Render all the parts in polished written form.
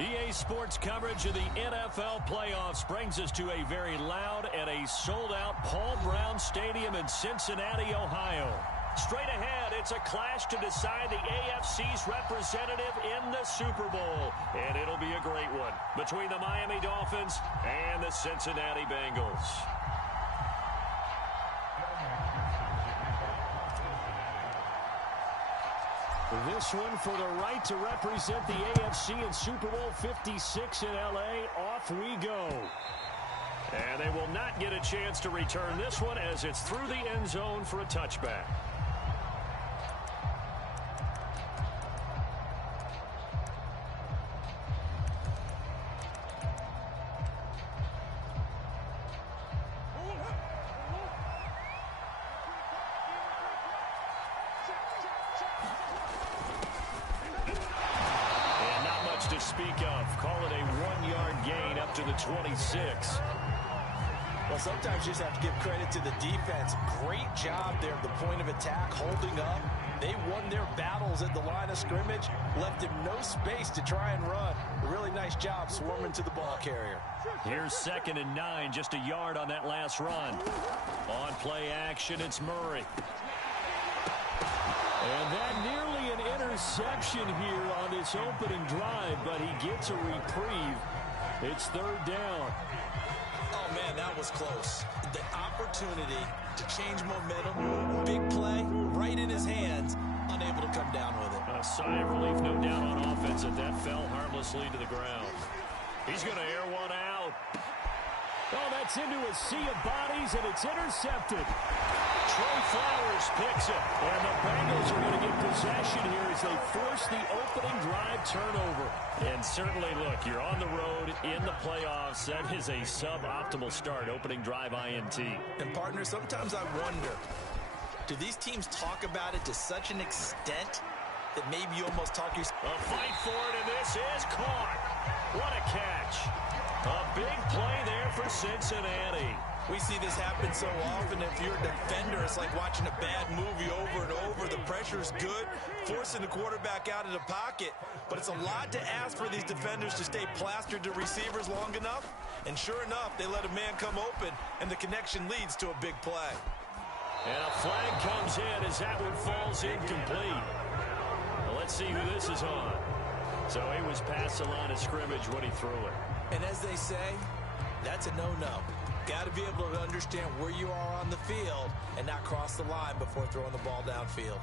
EA Sports coverage of the NFL playoffs brings us to a very loud and a sold-out Paul Brown Stadium in Cincinnati, Ohio. Straight ahead, it's a clash to decide the AFC's representative in the Super Bowl. And it'll be a great one between the Miami Dolphins and the Cincinnati Bengals. This one for the right to represent the AFC in Super Bowl 56 in L.A. Off we go. And they will not get a chance to return this one as it's through the end zone for a touchback. Speak of. Call it a 1-yard gain up to the 26. Well, sometimes you just have to give credit to the defense. Great job there at the point of attack, holding up. They won their battles at the line of scrimmage, left him no space to try and run. A really nice job swarming to the ball carrier. Here's 2nd and 9, just a yard on that last run. On play action, it's Murray. And that nearly an interception here on this opening drive, but he gets a reprieve. It's 3rd down. Oh, man, that was close. The opportunity to change momentum, big play, right in his hands, unable to come down with it. A sigh of relief, no doubt, on offense, that fell harmlessly to the ground. He's going to air one out. Oh, that's into a sea of bodies, and it's intercepted. Trey Flowers picks it, and the Bengals are going to get possession here as they force the opening drive turnover. And certainly, look, you're on the road in the playoffs. That is a suboptimal start, opening drive INT. And, partner, sometimes I wonder, do these teams talk about it to such an extent that maybe you almost talk yourself? A fight for it, and this is caught. What a catch. A big play there for Cincinnati. We see this happen so often. If you're a defender, it's like watching a bad movie over and over. The pressure's good, forcing the quarterback out of the pocket. But it's a lot to ask for these defenders to stay plastered to receivers long enough. And sure enough, they let a man come open, and the connection leads to a big play. And a flag comes in as that one falls incomplete. Well, let's see who this is on. So he was past the line of scrimmage when he threw it. And as they say, that's a no-no. Got to be able to understand where you are on the field and not cross the line before throwing the ball downfield.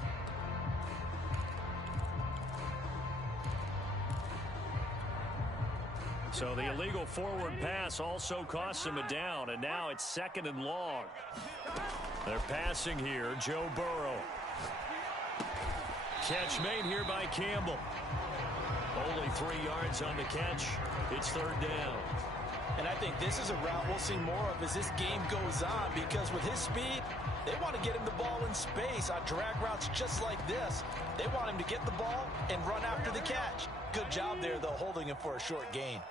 So the illegal forward pass also costs him a down, and now it's 2nd and long. They're passing here, Joe Burrow. Catch made here by Campbell. Only 3 yards on the catch. It's 3rd down. And I think this is a route we'll see more of as this game goes on, because with his speed, they want to get him the ball in space on drag routes just like this. They want him to get the ball and run after the catch. Good job there, though, holding him for a short gain.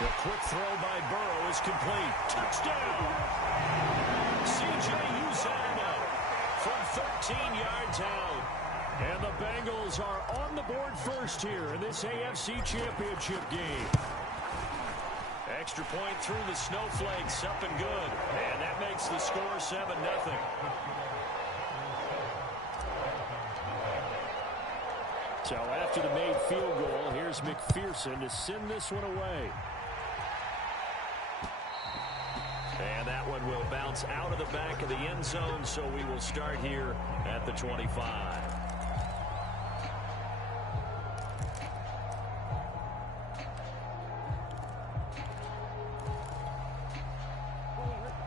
The quick throw by Burrow is complete. Touchdown! C.J. Uzomah from 13 yards out. And the Bengals are on the board first here in this AFC Championship game. Extra point through the Snowflakes, up and good. And that makes the score 7-0. So after the made field goal, here's McPherson to send this one away. And that one will bounce out of the back of the end zone, so we will start here at the 25.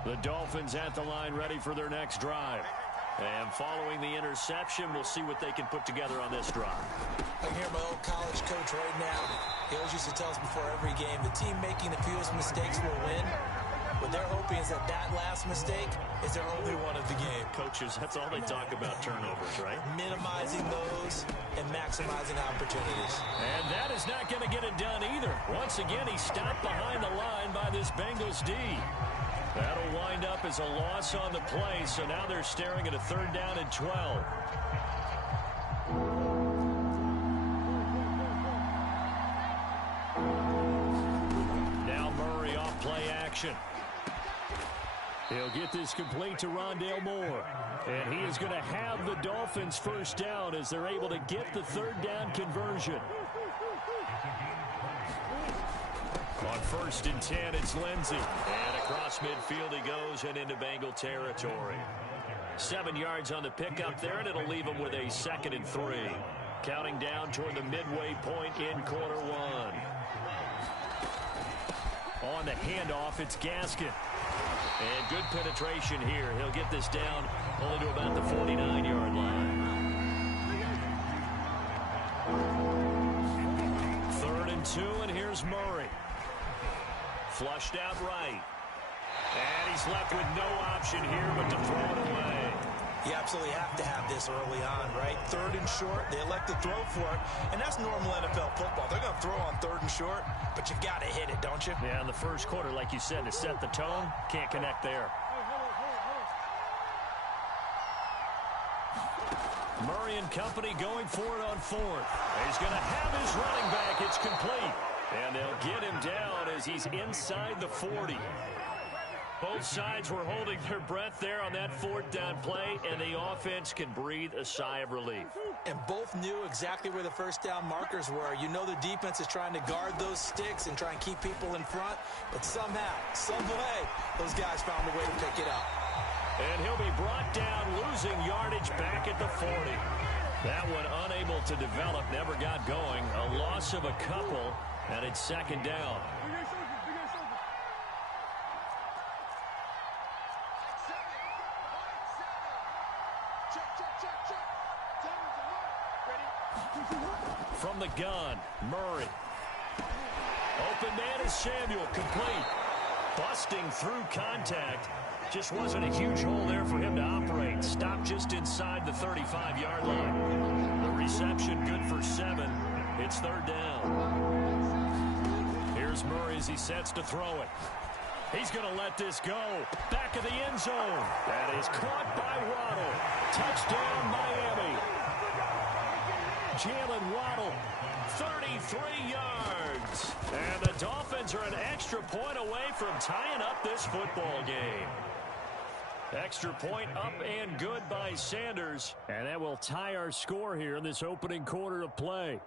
The Dolphins at the line, ready for their next drive. And following the interception, we'll see what they can put together on this drive. I hear my old college coach right now. He always used to tell us before every game, the team making the fewest mistakes will win. What they're hoping is that last mistake is their only one of the game. Coaches, that's all they talk about, turnovers, right? Minimizing those and maximizing opportunities. And that is He's not going to get it done either. Once again, he stopped behind the line by this Bengals D. That'll wind up as a loss on the play, so now they're staring at a 3rd down and 12. Now Murray off play action. He'll get this complete to Rondale Moore. And he is going to have the Dolphins 1st down as they're able to get the 3rd down conversion. On 1st and 10, it's Lindsey. And across midfield he goes and into Bengal territory. 7 yards on the pickup there, and it'll leave him with a 2nd and 3. Counting down toward the midway point in quarter 1. On the handoff, it's Gaskin. And good penetration here. He'll get this down only to about the 49-yard line. 3rd and 2, and here's Murray. Flushed out right. And he's left with no option here but to throw it away. You absolutely have to have this early on, right? 3rd and short, they elect to throw for it, and that's normal NFL football. They're going to throw on 3rd and short, but you've got to hit it, don't you? Yeah, in the first quarter, like you said, to set the tone, can't connect there. Murray and company going for it on 4th. He's going to have his running back. It's complete. And they'll get him down as he's inside the 40. Both sides were holding their breath there on that 4th down play, and the offense can breathe a sigh of relief. And both knew exactly where the 1st down markers were. You know the defense is trying to guard those sticks and try and keep people in front, but somehow, some way, those guys found a way to pick it up. And he'll be brought down, losing yardage back at the 40. That one unable to develop, never got going. A loss of a couple, and it's 2nd down. From the gun, Murray. Open man is Samuel, complete. Busting through contact. Just wasn't a huge hole there for him to operate. Stopped just inside the 35-yard line. The reception good for 7. It's 3rd down. Here's Murray as he sets to throw it. He's going to let this go. Back of the end zone. That is caught by Waddle. Touchdown, Miami. Jalen Waddle, 33 yards. And the Dolphins are an extra point away from tying up this football game. Extra point up and good by Sanders. And that will tie our score here in this opening quarter of play.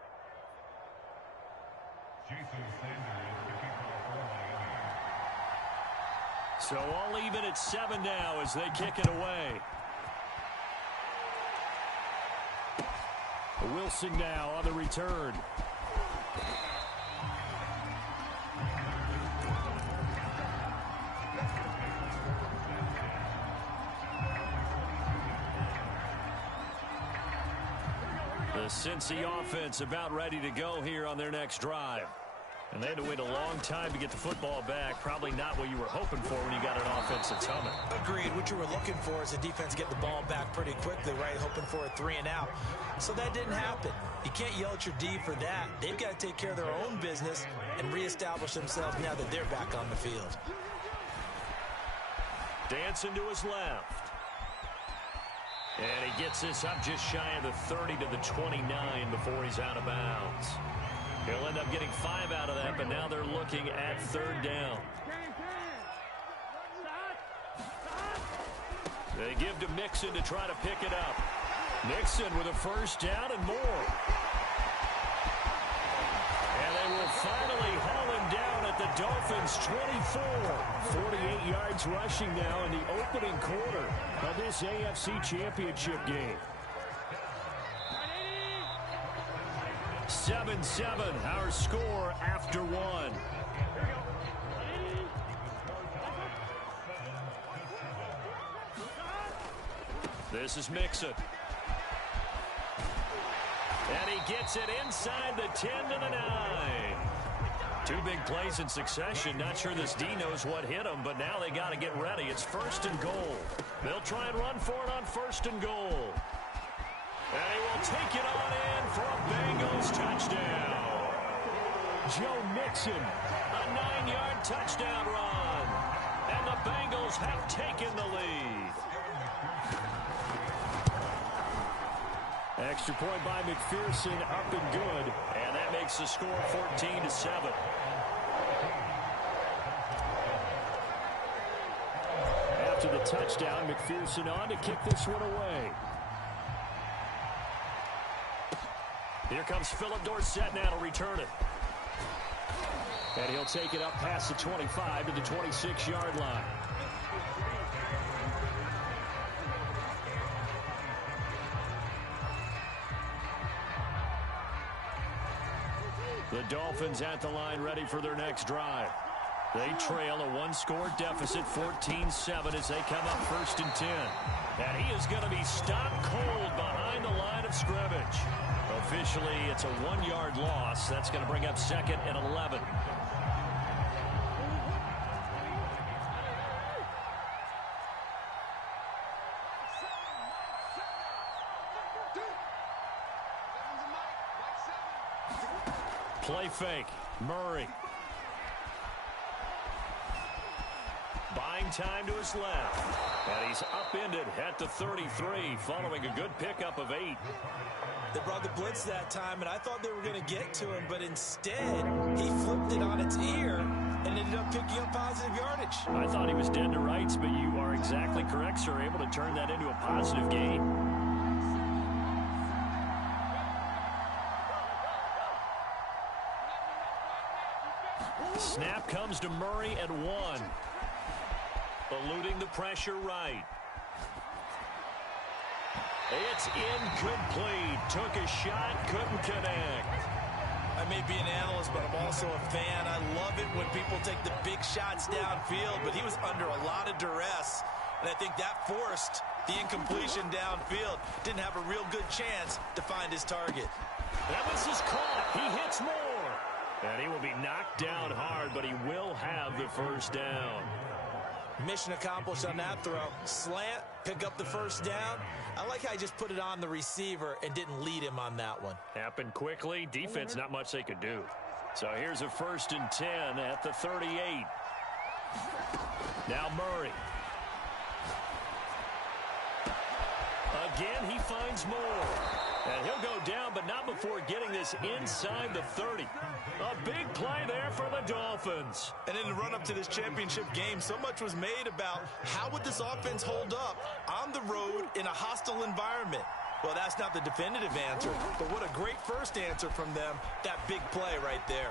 So all even at 7 now as they kick it away. Wilson now on the return. The Cincy offense about ready to go here on their next drive. And they had to wait a long time to get the football back. Probably not what you were hoping for when you got an offense that's humming. Agreed. What you were looking for is the defense get the ball back pretty quickly, right? Hoping for a 3 and out. So that didn't happen. You can't yell at your D for that. They've got to take care of their own business and reestablish themselves now that they're back on the field. Dancing to his left. And he gets this up just shy of the 30 to the 29 before he's out of bounds. He'll end up getting 5 out of that, but now they're looking at 3rd down. They give to Mixon to try to pick it up. Mixon with a 1st down and more. And they will finally haul him down at the Dolphins' 24. 48 yards rushing now in the opening quarter of this AFC Championship game. 7-7, our score after 1. This is Mixon. And he gets it inside the 10 to the 9. 2 big plays in succession. Not sure this D knows what hit him, but now they got to get ready. It's 1st and goal. They'll try and run for it on 1st and goal. And he will take it on in for a Bengals touchdown. Joe Mixon, a 9-yard touchdown run. And the Bengals have taken the lead. Extra point by McPherson, up and good. And that makes the score 14-7. After the touchdown, McPherson on to kick this one away. Here comes Philip Dorsett now to return it. And he'll take it up past the 25 to the 26-yard line. The Dolphins at the line ready for their next drive. They trail a one-score deficit, 14-7, as they come up 1st and 10. And he is going to be stopped cold behind the line of scrimmage. Officially, it's a 1-yard loss. That's going to bring up 2nd and 11. Play fake. Murray. Buying time to his left. And he's upended at the 33 following a good pickup of 8. They brought the blitz that time, and I thought they were going to get to him, but instead he flipped it on its ear and ended up picking up positive yardage. I thought he was dead to rights, but you are exactly correct, sir. Able to turn that into a positive gain. Snap comes to Murray at 1. Eluding the pressure right. It's incomplete. Took a shot, couldn't connect. I may be an analyst, but I'm also a fan. I love it when people take the big shots downfield, but he was under a lot of duress, and I think that forced the incompletion downfield. Didn't have a real good chance to find his target. That was his caught. He hits more. And he will be knocked down hard, but he will have the first down. Mission accomplished on that throw. Slant, pick up the first down. I like how he just put it on the receiver and didn't lead him on that one. Happened quickly. Defense, not much they could do. So here's a 1st and 10 at the 38. Now Murray. Again, he finds more. And he'll go down, but not before getting this inside the 30. A big play there for the Dolphins. And in the run-up to this championship game, so much was made about how would this offense hold up on the road in a hostile environment. Well, that's not the definitive answer, but what a great first answer from them. That big play right there.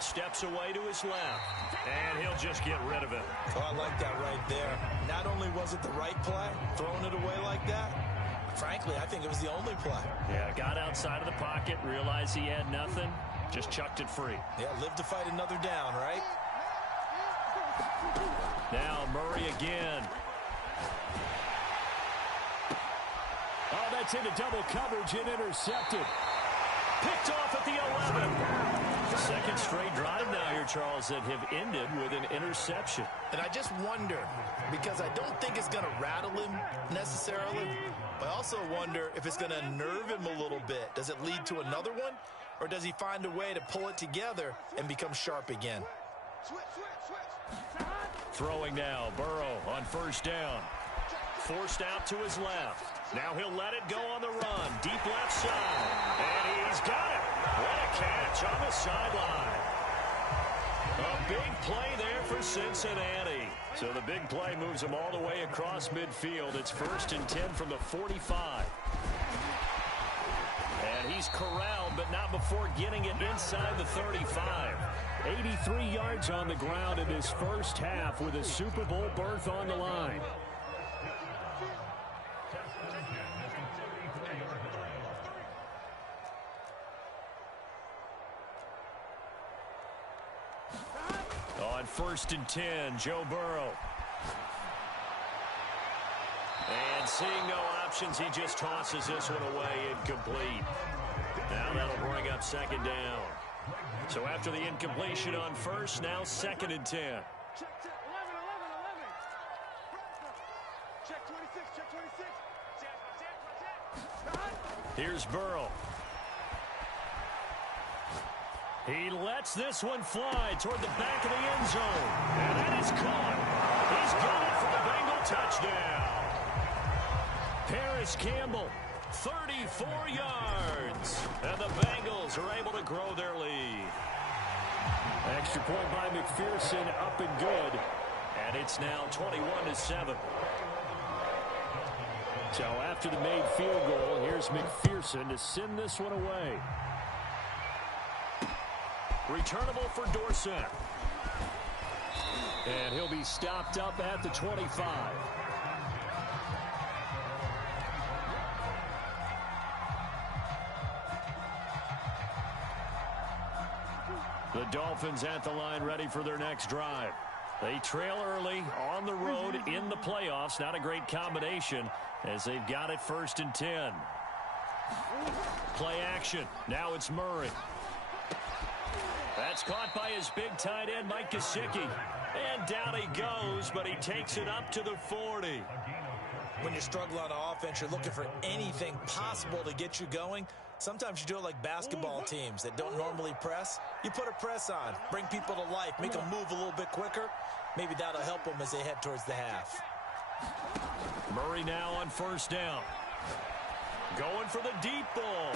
Steps away to his left, and he'll just get rid of it. Oh, I like that right there. Not only was it the right play, throwing it away like that, frankly, I think it was the only play. Yeah, got outside of the pocket, realized he had nothing, just chucked it free. Yeah, live to fight another down, right? Now Murray again. Oh, that's into double coverage and intercepted. Picked off at the 11. Second straight drive now here, Charles, that have ended with an interception. And I just wonder, because I don't think it's going to rattle him necessarily, but I also wonder if it's going to nerve him a little bit. Does it lead to another one, or does he find a way to pull it together and become sharp again? Throwing now, Burrow on 1st down. Forced out to his left. Now he'll let it go on the run. Deep left side. And he's got it. What a catch on the sideline. A big play there for Cincinnati. So the big play moves them all the way across midfield. It's 1st and 10 from the 45. And he's corralled, but not before getting it inside the 35. 83 yards on the ground in this first half with a Super Bowl berth on the line. On 1st and 10, Joe Burrow. And seeing no options, he just tosses this one away incomplete. Now that'll bring up 2nd down. So after the incompletion on 1st, now 2nd and 10. Here's Burrow. He lets this one fly toward the back of the end zone. And that is caught. He's got it for the Bengal touchdown. Paris Campbell, 34 yards. And the Bengals are able to grow their lead. Extra point by McPherson, up and good. And it's now 21-7. So after the made field goal, here's McPherson to send this one away. Returnable for Dorsett. And he'll be stopped up at the 25. The Dolphins at the line ready for their next drive. They trail early on the road in the playoffs. Not a great combination as they've got it 1st and 10. Play action. Now it's Murray. That's caught by his big tight end, Mike Gesicki. And down he goes, but he takes it up to the 40. When you struggle on offense, you're looking for anything possible to get you going. Sometimes you do it like basketball teams that don't normally press. You put a press on, bring people to life, make them move a little bit quicker. Maybe that'll help them as they head towards the half. Murray now on 1st down. Going for the deep ball.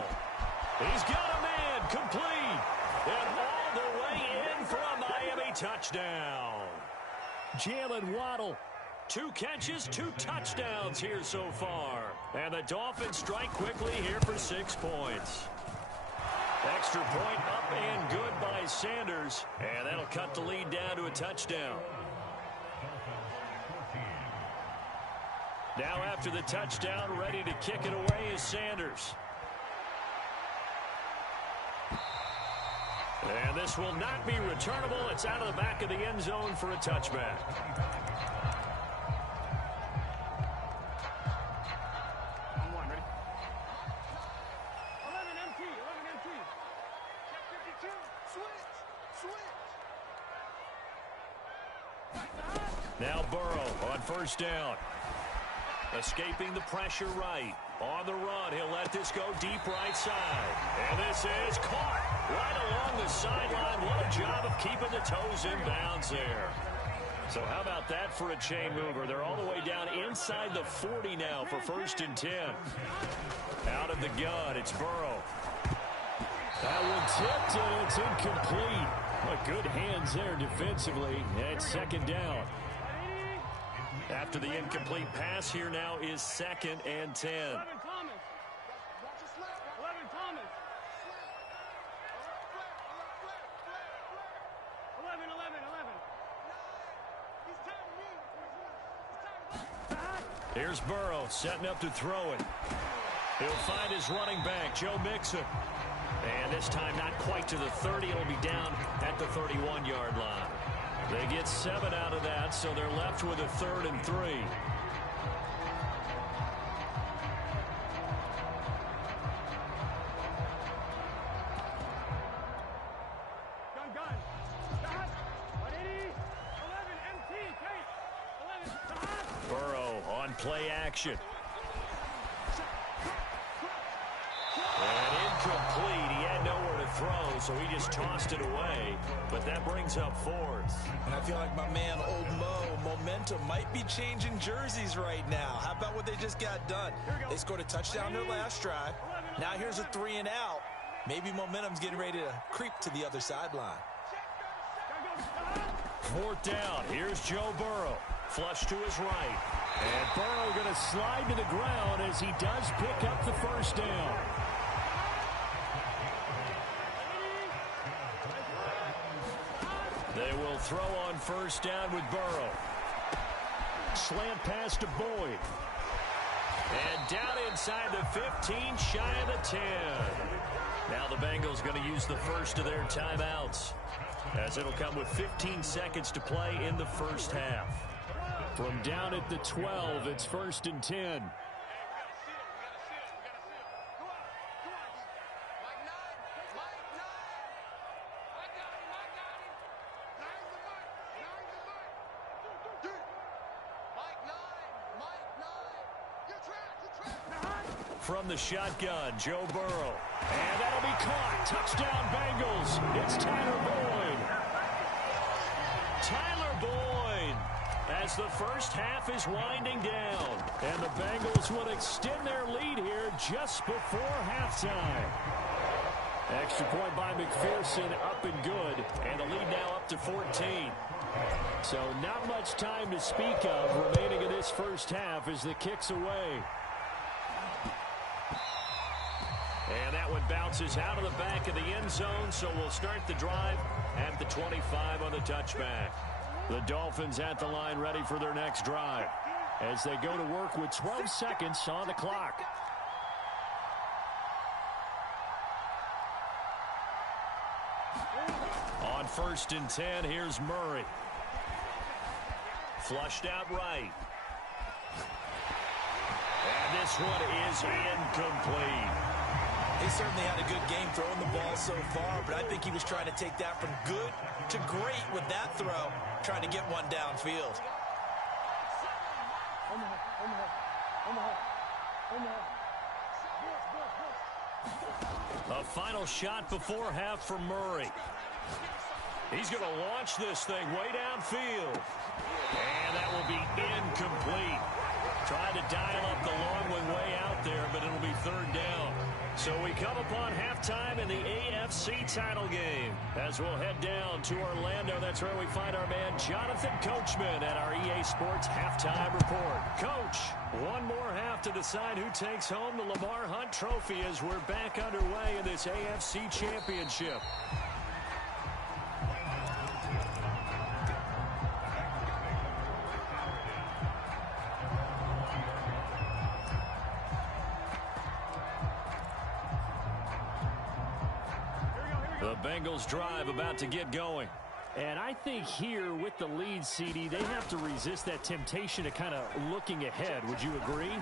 He's got a man complete. And all the way in for a Miami touchdown. Jalen Waddle. 2 catches, 2 touchdowns here so far. And the Dolphins strike quickly here for 6 points. Extra point up and good by Sanders. And that'll cut the lead down to a touchdown. Now after the touchdown, ready to kick it away is Sanders. And this will not be returnable. It's out of the back of the end zone for a touchback. Now Burrow on 1st down. Escaping the pressure right. On the run, he'll let this go deep right side. And this is caught right along the sideline. What a job of keeping the toes in bounds there. So how about that for a chain mover? They're all the way down inside the 40 now for 1st and 10. Out of the gun, it's Burrow. That one tipped, and it's incomplete. But good hands there defensively. And 2nd down. After the incomplete pass, here now is 2nd and 10. 11 Thomas. 11 Thomas. 11. Here's Burrow setting up to throw it. He'll find his running back, Joe Mixon. And this time not quite to the 30. It'll be down at the 31-yard line. They get 7 out of that, so they're left with a 3rd and 3. Gun. 180. 11 MT. Take. 11. Burrow on play action. And incomplete. He had nowhere to throw, so he just tossed it away. But that brings up 4th. And I feel like my man, Old Mo, momentum might be changing jerseys right now. How about what they just got done? They scored a touchdown their last drive. Now here's a 3 and out. Maybe momentum's getting ready to creep to the other sideline. 4th down. Here's Joe Burrow. Flush to his right. And Burrow going to slide to the ground as he does pick up the 1st down. They will throw on 1st down with Burrow. Slant pass to Boyd. And down inside the 15, shy of the 10. Now the Bengals going to use the first of their timeouts, as it'll come with 15 seconds to play in the 1st half. From down at the 12, it's 1st and 10. from the shotgun, Joe Burrow. And that'll be caught. Touchdown, Bengals. It's Tyler Boyd. Tyler Boyd, as the first half is winding down. And the Bengals would extend their lead here just before halftime. Extra point by McPherson, up and good. And the lead now up to 14. So not much time to speak of remaining in this first half as the kick's away. And that one bounces out of the back of the end zone, so we'll start the drive at the 25 on the touchback. The Dolphins at the line ready for their next drive as they go to work with 12 seconds on the clock. On 1st and 10, here's Murray. Flushed out right. And this one is incomplete. He certainly had a good game throwing the ball so far, but I think he was trying to take that from good to great with that throw, trying to get one downfield. A final shot before half for Murray. He's going to launch this thing way downfield. And that will be incomplete. Trying to dial up the long one way out there, but it'll be 3rd down. So we come upon halftime in the AFC title game. As we'll head down to Orlando, that's where we find our man Jonathan Coachman at our EA Sports Halftime Report. Coach, one more half to decide who takes home the Lamar Hunt Trophy as we're back underway in this AFC Championship. The Bengals drive about to get going. And I think here with the lead, CD, they have to resist that temptation to kind of looking ahead. Would you agree?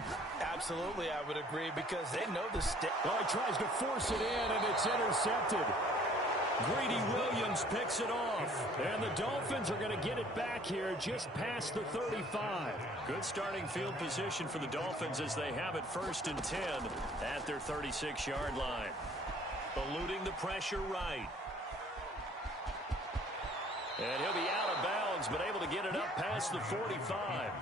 Absolutely, I would agree, because they know the stick. Oh, he tries to force it in, and it's intercepted. Greedy Williams picks it off. And the Dolphins are going to get it back here just past the 35. Good starting field position for the Dolphins as they have it 1st and 10 at their 36-yard line. Eluding the pressure right. And he'll be out of bounds, but able to get it up past the 45.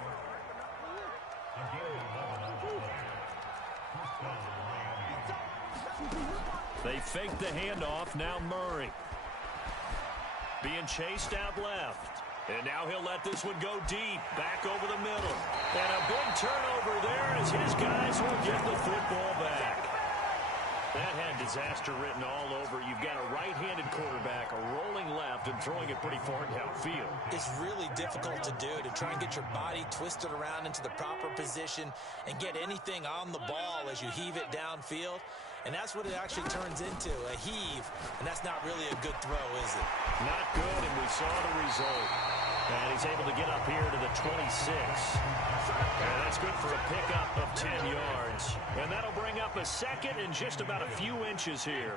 They fake the handoff. Now Murray. Being chased out left. And now he'll let this one go deep. Back over the middle. And a big turnover there as his guys will get the football back. That had disaster written all over. You've got a right-handed quarterback, a rolling left, and throwing it pretty far downfield. It's really difficult to do, to try and get your body twisted around into the proper position and get anything on the ball as you heave it downfield. And that's what it actually turns into, a heave. And that's not really a good throw, is it? Not good, and we saw the result. And he's able to get up here to the 26. And that's good for a pickup of 10 yards. And that'll bring up a second and just about a few inches here.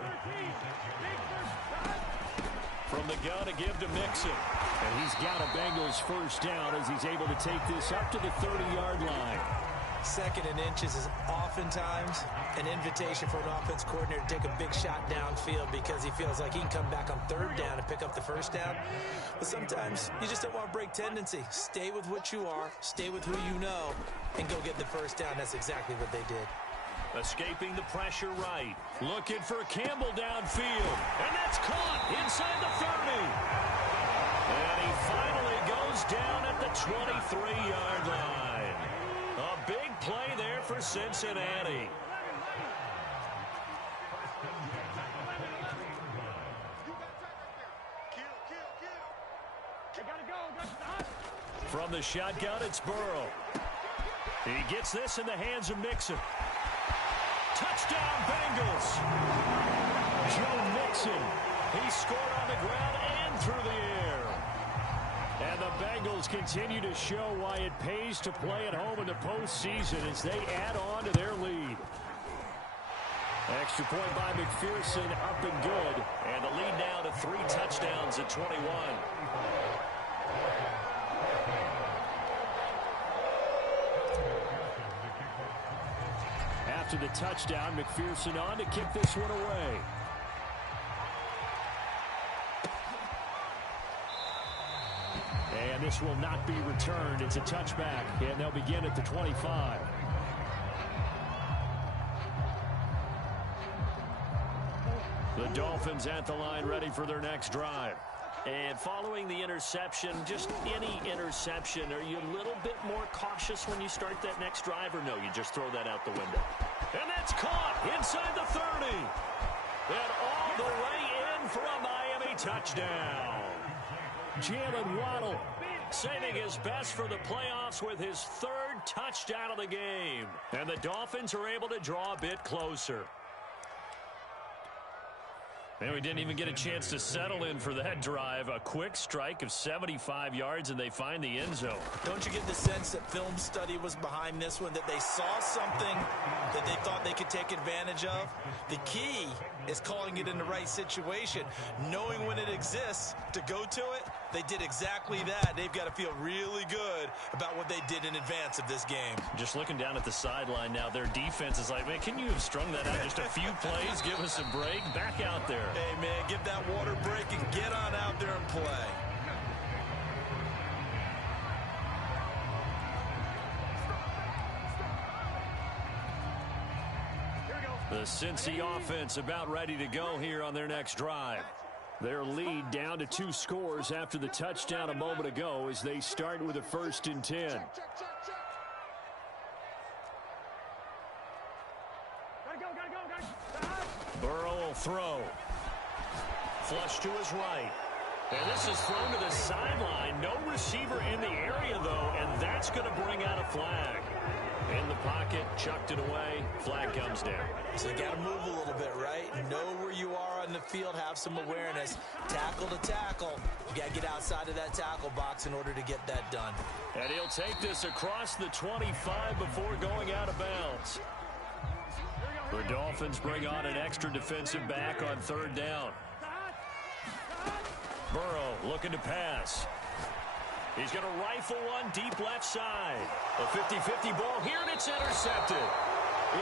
From the gun to give to Mixon. And he's got a Bengals first down as he's able to take this up to the 30-yard line. 2nd and inches is oftentimes an invitation for an offense coordinator to take a big shot downfield because he feels like he can come back on 3rd down and pick up the 1st down. But sometimes you just don't want to break tendency. Stay with what you are, stay with who you know, and go get the 1st down. That's exactly what they did. Escaping the pressure right. Looking for Campbell downfield. And that's caught inside the 30. And he finally goes down at the 23-yard line. A big play there for Cincinnati. From the shotgun, it's Burrow. He gets this in the hands of Mixon. Touchdown, Bengals. Joe Mixon. He scored on the ground and through the air. And the Bengals continue to show why it pays to play at home in the postseason as they add on to their lead. Extra point by McPherson, up and good. And the lead now to 3 touchdowns at 21. after the touchdown. McPherson on to kick this one away. And this will not be returned. It's a touchback, and they'll begin at the 25. The Dolphins at the line, ready for their next drive. And following the interception, just any interception, are you a little bit more cautious when you start that next drive, or no, you just throw that out the window? And that's caught inside the 30. And all the way in for a Miami touchdown. Jalen Waddle saving his best for the playoffs with his third touchdown of the game. And the Dolphins are able to draw a bit closer. And we didn't even get a chance to settle in for that drive. A quick strike of 75 yards, and they find the end zone. Don't you get the sense that film study was behind this one, that they saw something that they thought they could take advantage of? The key is calling it in the right situation, knowing when it exists to go to it. They did exactly that. They've got to feel really good about what they did in advance of this game. Just looking down at the sideline now, their defense is like, man, can you have strung that out just a few plays? Give us a break. Back out there. Hey, man, give that water break and get on out there and play. The Cincy offense about ready to go here on their next drive. Their lead down to 2 scores after the touchdown a moment ago as they start with a 1st and 10. Gotta go. Burrow will throw. Flush to his right. And this is thrown to the sideline. No receiver in the area, though, and that's going to bring out a flag. In the pocket, chucked it away. Flag comes down. So you got to move a little bit, right? Know where you are on the field, have some awareness. Tackle to tackle. You got to get outside of that tackle box in order to get that done. And he'll take this across the 25 before going out of bounds. The Dolphins bring on an extra defensive back on 3rd down. Burrow looking to pass. He's going to rifle one deep left side. A 50-50 ball here, and it's intercepted.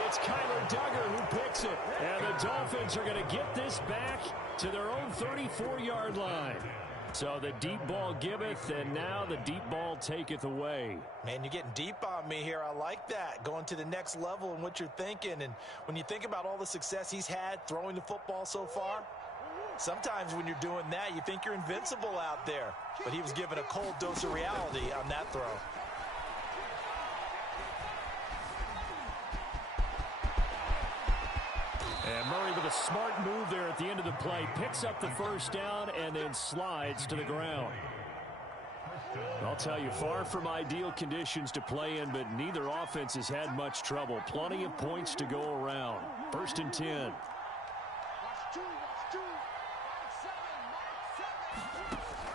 It's Kyler Duggar who picks it. And the Dolphins are going to get this back to their own 34-yard line. So the deep ball giveth, and now the deep ball taketh away. Man, you're getting deep on me here. I like that. Going to the next level in what you're thinking. And when you think about all the success he's had throwing the football so far, sometimes when you're doing that, you think you're invincible out there. But he was given a cold dose of reality on that throw. And Murray with a smart move there at the end of the play. Picks up the 1st down and then slides to the ground. I'll tell you, far from ideal conditions to play in, but neither offense has had much trouble. Plenty of points to go around. 1st and 10.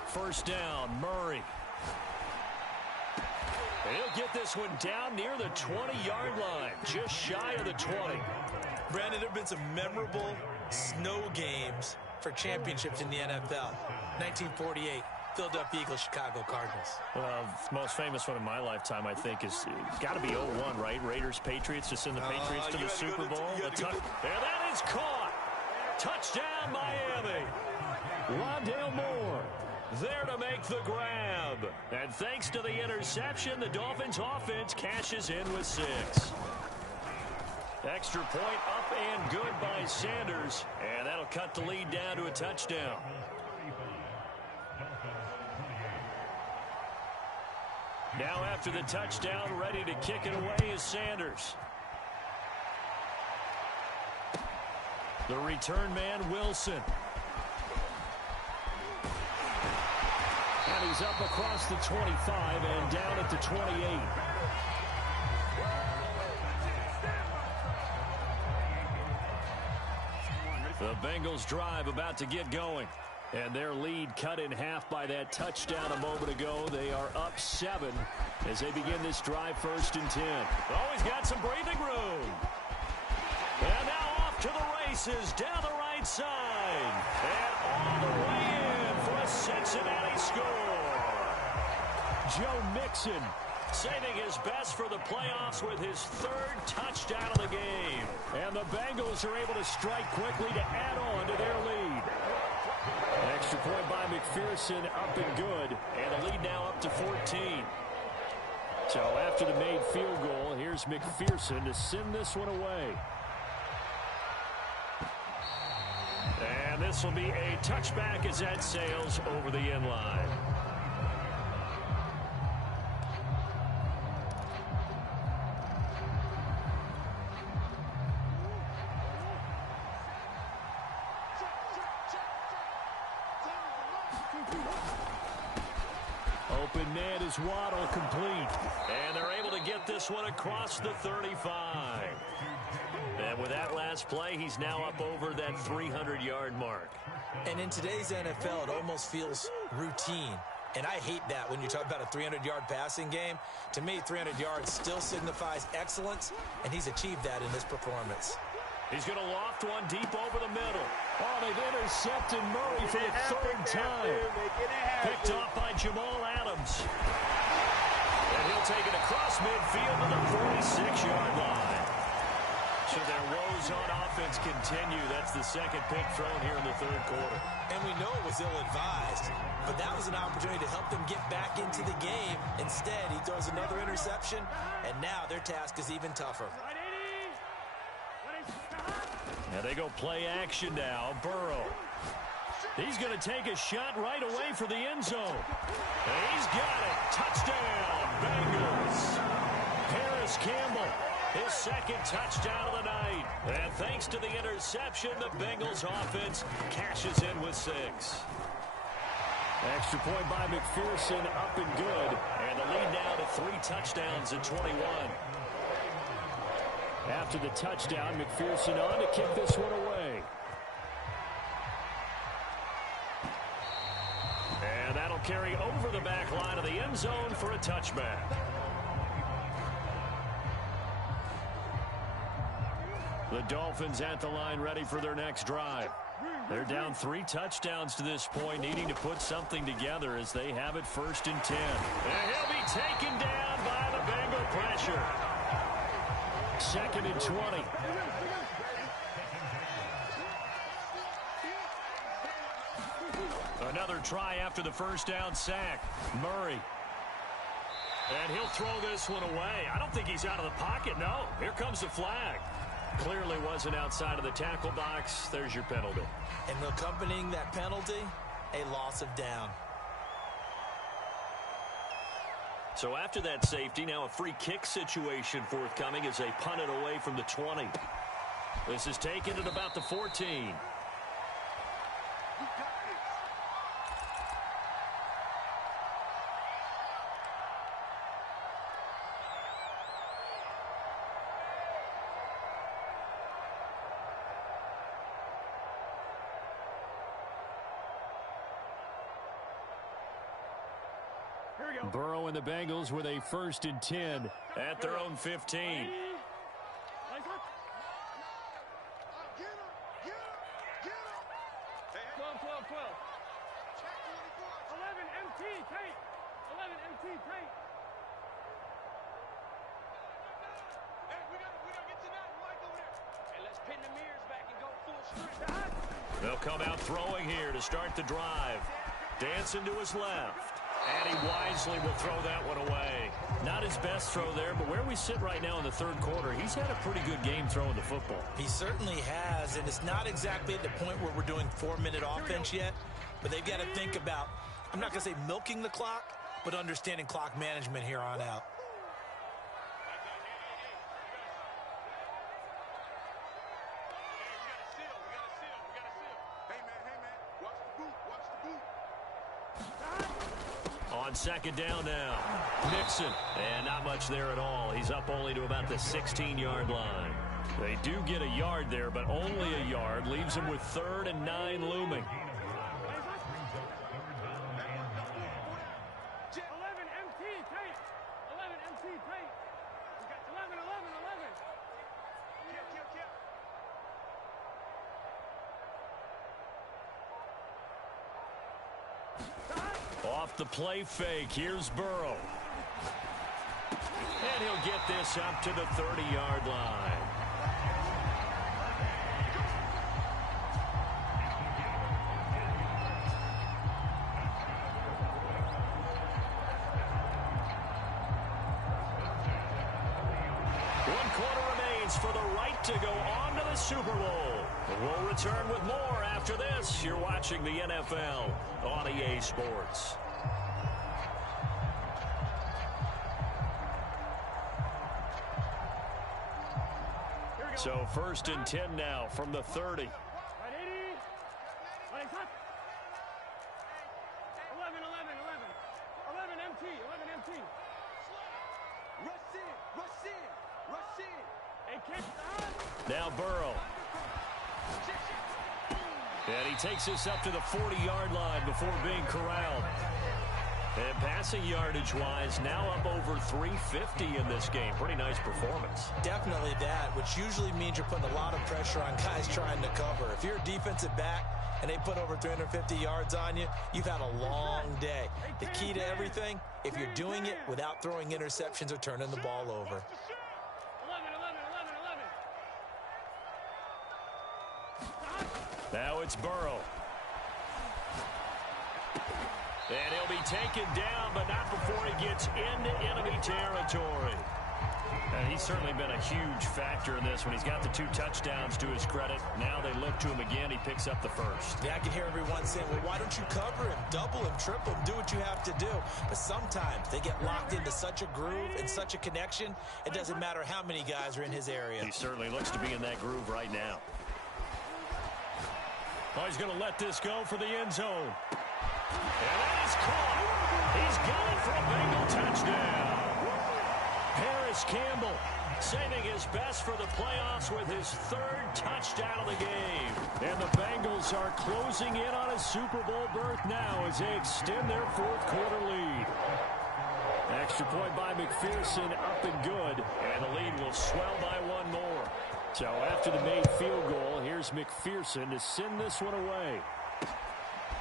First down, Murray. And he'll get this one down near the 20-yard line, just shy of the 20. Brandon, there have been some memorable snow games for championships in the NFL. 1948, Philadelphia Eagles, Chicago Cardinals. The most famous one in my lifetime, I think, is got to be 01, right? Raiders-Patriots to send the Patriots to the Super Bowl. And that is caught. Touchdown, Miami. Rondale Moore there to make the grab. And thanks to the interception, the Dolphins offense cashes in with 6. Extra point up and good by Sanders. And that'll cut the lead down to a touchdown. Now after the touchdown, ready to kick it away is Sanders. The return man, Wilson. And he's up across the 25 and down at the 28. The Bengals drive about to get going. And their lead cut in half by that touchdown a moment ago. They are up 7 as they begin this drive 1st and 10. Oh, he's got some breathing room. And now off to the races down the right side. And all the way in for a Cincinnati score. Joe Mixon Saving his best for the playoffs with his third touchdown of the game. And the Bengals are able to strike quickly to add on to their lead. Extra point by McPherson, up and good. And the lead now up to 14. So after the made field goal, here's McPherson to send this one away. And this will be a touchback as that sails over the end line. Open man is Waddle, complete. And they're able to get this one across the 35. And with that last play, he's now up over that 300-yard mark. And in today's NFL, it almost feels routine. And I hate that when you talk about a 300-yard passing game. To me, 300 yards still signifies excellence, and he's achieved that in this performance. He's going to loft one deep over the middle. Oh, they've intercepted Murray for the third time. Picked off by Jamal Adams. And he'll take it across midfield to the 46-yard line. So their woes on offense continue. That's the second pick thrown here in the third quarter. And we know it was ill-advised, but that was an opportunity to help them get back into the game. Instead, he throws another interception, and now their task is even tougher. Now they go play action now. Burrow. He's going to take a shot right away for the end zone. And he's got it. Touchdown, Bengals. Paris Campbell, his second touchdown of the night. And thanks to the interception, the Bengals offense cashes in with 6. Extra point by McPherson, up and good. And the lead now to 3 touchdowns at 21. After the touchdown, McPherson on to kick this one away. And that'll carry over the back line of the end zone for a touchback. The Dolphins at the line ready for their next drive. They're down 3 touchdowns to this point, needing to put something together as they have it 1st and 10. And he'll be taken down by the Bengal pressure. 2nd and 20. Another try after the first down sack. Murray. And he'll throw this one away. I don't think he's out of the pocket. No, here comes the flag. Clearly wasn't outside of the tackle box. There's your penalty. And accompanying that penalty, a loss of down. So after that safety, now a free kick situation forthcoming as they punt it away from the 20. This is taken at about the 14. Burrow and the Bengals with a 1st and 10 at their own 15. 11 MT tape. 11 MT tape. Hey, we gotta get to that mic over there. Hey, let's pin the mirrors back and go full strength. They'll come out throwing here to start the drive. Dancing to his left. And he wisely will throw that one away. Not his best throw there, but where we sit right now in the third quarter, he's had a pretty good game throwing the football. He certainly has, and it's not exactly at the point where we're doing 4-minute offense yet, but they've got to think about, I'm not going to say milking the clock, but understanding clock management here on out. On second down now, Mixon, and not much there at all. He's up only to about the 16-yard line. They do get a yard there, but only a yard. Leaves them with 3rd and 9 looming. 11 MT tape. 11 MT tape. We got 11, 11, 11. Kill. Off the play fake, here's Burrow. And he'll get this up to the 30-yard line. For the right to go on to the Super Bowl. We'll return with more after this. You're watching the NFL on EA Sports. So 1st and 10 now from the 30. 11 MT. Rush in. Now Burrow. And he takes us up to the 40-yard line before being corralled. And passing yardage-wise, now up over 350 in this game. Pretty nice performance. Definitely that, which usually means you're putting a lot of pressure on guys trying to cover. If you're a defensive back and they put over 350 yards on you, you've had a long day. The key to everything, if you're doing it without throwing interceptions or turning the ball over. Now it's Burrow. And he'll be taken down, but not before he gets into enemy territory. And he's certainly been a huge factor in this when he's got the 2 touchdowns to his credit. Now they look to him again. He picks up the first. Yeah, I can hear everyone saying, well, why don't you cover him, double him, triple him, do what you have to do. But sometimes they get locked into such a groove and such a connection, it doesn't matter how many guys are in his area. He certainly looks to be in that groove right now. Oh, he's going to let this go for the end zone. And that is caught. He's got it for a Bengal touchdown. Paris Campbell saving his best for the playoffs with his 3rd touchdown of the game. And the Bengals are closing in on a Super Bowl berth now as they extend their 4th quarter lead. Extra point by McPherson, up and good. And the lead will swell by 1 more. So after the made field goal, here's McPherson to send this one away.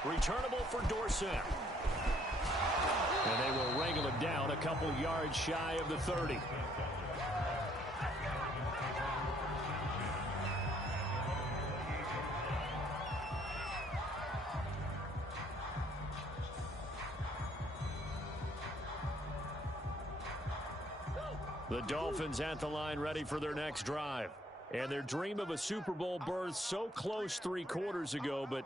Returnable for Dorsett. And they will wrangle him down a couple yards shy of the 30. The Dolphins at the line ready for their next drive. And their dream of a Super Bowl berth so close 3 quarters ago, but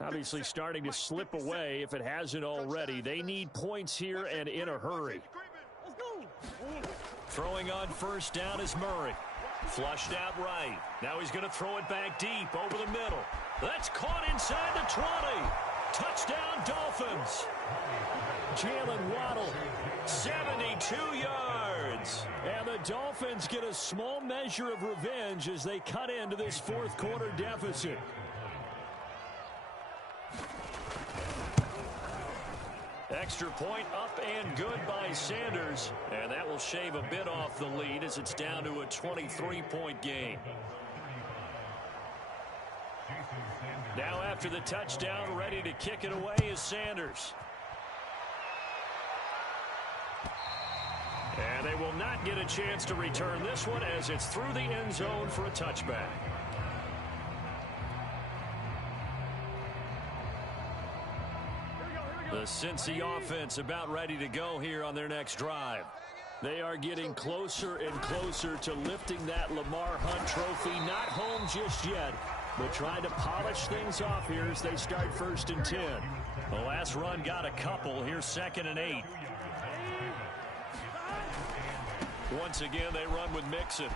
obviously starting to slip away if it hasn't already. They need points here and in a hurry. Throwing on 1st down is Murray. Flushed out right. Now he's going to throw it back deep over the middle. That's caught inside the 20. Touchdown Dolphins. Jalen Waddle, 72 yards. And the Dolphins get a small measure of revenge as they cut into this 4th quarter deficit. Extra point up and good by Sanders. And that will shave a bit off the lead as it's down to a 23-point game. Now after the touchdown, ready to kick it away is Sanders. And they will not get a chance to return this one as it's through the end zone for a touchback. The Cincy offense about ready to go here on their next drive. They are getting closer and closer to lifting that Lamar Hunt trophy. Not home just yet, but trying to polish things off here as they start 1st and 10. The last run got a couple. Here's 2nd and 8. Once again, they run with Mixon.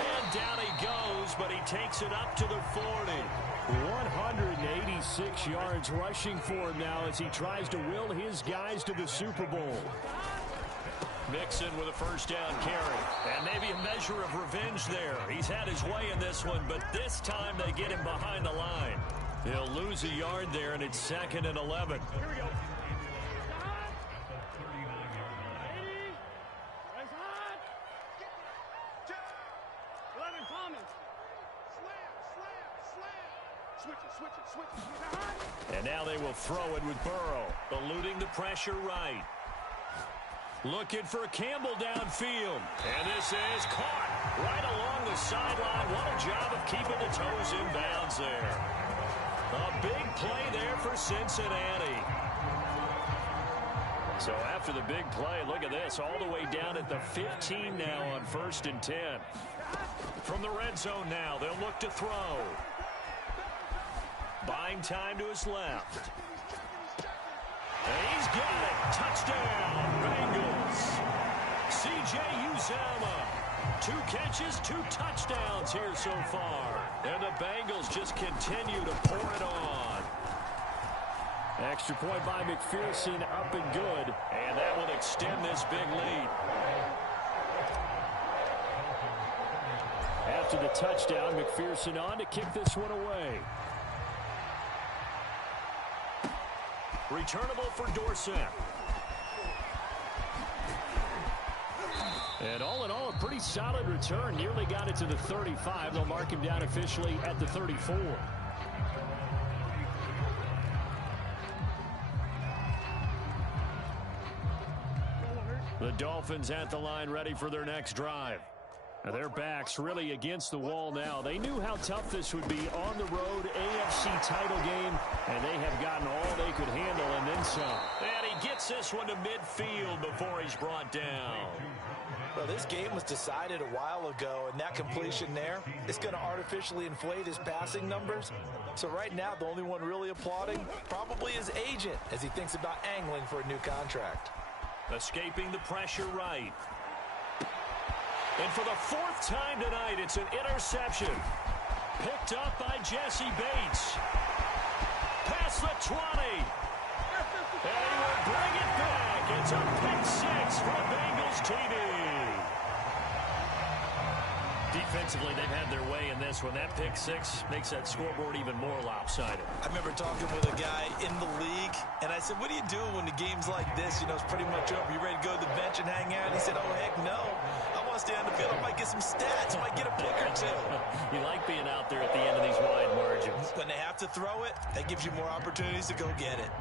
And down he goes, but he takes it up to the 40. 186 yards rushing for him now as he tries to will his guys to the Super Bowl. Mixon with a 1st down carry. And maybe a measure of revenge there. He's had his way in this one, but this time they get him behind the line. He'll lose a yard there, and it's 2nd and 11. Here we go. And now they will throw it with Burrow, eluding the pressure right. Looking for Campbell downfield. And this is caught right along the sideline. What a job of keeping the toes in bounds there. A big play there for Cincinnati. So after the big play, look at this. All the way down at the 15 now on 1st and 10. From the red zone now, they'll look to throw. Buying time to his left. And he's got it. Touchdown, Bengals. C.J. Uzomah. 2 catches, 2 touchdowns here so far. And the Bengals just continue to pour it on. Extra point by McPherson, up and good. And that will extend this big lead. After the touchdown, McPherson on to kick this one away. Returnable for Dorsett. And all in all, a pretty solid return. Nearly got it to the 35. They'll mark him down officially at the 34. The Dolphins at the line, ready for their next drive. Now their backs really against the wall now. They knew how tough this would be on the road, AFC title game, and they have gotten all they could handle and then some. And he gets this one to midfield before he's brought down. Well, this game was decided a while ago, and that completion there is going to artificially inflate his passing numbers. So right now, the only one really applauding probably his agent as he thinks about angling for a new contract. Escaping the pressure right. And for the 4th time tonight, it's an interception. Picked up by Jesse Bates. Past the 20. And he will bring it back. It's a pick 6 for Bengals TD. Defensively, they've had their way in this one. That pick 6 makes that scoreboard even more lopsided. I remember talking with a guy in the league, and I said, what do you do when the game's like this? You know, it's pretty much over. You ready to go to the bench and hang out? He said, oh, heck no. I want to stay on the field. I might get some stats. I might get a pick or 2. You like being out there at the end of these wide margins. When they have to throw it, that gives you more opportunities to go get it.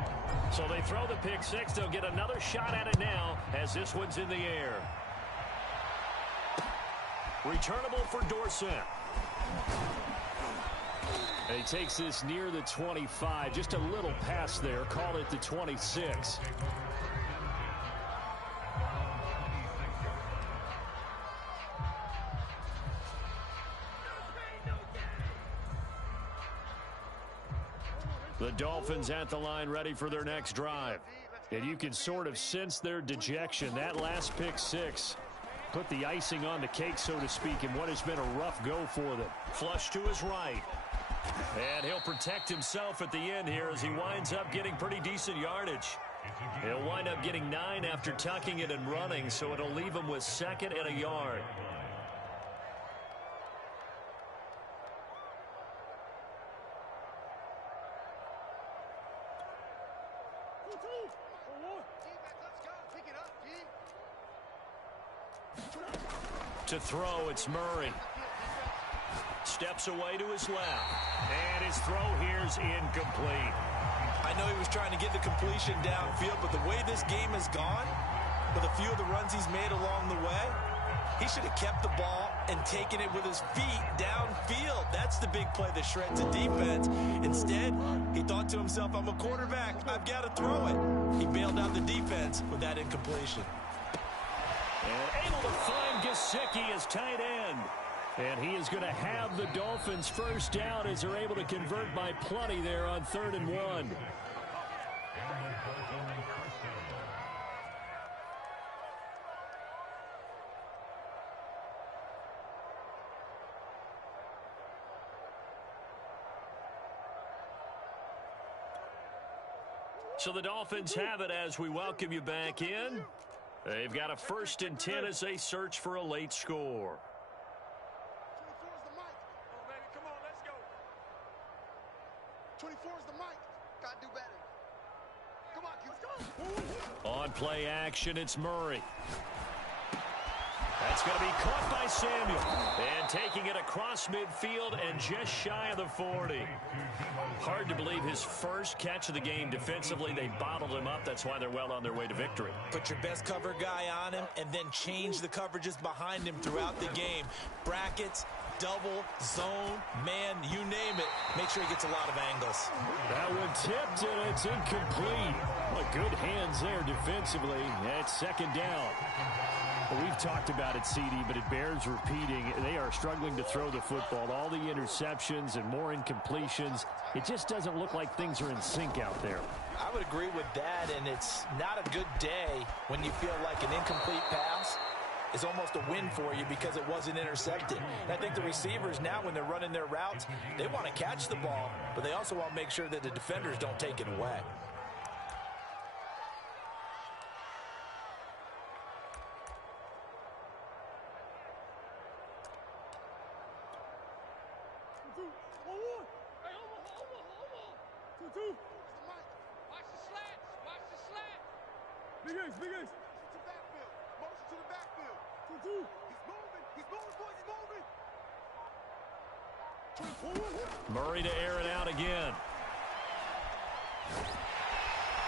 So they throw the pick 6. They'll get another shot at it now as this one's in the air. Returnable for Dorsett. And he takes this near the 25. Just a little pass there. Call it the 26. The Dolphins at the line, ready for their next drive. And you can sort of sense their dejection. That last pick 6 put the icing on the cake, so to speak, in what has been a rough go for them. Flush to his right. And he'll protect himself at the end here as he winds up getting pretty decent yardage. He'll wind up getting 9 after tucking it and running, so it'll leave him with 2nd and a yard. To throw, it's Murray. Steps away to his left. And his throw here's incomplete. I know he was trying to get the completion downfield, but the way this game has gone, with a few of the runs he's made along the way, he should have kept the ball and taken it with his feet downfield. That's the big play that shreds the defense. Instead, he thought to himself, I'm a quarterback. I've got to throw it. He bailed out the defense with that incompletion. And able to find Gesicki as tight end. And he is going to have the Dolphins first down as they're able to convert by plenty there on 3rd and 1. So the Dolphins have it as we welcome you back in. They've got a 1st and 10 as they search for a late score. 24's the mic. Gotta do better. Come on, let's go. On play action, it's Murray. That's going to be caught by Samuel. And taking it across midfield and just shy of the 40. Hard to believe his first catch of the game defensively. They bottled him up. That's why they're well on their way to victory. Put your best cover guy on him and then change the coverages behind him throughout the game. Brackets, double, zone, man, you name it. Make sure he gets a lot of angles. That one tipped, and it's incomplete. Well, good hands there defensively. It's second down. Well, we've talked about it, CD, but it bears repeating. They are struggling to throw the football. All the interceptions and more incompletions. It just doesn't look like things are in sync out there. I would agree with that, and it's not a good day when you feel like an incomplete pass is almost a win for you because it wasn't intercepted. And I think the receivers now, when they're running their routes, they want to catch the ball, but they also want to make sure that the defenders don't take it away. Big Ace, Big Ace. To the backfield. Motion to the backfield. 2-2. He's moving, boys. Murray to air it out again.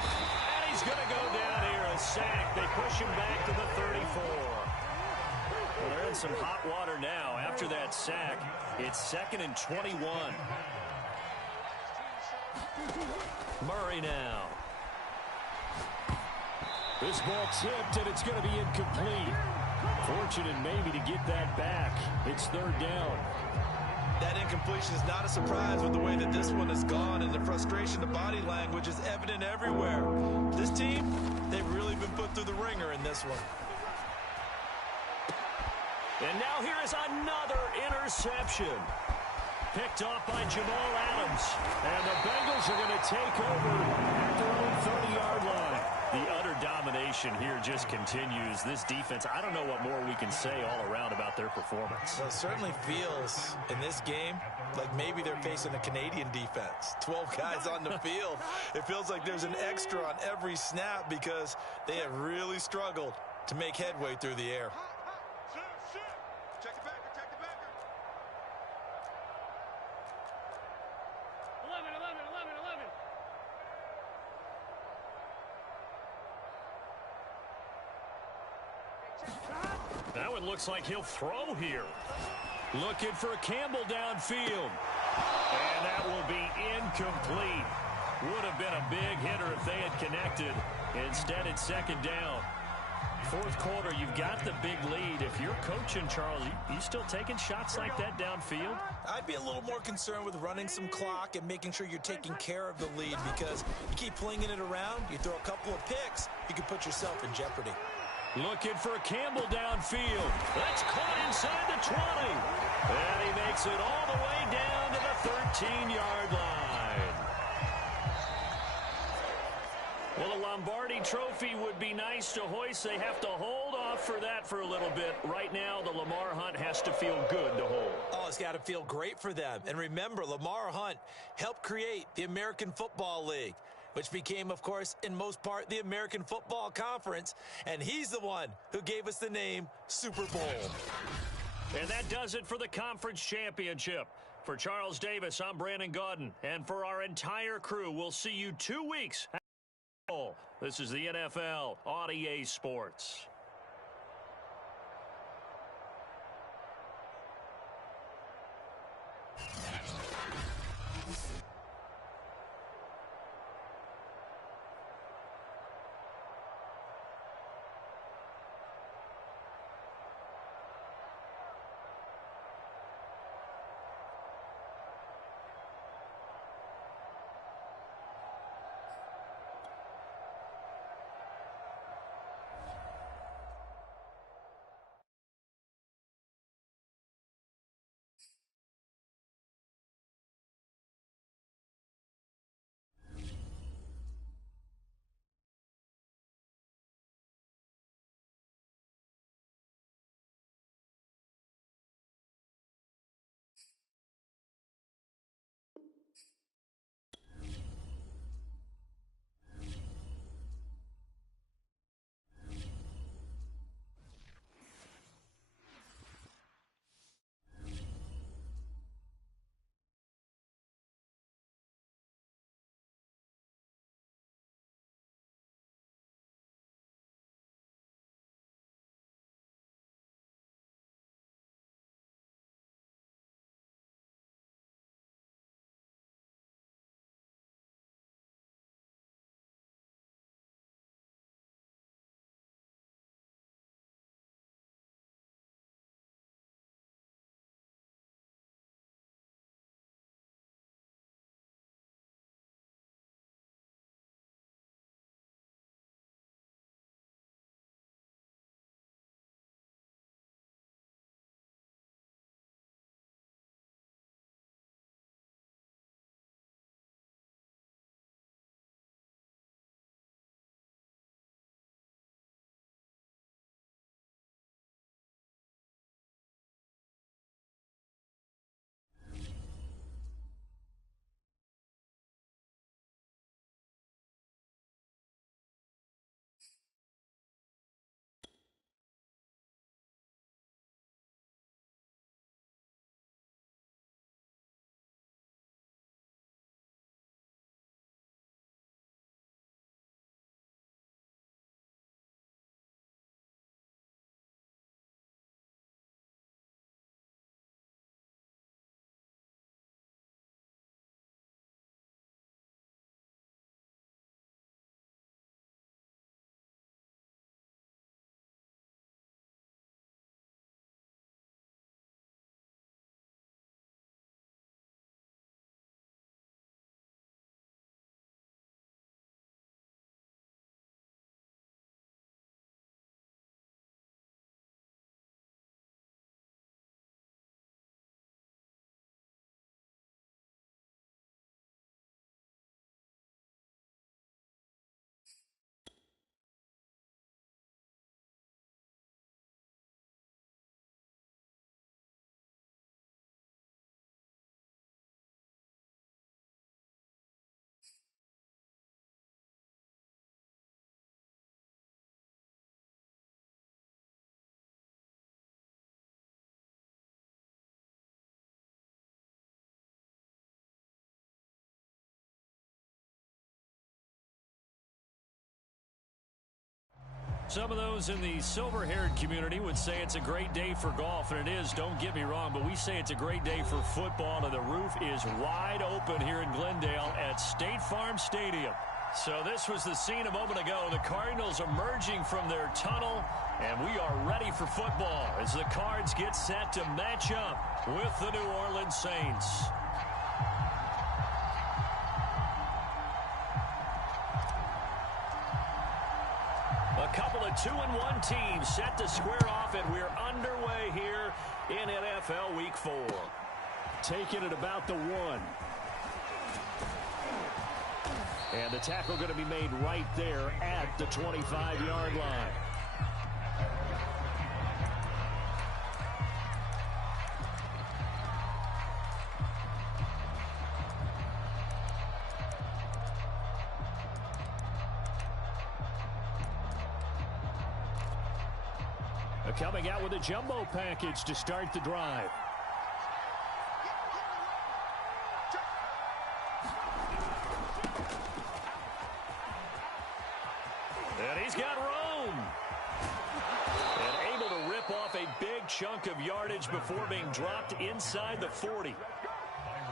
And he's going to go down here, a sack. They push him back to the 34. Well, they're in some hot water now. After that sack, it's 2nd and 21. Murray now. This ball tipped, and it's going to be incomplete. Fortunate maybe to get that back. It's third down. That incompletion is not a surprise with the way that this one has gone, and the frustration, the body language is evident everywhere. This team, they've really been put through the ringer in this one. And now here is another interception. Picked off by Jamal Adams. And the Bengals are going to take over at their own 30-yard line. The utter domination here just continues. This defense, I don't know what more we can say all around about their performance. Well, it certainly feels in this game like maybe they're facing a Canadian defense. 12 guys on the field. It feels like there's an extra on every snap because they have really struggled to make headway through the air. Check the backer, check the backer. 11, 11, 11, 11. That one looks like he'll throw here. Looking for Campbell downfield. And that will be incomplete. Would have been a big hitter if they had connected. Instead, it's second down. Fourth quarter, you've got the big lead. If you're coaching, Charles, you still taking shots like that downfield? I'd be a little more concerned with running some clock and making sure you're taking care of the lead, because you keep flinging it around, you throw a couple of picks, you can put yourself in jeopardy. Looking for Campbell downfield. That's caught inside the 20. And he makes it all the way down to the 13-yard line. Well, the Lombardi Trophy would be nice to hoist. They have to hold off for that for a little bit. Right now, the Lamar Hunt has to feel good to hold. Oh, it's got to feel great for them. And remember, Lamar Hunt helped create the American Football League, which became, of course, in most part, the American Football Conference. And he's the one who gave us the name Super Bowl. And that does it for the conference championship. For Charles Davis, I'm Brandon Gaudin. And for our entire crew, we'll see you 2 weeks. This is the NFL on EA Sports. Some of those in the silver-haired community would say it's a great day for golf, and it is, don't get me wrong, but we say it's a great day for football, and the roof is wide open here in Glendale at State Farm Stadium. So this was the scene a moment ago. The Cardinals emerging from their tunnel, and we are ready for football as the Cards get set to match up with the New Orleans Saints. A couple of 2-1 teams set to square off, and we're underway here in NFL Week 4. Taking it about the 1. And the tackle going to be made right there at the 25-yard line. Coming out with a jumbo package to start the drive. And he's got room. And able to rip off a big chunk of yardage before being dropped inside the 40.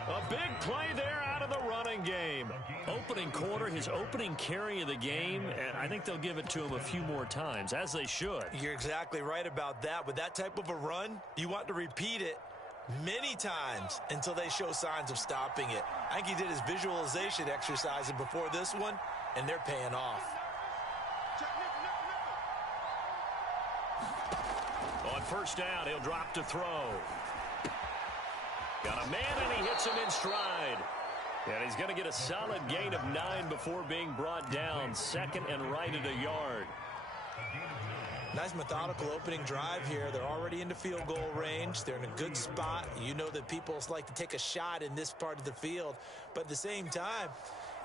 A big play there out of the running game. Opening quarter, his opening carry of the game, and I think they'll give it to him a few more times, as they should. You're exactly right about that. With that type of a run, you want to repeat it many times until they show signs of stopping it. I think he did his visualization exercises before this one, and they're paying off. On first down, he'll drop to throw. Got a man, and he hits him in stride. And he's going to get a solid gain of 9 before being brought down. Second and right at a yard. Nice methodical opening drive here. They're already into field goal range. They're in a good spot. You know that people like to take a shot in this part of the field. But at the same time,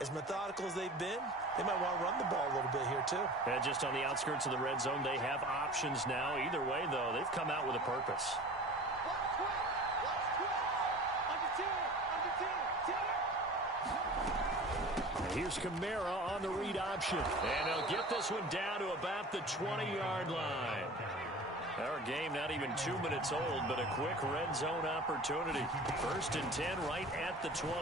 as methodical as they've been, they might want to run the ball a little bit here too. And just on the outskirts of the red zone, they have options now. Either way, though, they've come out with a purpose. Here's Kamara on the read option. And he'll get this one down to about the 20-yard line. Our game not even 2 minutes old, but a quick red zone opportunity. First and 10 right at the 20.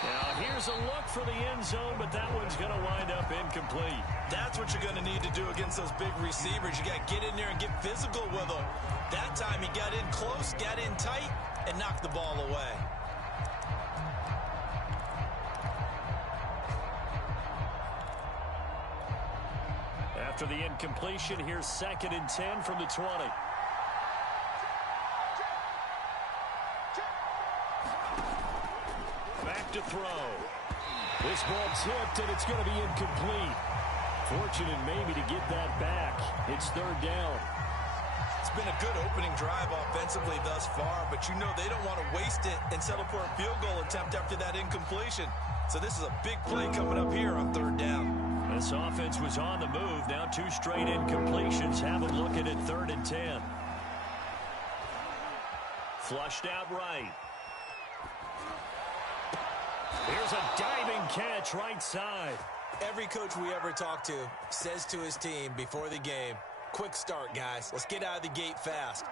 Now here's a look for the end zone, but that one's going to wind up incomplete. That's what you're going to need to do against those big receivers. You got to get in there and get physical with them. That time he got in close, got in tight, and knocked the ball away. After the incompletion, here's second and 10 from the 20. Back to throw. This ball tipped, and it's going to be incomplete. Fortunate maybe to get that back. It's third down. It's been a good opening drive offensively thus far, but you know they don't want to waste it and settle for a field goal attempt after that incompletion. So this is a big play coming up here on third down. This offense was on the move. Now 2 straight incompletions. Have them looking at third and 10. Flushed out right. Here's a diving catch right side. Every coach we ever talk to says to his team before the game, quick start, guys. Let's get out of the gate fast.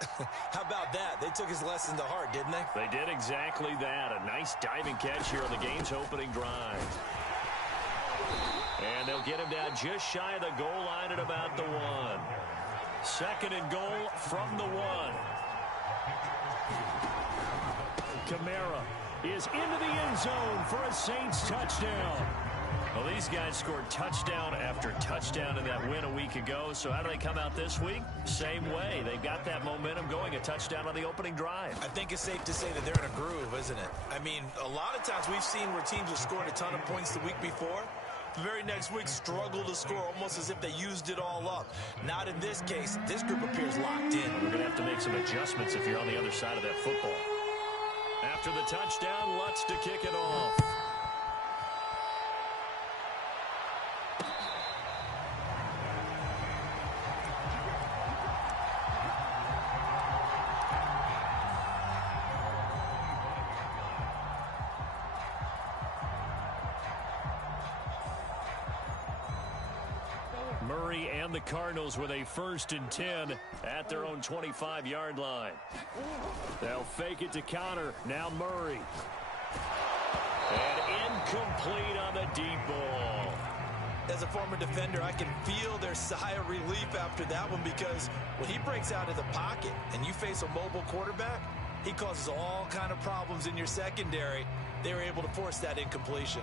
How about that? They took his lesson to heart, didn't they? They did exactly that. A nice diving catch here on the game's opening drive. And they'll get him down just shy of the goal line at about the 1. Second and goal from the 1. Kamara is into the end zone for a Saints touchdown. Well, these guys scored touchdown after touchdown in that win a week ago. So how do they come out this week? Same way. They've got that momentum going, a touchdown on the opening drive. I think it's safe to say that they're in a groove, isn't it? I mean, a lot of times we've seen where teams have scored a ton of points the week before. The very next week struggle to score almost as if they used it all up. Not in this case. This group appears locked in. We're going to have to make some adjustments if you're on the other side of that football. After the touchdown, Lutz to kick it off. Murray and the Cardinals with a 1st and 10 at their own 25-yard line. They'll fake it to counter. Now Murray. And incomplete on the deep ball. As a former defender, I can feel their sigh of relief after that one, because when he breaks out of the pocket and you face a mobile quarterback, he causes all kind of problems in your secondary. They were able to force that incompletion.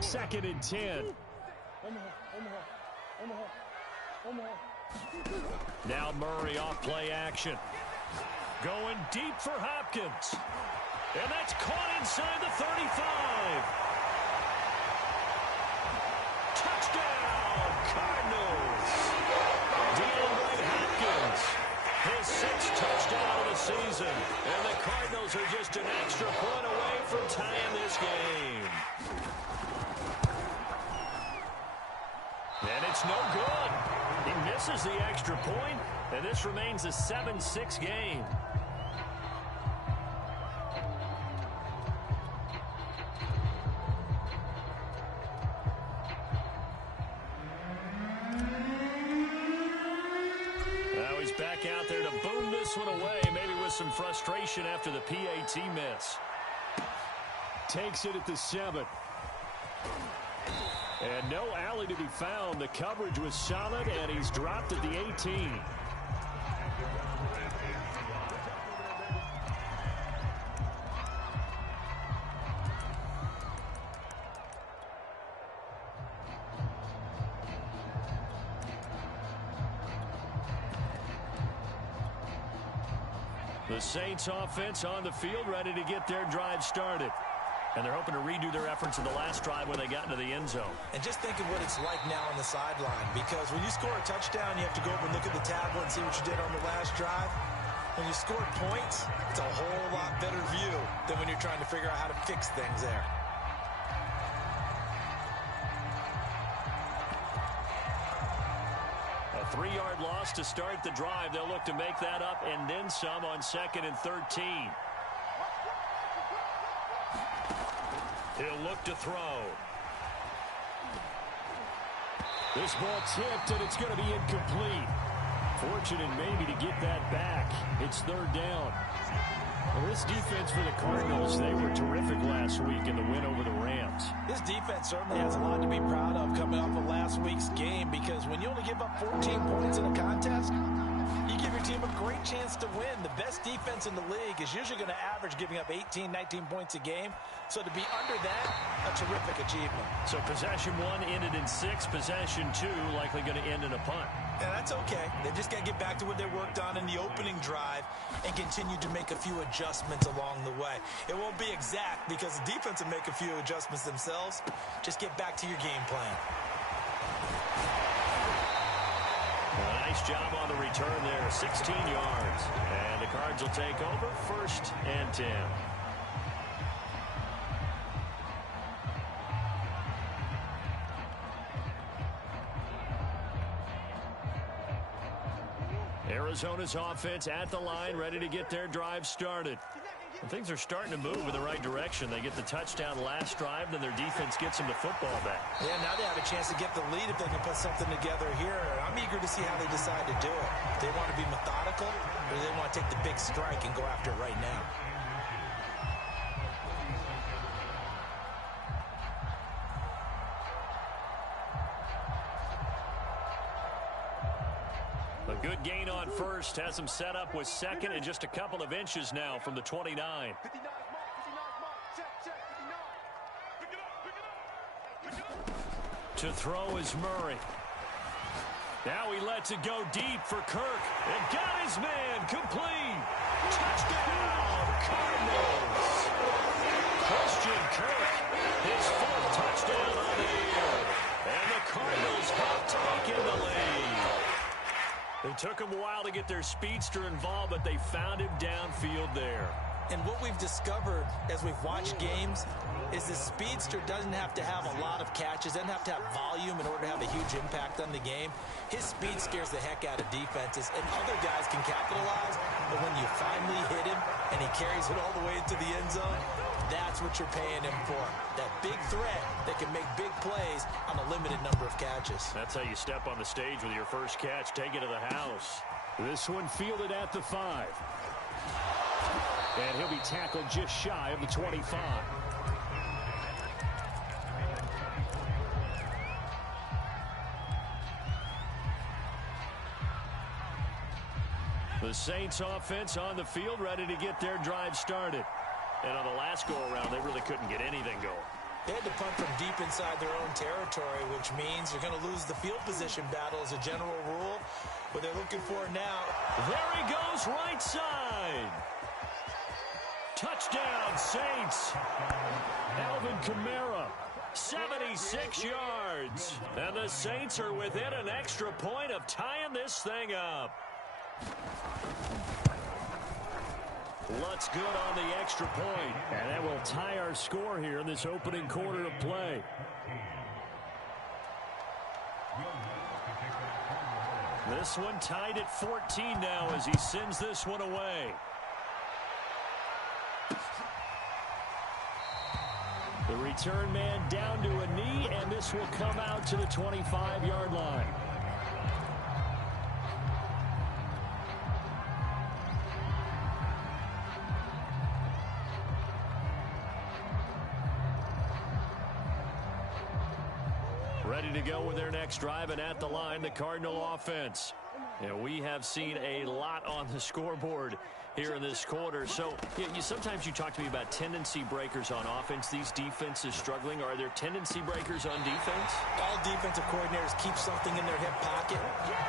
Second and 10. Now Murray off play action. Going deep for Hopkins. And that's caught inside the 35. Touchdown, Cardinals. DeAndre Hopkins, his 6th touchdown of the season. And the Cardinals are just an extra point away from tying this game. And it's no good. He misses the extra point, and this remains a 7-6 game. Now he's back out there to boom this one away, maybe with some frustration after the PAT miss. Takes it at the 7. And no alley to be found. The coverage was solid, and he's dropped at the 18. The Saints offense on the field, ready to get their drive started. And they're hoping to redo their efforts in the last drive when they got into the end zone. And just think of what it's like now on the sideline, because when you score a touchdown, you have to go over and look at the tablet and see what you did on the last drive. When you scored points, it's a whole lot better view than when you're trying to figure out how to fix things there. A 3-yard loss to start the drive. They'll look to make that up and then some on 2nd and 13. He'll look to throw. This ball tipped, and it's going to be incomplete. Fortunate maybe to get that back. It's 3rd down. Well, this defense for the Cardinals, they were terrific last week in the win over the Rams. This defense certainly has a lot to be proud of coming off of last week's game, because when you only give up 14 points in a contest, you give your team a great chance to win. The best defense in the league is usually going to average giving up 18, 19 points a game. So to be under that, a terrific achievement. So possession 1 ended in 6. Possession 2 likely going to end in a punt. Yeah, that's okay. They just got to get back to what they worked on in the opening drive and continue to make a few adjustments along the way. It won't be exact because the defense will make a few adjustments themselves. Just get back to your game plan. Nice job on the return there, 16 yards. And the Cards will take over, 1st and 10. Arizona's offense at the line, ready to get their drive started. And things are starting to move in the right direction. They get the touchdown last drive, then their defense gets them the football back. Yeah, now they have a chance to get the lead if they can put something together here. I'm eager to see how they decide to do it. They want to be methodical, or they want to take the big strike and go after it right now. A good gain on 1st, has them set up with 2nd and just a couple of inches now from the 29. To throw is Murray. Now he lets it go deep for Kirk. And got his man complete. Touchdown, Cardinals. Christian Kirk, his 4th touchdown on the year. And the Cardinals have taken the lead. It took them a while to get their speedster involved, but they found him downfield there. And what we've discovered as we've watched games is the speedster doesn't have to have a lot of catches, doesn't have to have volume in order to have a huge impact on the game. His speed scares the heck out of defenses, and other guys can capitalize, but when you finally hit him and he carries it all the way into the end zone, that's what you're paying him for. That big threat that can make big plays on a limited number of catches. That's how you step on the stage with your first catch. Take it to the house. This one fielded at the 5. And he'll be tackled just shy of the 25. The Saints offense on the field, ready to get their drive started. And on the last go-around, they really couldn't get anything going. They had to punt from deep inside their own territory, which means they're going to lose the field position battle as a general rule. What they're looking for now. There he goes, right side. Touchdown, Saints. Alvin Kamara, 76 yards. And the Saints are within an extra point of tying this thing up. Lutz good on the extra point. And that will tie our score here in this opening quarter of play. This one tied at 14 now as he sends this one away. The return man down to a knee, and this will come out to the 25-yard line. Ready to go with their next drive, and at the line, the Cardinal offense. And we have seen a lot on the scoreboard here in this quarter. So sometimes you talk to me about tendency breakers on offense. These defenses struggling. Are there tendency breakers on defense? All defensive coordinators keep something in their hip pocket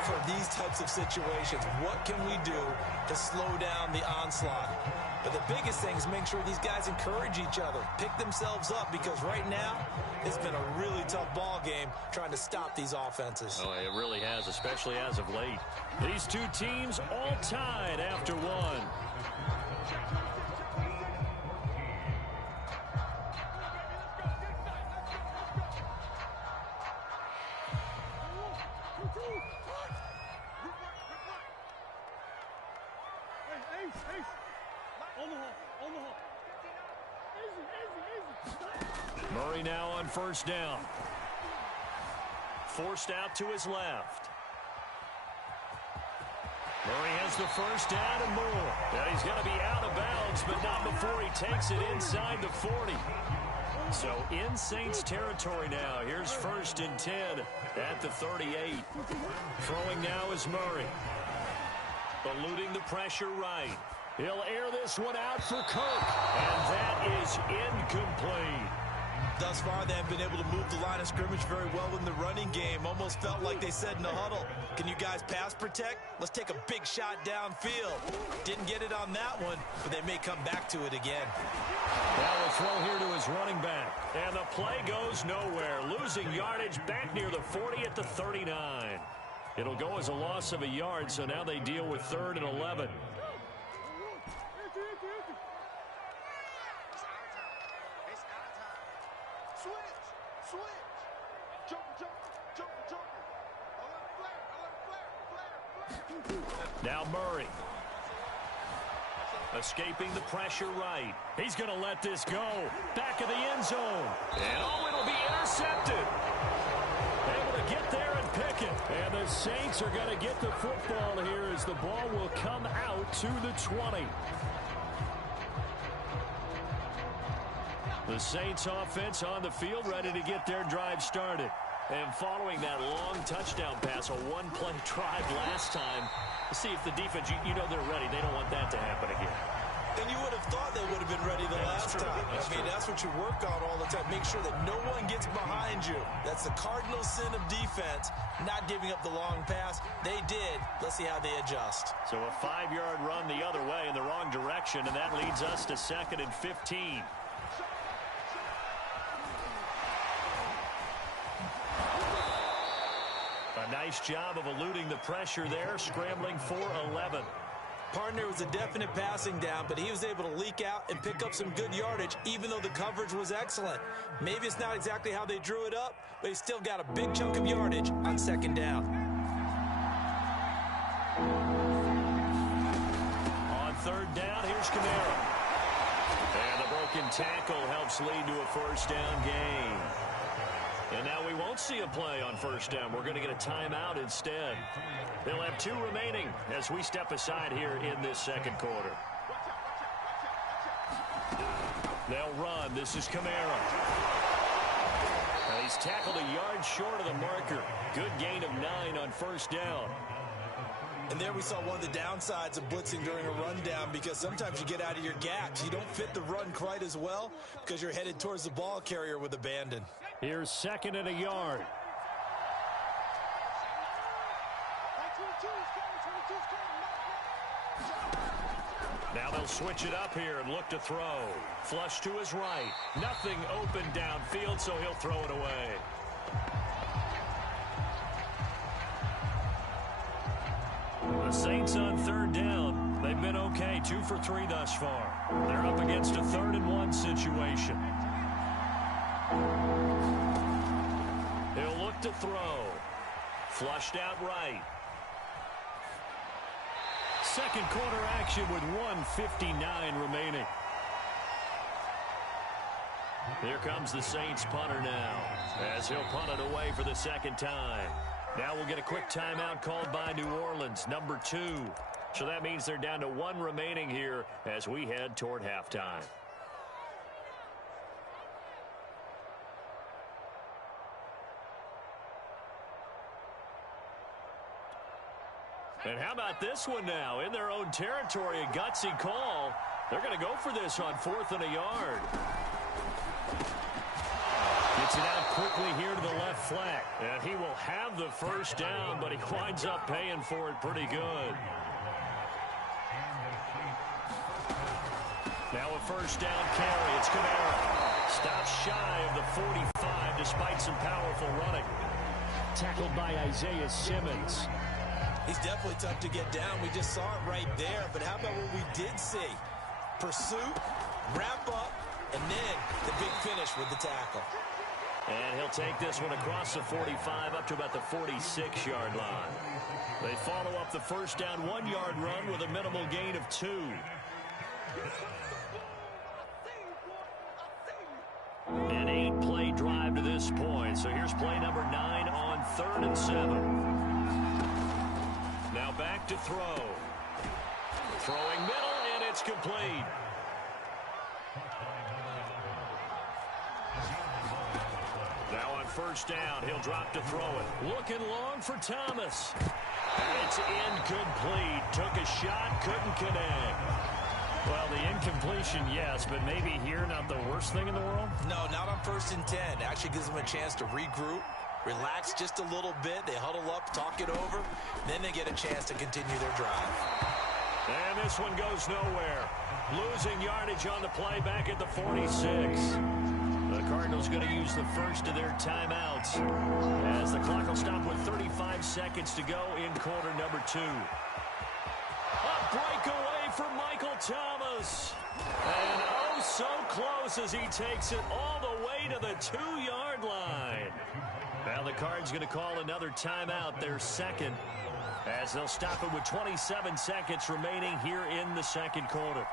for these types of situations. What can we do to slow down the onslaught? But the biggest thing is make sure these guys encourage each other, pick themselves up, because right now it's been a really tough ball game trying to stop these offenses. Oh, it really has, especially as of late. These two teams all tied after one. Murray now on first down. Forced out to his left. Murray has the first down and more. Now he's going to be out of bounds, but not before he takes it inside the 40. So in Saints territory now. Here's first and 10 at the 38. Throwing now is Murray. Eluding the pressure right. He'll air this one out for Kirk. And that is incomplete. Thus far, they have been able to move the line of scrimmage very well in the running game. Almost felt like they said in the huddle, can you guys pass protect? Let's take a big shot downfield. Didn't get it on that one, but they may come back to it again. Now a throw here to his running back. And the play goes nowhere. Losing yardage back near the 40 at the 39. It'll go as a loss of a yard, so now they deal with 3rd and 11. Now Murray. Escaping the pressure right. He's going to let this go. Back of the end zone. And it'll be intercepted. Able to get there and pick it. And the Saints are going to get the football here as the ball will come out to the 20. The Saints offense on the field ready to get their drive started. And following that long touchdown pass, a one-play drive last time, to see if the defense, you know they're ready. They don't want that to happen again. And you would have thought they would have been ready the last time. That's what you work on all the time. Make sure that no one gets behind you. That's the cardinal sin of defense, not giving up the long pass. They did. Let's see how they adjust. So a 5-yard run the other way in the wrong direction, and that leads us to 2nd and 15. A nice job of eluding the pressure there, scrambling for 11. Partner was a definite passing down, but he was able to leak out and pick up some good yardage, even though the coverage was excellent. Maybe it's not exactly how they drew it up, but he still got a big chunk of yardage on second down. On third down, here's Kamara. And the broken tackle helps lead to a first down gain. And now we won't see a play on first down. We're going to get a timeout instead. They'll have 2 remaining as we step aside here in this second quarter. They'll run. This is Kamara. He's tackled a yard short of the marker. Good gain of 9 on first down. And there we saw one of the downsides of blitzing during a rundown, because sometimes you get out of your gaps. You don't fit the run quite as well because you're headed towards the ball carrier with abandon. Here's second and a yard. Now they'll switch it up here and look to throw. Flush to his right. Nothing open downfield, so he'll throw it away. The Saints on third down. They've been okay, 2 for 3 thus far. They're up against a 3rd and 1 situation. He'll look to throw. Flushed out right. Second quarter action with 1:59 remaining. Here comes the Saints punter now, as he'll punt it away for the second time. Now we'll get a quick timeout called by New Orleans, number 2. So that means they're down to 1 remaining here as we head toward halftime. And how about this one now? In their own territory, a gutsy call. They're going to go for this on 4th and a yard. Gets it out quickly here to the left flat. And he will have the first down, but he winds up paying for it pretty good. Now a first down carry. It's Kamara. Stops shy of the 45 despite some powerful running. Tackled by Isaiah Simmons. He's definitely tough to get down. We just saw it right there. But how about what we did see? Pursuit, wrap up, and then the big finish with the tackle. And he'll take this one across the 45 up to about the 46-yard line. They follow up the first down 1-yard run with a minimal gain of 2. An 8-play drive to this point. So here's play number 9 on 3rd and 7. Now back to throw. Throwing middle, and it's complete. Now on first down, he'll drop to throw it. Looking long for Thomas. And it's incomplete. Took a shot, couldn't connect. Well, the incompletion, yes, but maybe here not the worst thing in the world? No, not on 1st and 10. Actually gives them a chance to regroup. Relax just a little bit. They huddle up, talk it over. Then they get a chance to continue their drive. And this one goes nowhere. Losing yardage on the play back at the 46. The Cardinals going to use the first of their timeouts as the clock will stop with 35 seconds to go in quarter number 2. A breakaway for Michael Thomas. And oh, so close as he takes it all the way to the 2-yard line. Now the Cards going to call another timeout, their second, as they'll stop it with 27 seconds remaining here in the second quarter.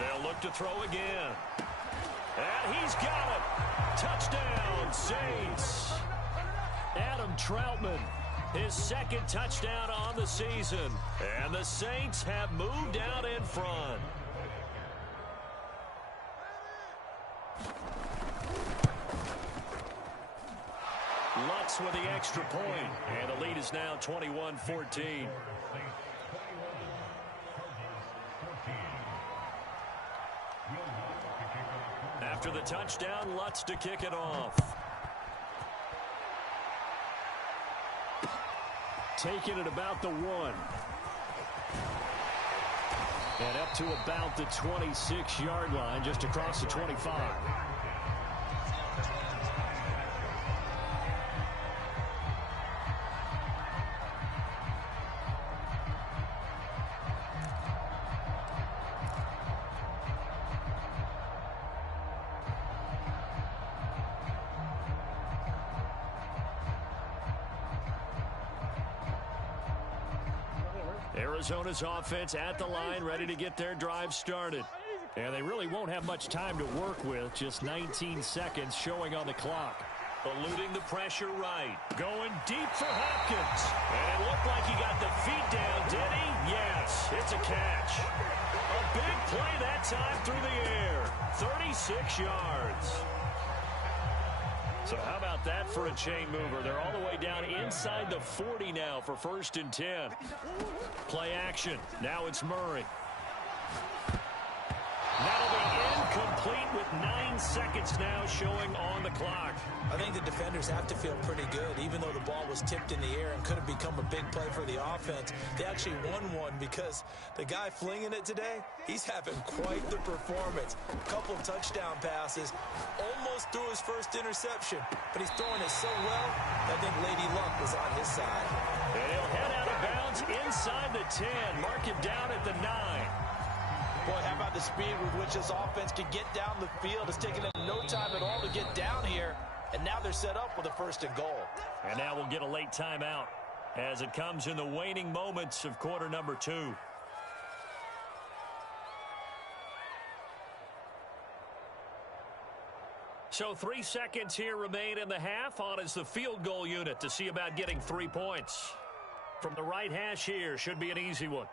They'll look to throw again. And he's got it. Touchdown, Saints. Adam Troutman, his second touchdown on the season. And the Saints have moved out in front. Lutz with the extra point, and the lead is now 21-14. After the touchdown, Lutz to kick it off. Taking it about the 1. And up to about the 26-yard line, just across the 25. Arizona's offense at the line, ready to get their drive started. And they really won't have much time to work with, just 19 seconds showing on the clock. Eluding the pressure right. Going deep for Hopkins. And it looked like he got the feet down, did he? Yes, it's a catch. A big play that time through the air. 36 yards. So how about that for a chain mover? They're all the way down inside the 40 now for 1st and 10. Play action. Now it's Murray. That'll be incomplete with 9 seconds now showing on the clock. I think the defenders have to feel pretty good, even though the ball was tipped in the air and could have become a big play for the offense. They actually won one because the guy flinging it today, he's having quite the performance. A couple of touchdown passes, almost threw his first interception, but he's throwing it so well, I think Lady Luck was on his side. And he'll head out of bounds inside the 10. Mark him down at the 9. Boy, how about the speed with which this offense can get down the field? It's taken them no time at all to get down here, and now they're set up with a 1st and goal. And now we'll get a late timeout as it comes in the waning moments of quarter number 2. So 3 seconds here remain in the half. On is the field goal unit to see about getting 3 points. From the right hash here, should be an easy one.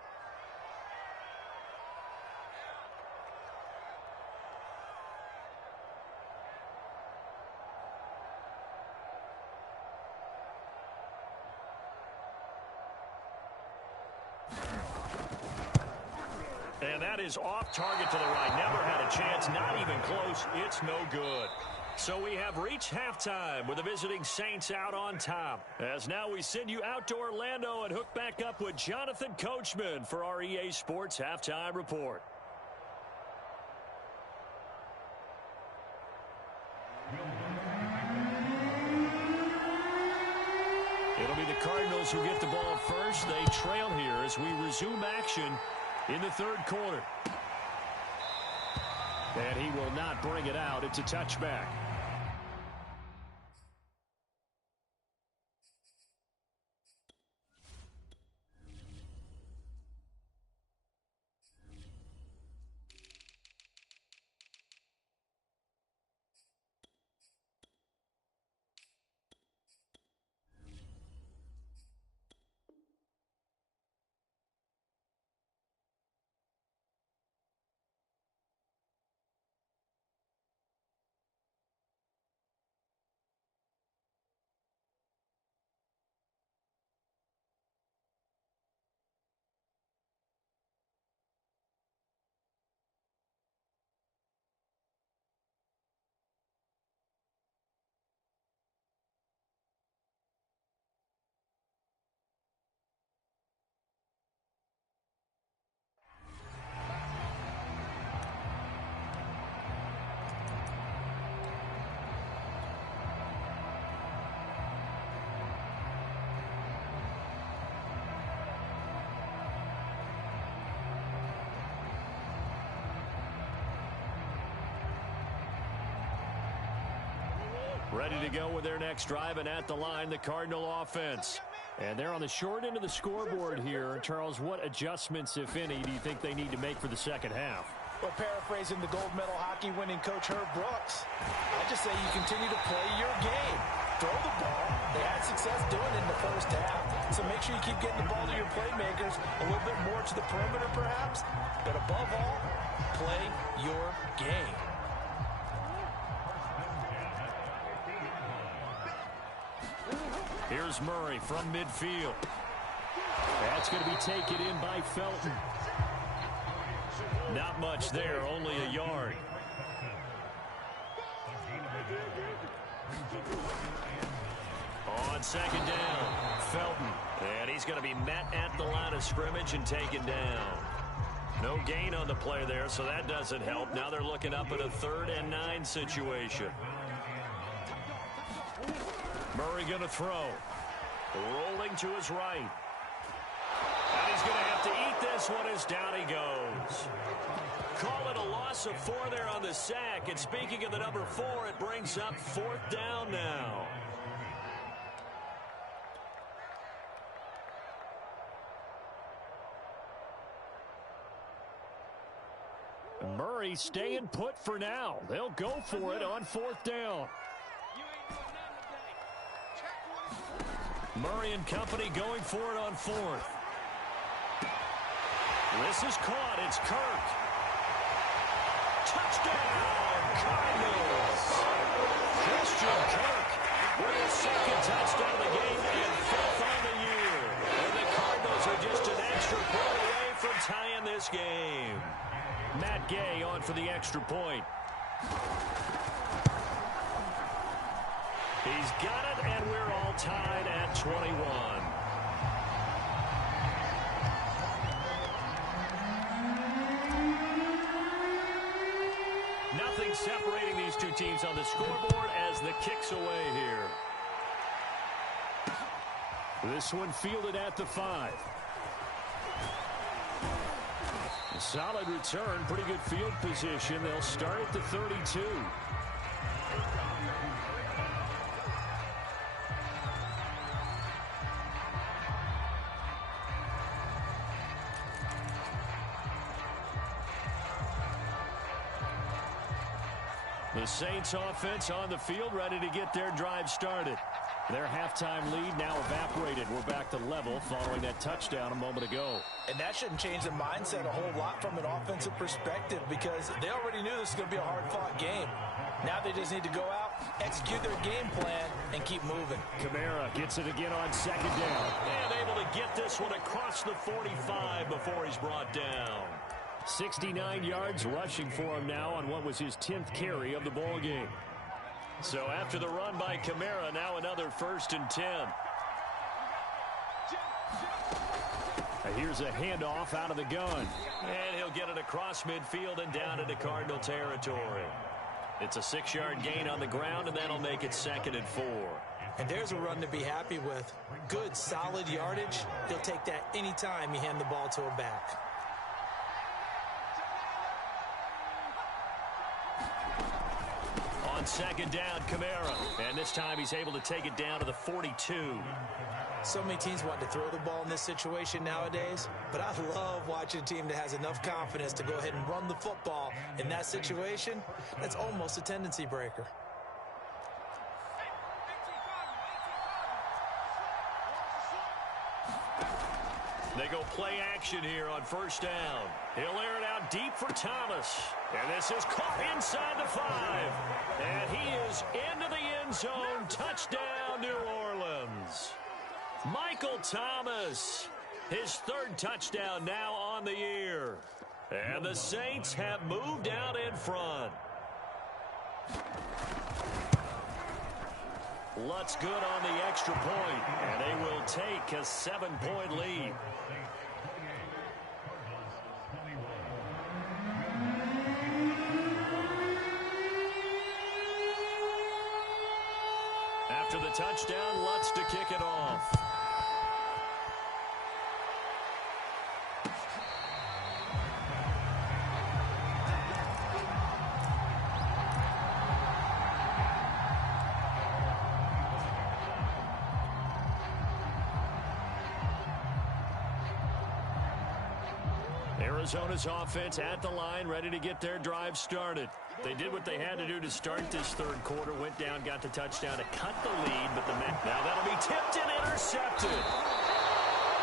And that is off target to the right. Never had a chance, not even close. It's no good. So we have reached halftime with the visiting Saints out on top. As now we send you out to Orlando and hook back up with Jonathan Coachman for our EA Sports Halftime Report. It'll be the Cardinals who get the ball first. They trail here as we resume action in the 3rd quarter. And he will not bring it out. It's a touchback. Ready to go with their next drive, and at the line, the Cardinal offense. And they're on the short end of the scoreboard here. Charles, what adjustments, if any, do you think they need to make for the second half? Well, paraphrasing the gold medal hockey winning coach Herb Brooks, I just say you continue to play your game. Throw the ball. They had success doing it in the first half. So make sure you keep getting the ball to your playmakers, a little bit more to the perimeter perhaps. But above all, play your game. Here's Murray from midfield. That's going to be taken in by Felton. Not much there, only a yard. On second down, Felton. And he's going to be met at the line of scrimmage and taken down. No gain on the play there, so that doesn't help. Now they're looking up at a 3rd and 9 situation. Murray going to throw. Rolling to his right. And he's going to have to eat this one as down he goes. Call it a loss of 4 there on the sack. And speaking of the number 4, it brings up 4th down now. Murray staying put for now. They'll go for it on 4th down. Murray and company going for it on 4th. This is caught. It's Kirk. Touchdown, Cardinals. Christian Kirk with his 2nd touchdown of the game and 5th on the year. And the Cardinals are just an extra point away from tying this game. Matt Gay on for the extra point. He's got it, and we're all tied at 21. Nothing separating these two teams on the scoreboard as the kick's away here. This one fielded at the 5. A solid return, pretty good field position. They'll start at the 32. The Saints offense on the field, ready to get their drive started. Their halftime lead now evaporated. We're back to level following that touchdown a moment ago. And that shouldn't change the mindset a whole lot from an offensive perspective because they already knew this was going to be a hard-fought game. Now they just need to go out, execute their game plan, and keep moving. Kamara gets it again on 2nd down. And able to get this one across the 45 before he's brought down. 69 yards rushing for him now on what was his 10th carry of the ball game. So after the run by Kamara, now another 1st and 10. Here's a handoff out of the gun. And he'll get it across midfield and down into Cardinal territory. It's a 6-yard gain on the ground, and that'll make it 2nd and 4. And there's a run to be happy with. Good, solid yardage. He'll take that anytime you hand the ball to a back. On 2nd down, Kamara. And this time he's able to take it down to the 42. So many teams want to throw the ball in this situation nowadays, but I love watching a team that has enough confidence to go ahead and run the football in that situation. That's almost a tendency breaker. They go play action here on 1st down. He'll air it out deep for Thomas. And this is caught inside the 5. And he is into the end zone. Touchdown, New Orleans. Michael Thomas, his 3rd touchdown now on the year. And the Saints have moved out in front. Lutz good on the extra point, and they will take a 7-point lead. After the touchdown, Lutz to kick it off. Arizona's offense at the line, ready to get their drive started. They did what they had to do to start this 3rd quarter, went down, got the touchdown to cut the lead, but now that'll be tipped and intercepted.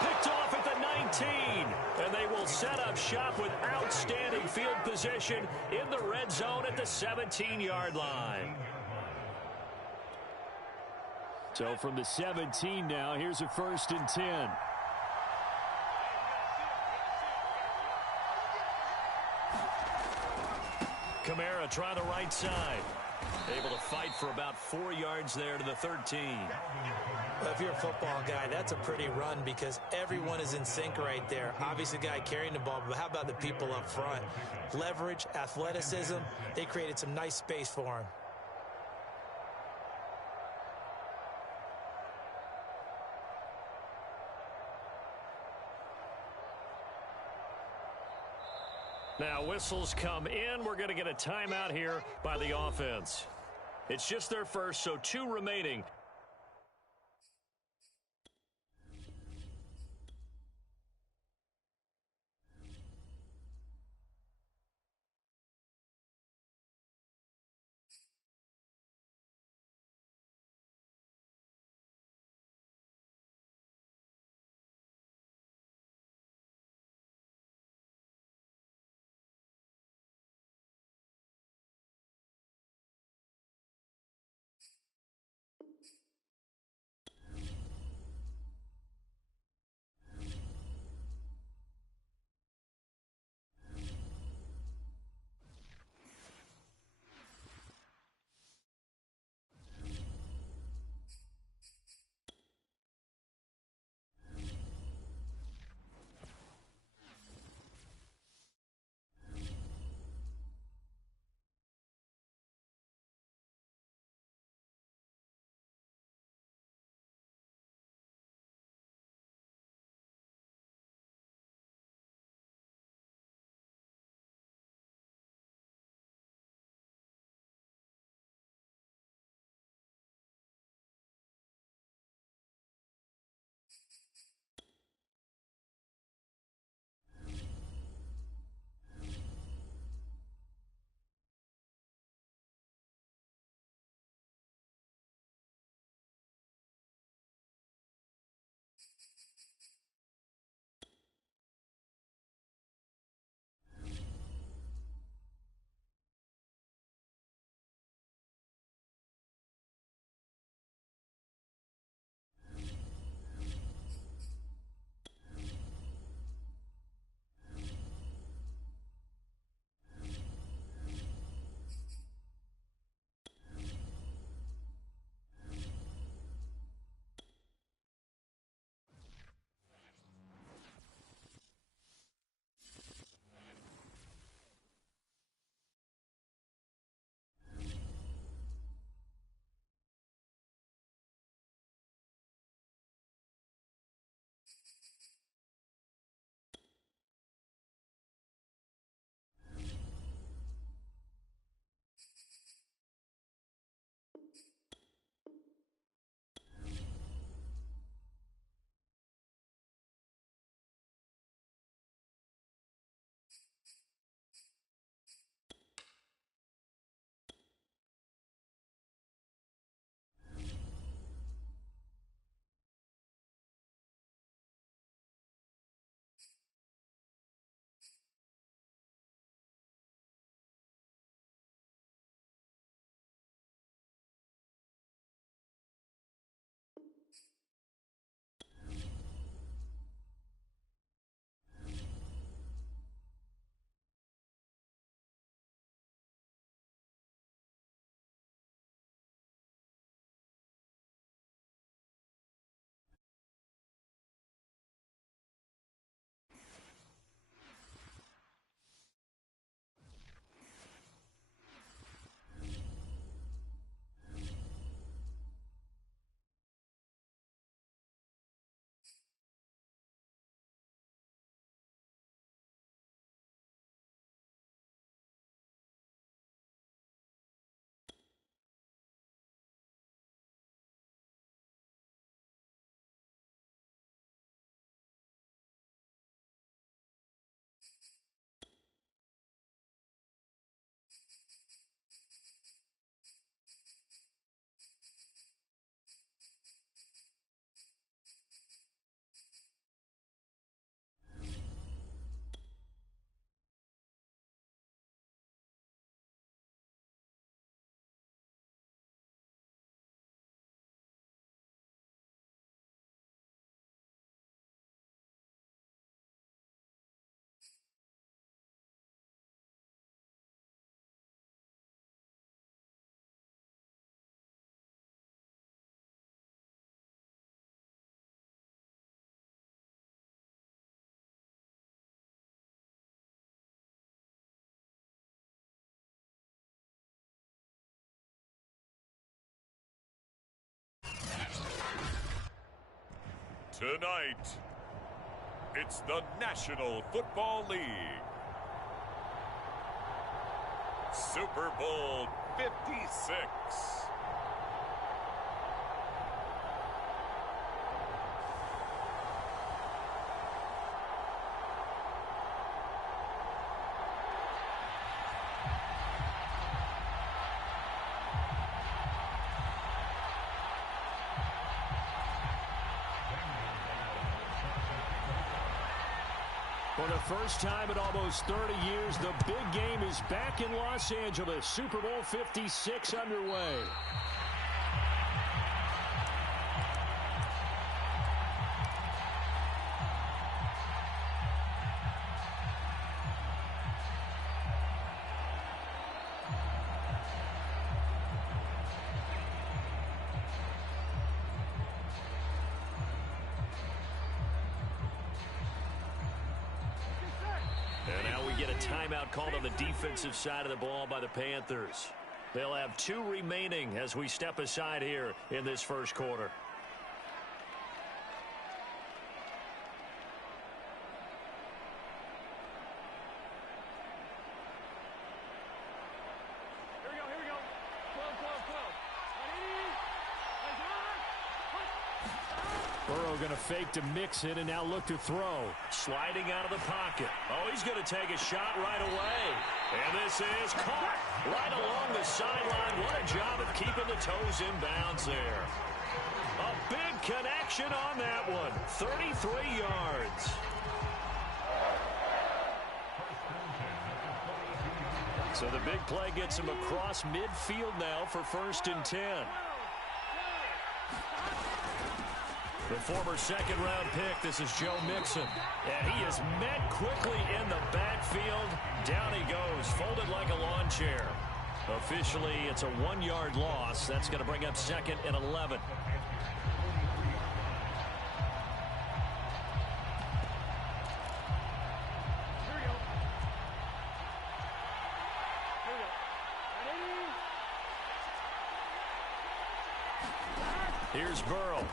Picked off at the 19, and they will set up shop with outstanding field position in the red zone at the 17-yard line. So from the 17 now, here's a 1st and 10. Kamara try the right side. Able to fight for about 4 yards there to the 13. Well, if you're a football guy, that's a pretty run because everyone is in sync right there. Obviously, the guy carrying the ball, but how about the people up front? Leverage, athleticism, they created some nice space for him. Now whistles come in. We're going to get a timeout here by the offense. It's just their first, so 2 remaining. Tonight, it's the National Football League. Super Bowl 56. For the first time in almost 30 years, the big game is back in Los Angeles. Super Bowl 56 underway. Timeout called on the defensive side of the ball by the Panthers. They'll have 2 remaining as we step aside here in this first quarter. Here we go. 12. Burrow going to fake to mix it and now look to throw. Sliding out of the pocket. Oh, he's going to take a shot right away. And this is caught right along the sideline. What a job of keeping the toes in bounds there. A big connection on that one. 33 yards. So the big play gets him across midfield now for 1st and 10. The former second-round pick, this is Joe Mixon. And he is met quickly in the backfield. Down he goes, folded like a lawn chair. Officially, it's a 1-yard loss. That's going to bring up 2nd and 11. Here's Burrow.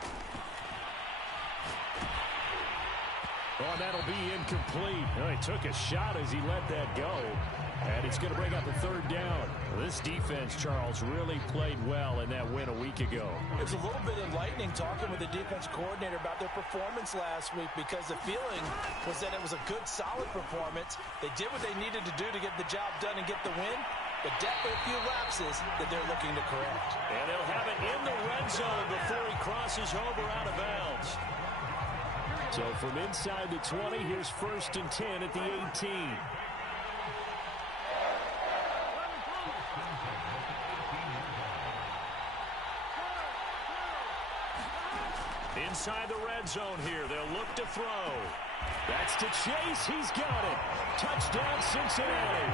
Oh, that'll be incomplete. Oh, he took a shot as he let that go. And it's going to bring up a 3rd down. Well, this defense, Charles, really played well in that win a week ago. It was a little bit enlightening talking with the defense coordinator about their performance last week, because the feeling was that it was a good, solid performance. They did what they needed to do to get the job done and get the win. But definitely a few lapses that they're looking to correct. And they'll have it in the red zone before he crosses over out of bounds. So from inside the 20, here's 1st and 10 at the 18. Inside the red zone here, they'll look to throw. That's to Chase. He's got it. Touchdown, Cincinnati.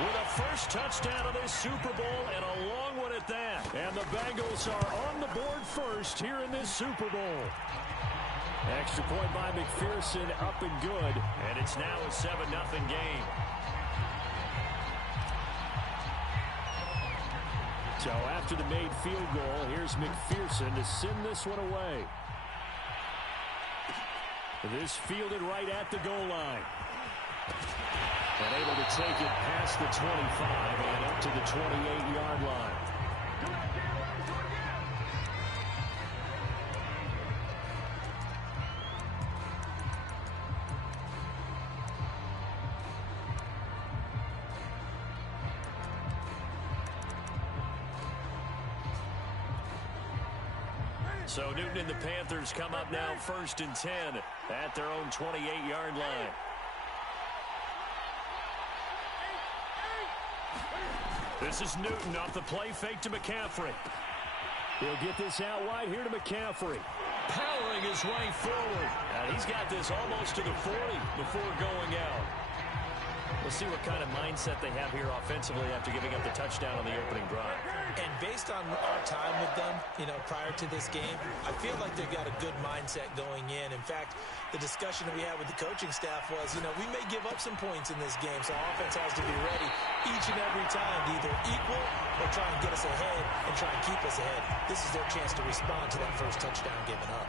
With a first touchdown of this Super Bowl, and a long one at that. And the Bengals are on the board first here in this Super Bowl. Extra point by McPherson, up and good. And it's now a 7-0 game. So after the made field goal, here's McPherson to send this one away. This fielded right at the goal line. And able to take it past the 25 and up to the 28-yard line. So Newton and the Panthers come up now 1st and 10 at their own 28-yard line. This is Newton off the play fake to McCaffrey. He'll get this out wide here to McCaffrey. Powering his way forward. And he's got this almost to the 40 before going out. We'll see what kind of mindset they have here offensively after giving up the touchdown on the opening drive. And based on our time with them, prior to this game, I feel like they've got a good mindset going in. In fact, the discussion that we had with the coaching staff was, we may give up some points in this game, so our offense has to be ready each and every time to either equal or try and get us ahead and try and keep us ahead. This is their chance to respond to that first touchdown given up.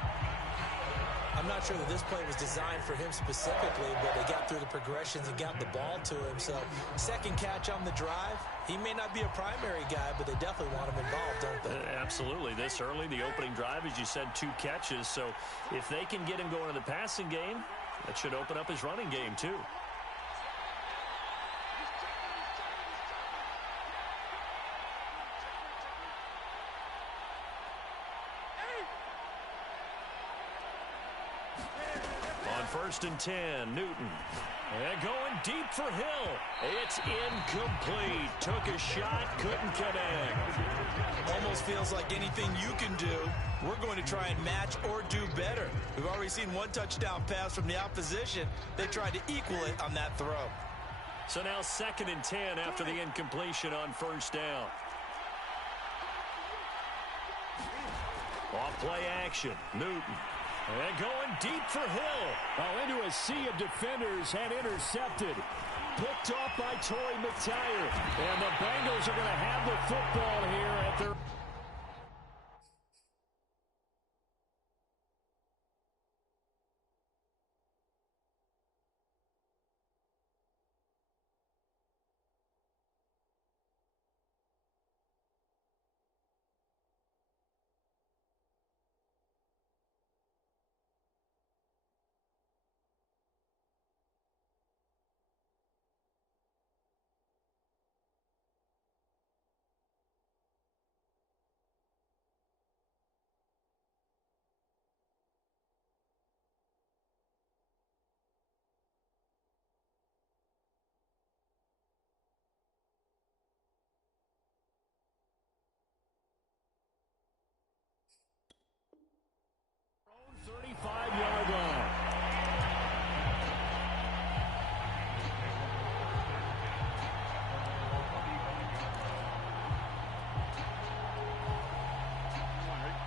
I'm not sure that this play was designed for him specifically, but they got through the progressions and got the ball to him. So second catch on the drive, he may not be a primary guy, but they definitely want him involved, don't they? Absolutely. This early, the opening drive, as you said, 2 catches. So if they can get him going in the passing game, that should open up his running game too. First and 10, Newton. And going deep for Hill. It's incomplete. Took a shot, couldn't connect. Almost feels like anything you can do, we're going to try and match or do better. We've already seen 1 touchdown pass from the opposition. They tried to equal it on that throw. So now 2nd and 10 after the incompletion on first down. Off play action, Newton. And going deep for Hill. Oh, into a sea of defenders and intercepted. Picked off by Torrey McTyer. And the Bengals are going to have the football here at their...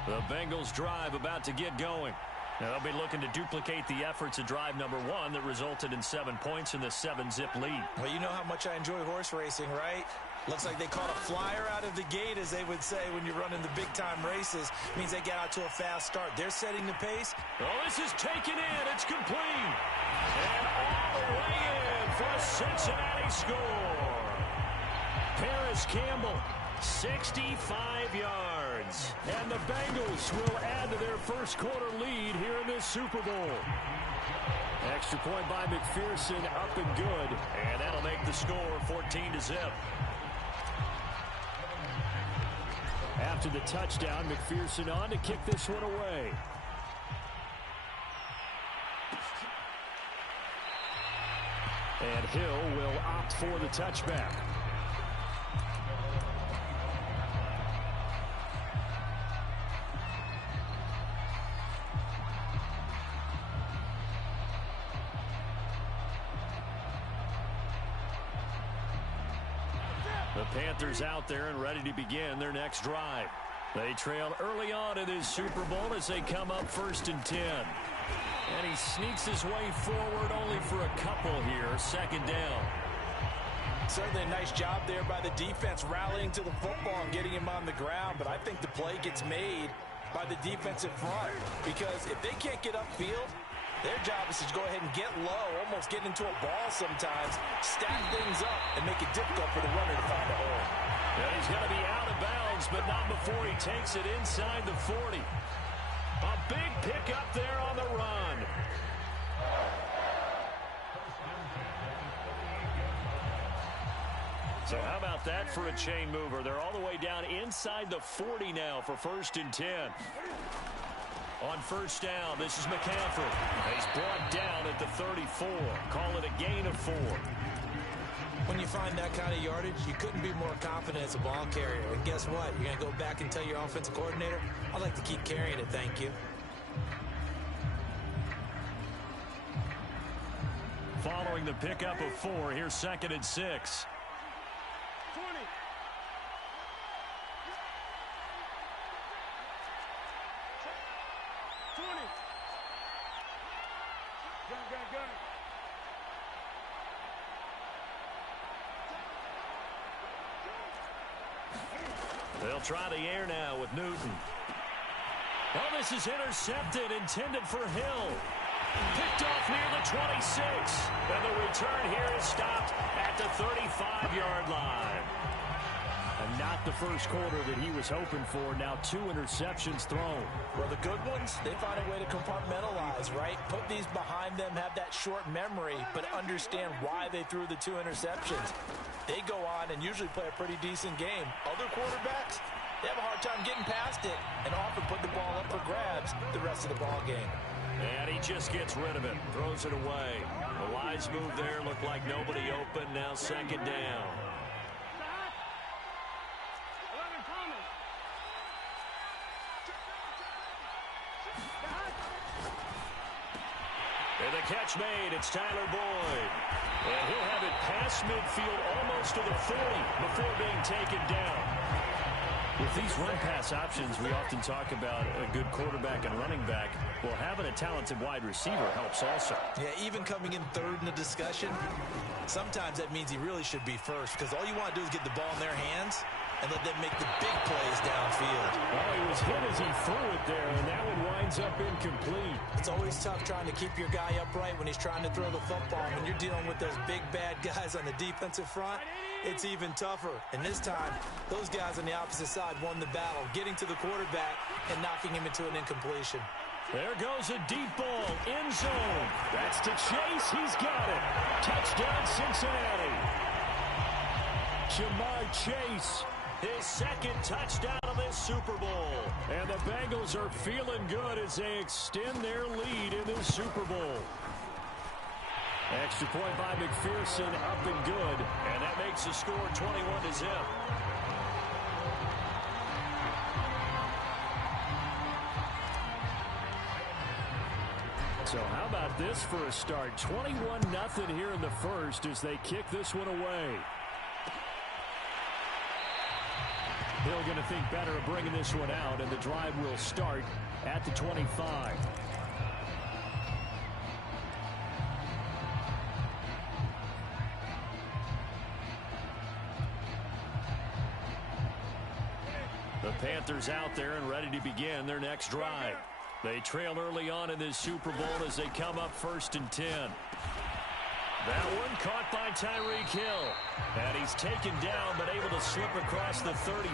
The Bengals drive about to get going. Now they'll be looking to duplicate the efforts of drive number 1 that resulted in 7 points in the 7-zip lead. Well, you know how much I enjoy horse racing, right? Looks like they caught a flyer out of the gate, as they would say when you're running the big-time races. Means they get out to a fast start. They're setting the pace. Oh, this is taken in. It's complete. And all the way in for a Cincinnati score. Paris Campbell, 65 yards. And the Bengals will add to their first quarter lead here in this Super Bowl. Extra point by McPherson, up and good. And that'll make the score 14-0. After the touchdown, McPherson on to kick this one away. And Hill will opt for the touchback. The Panthers out there and ready to begin their next drive. They trail early on in this Super Bowl as they come up 1st and 10. And he sneaks his way forward only for a couple here. 2nd down. Certainly a nice job there by the defense rallying to the football and getting him on the ground. But I think the play gets made by the defensive front. Because if they can't get upfield, their job is to go ahead and get low, almost get into a ball sometimes, stack things up, and make it difficult for the runner to find a hole. Yeah, he's going to be out of bounds, but not before he takes it inside the 40. A big pickup there on the run. So how about that for a chain mover? They're all the way down inside the 40 now for 1st and 10. On 1st down, this is McCaffrey. He's brought down at the 34. Call it a gain of 4. When you find that kind of yardage, you couldn't be more confident as a ball carrier. And guess what? You're going to go back and tell your offensive coordinator, I'd like to keep carrying it, thank you. Following the pickup of 4, here's 2nd and 6. 20. 20. Gun. They'll try the air now with Newton. Oh, this is intercepted, intended for Hill. Picked off near the 26. And the return here is stopped at the 35-yard line. And not the first quarter that he was hoping for. Now 2 interceptions thrown. Well, the good ones, they find a way to compartmentalize, right? Put these behind them, have that short memory, but understand why they threw the 2 interceptions. They go on and usually play a pretty decent game. Other quarterbacks, they have a hard time getting past it and often put the ball up for grabs the rest of the ball game. And he just gets rid of it, throws it away. The wise move there, looked like nobody open. Now 2nd down. And the catch made, it's Tyler Boyd. And he'll have it past midfield almost to the 40 before being taken down. With these run-pass options, we often talk about a good quarterback and running back. Well, having a talented wide receiver helps also. Yeah, even coming in 3rd in the discussion, sometimes that means he really should be first because all you want to do is get the ball in their hands and let them make the big plays downfield. Well, he was hit as he threw it there, and that one winds up incomplete. It's always tough trying to keep your guy upright when he's trying to throw the football. When you're dealing with those big, bad guys on the defensive front, it's even tougher. And this time, those guys on the opposite side won the battle, getting to the quarterback and knocking him into an incompletion. There goes a deep ball, end zone. That's to Chase. He's got it. Touchdown, Cincinnati. Ja'Marr Chase. His 2nd touchdown of this Super Bowl. And the Bengals are feeling good as they extend their lead in this Super Bowl. Extra point by McPherson, up and good. And that makes the score 21-0. So how about this for a start? 21-0 here in the first as they kick this one away. Hill going to think better of bringing this one out, and the drive will start at the 25. The Panthers out there and ready to begin their next drive. They trail early on in this Super Bowl as they come up 1st and 10. That one caught by Tyreek Hill. And he's taken down but able to slip across the 35.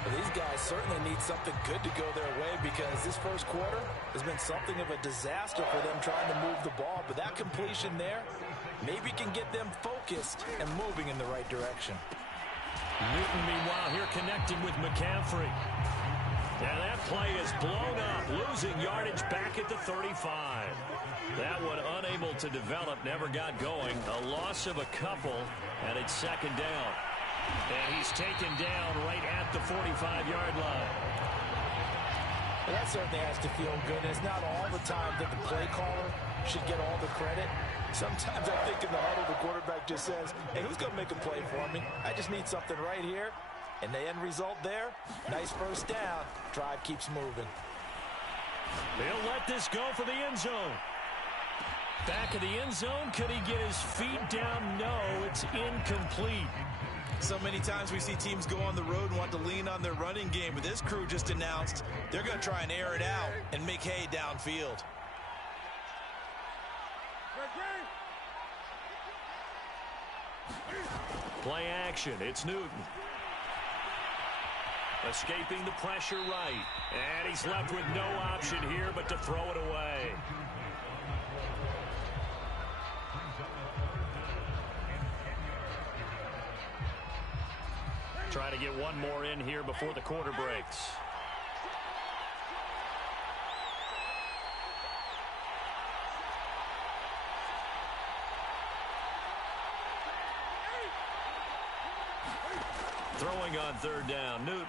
Well, these guys certainly need something good to go their way because this first quarter has been something of a disaster for them trying to move the ball. But that completion there maybe can get them focused and moving in the right direction. Newton, meanwhile, here connecting with McCaffrey. And that play is blown up, losing yardage back at the 35. That one unable to develop, never got going. A loss of a couple, and it's 2nd down. And he's taken down right at the 45-yard line. Well, that certainly has to feel good. And it's not all the time that the play caller should get all the credit. Sometimes I think in the huddle, the quarterback just says, hey, who's going to make a play for me? I just need something right here. And the end result there, nice 1st down. Drive keeps moving. He'll let this go for the end zone. Back of the end zone, could he get his feet down? No, it's incomplete. So many times we see teams go on the road and want to lean on their running game, but this crew just announced they're going to try and air it out and make hay downfield. Play action, it's Newton. Escaping the pressure right. And he's left with no option here but to throw it away. Try to get one more in here before the quarter breaks. Throwing on 3rd down, Newton.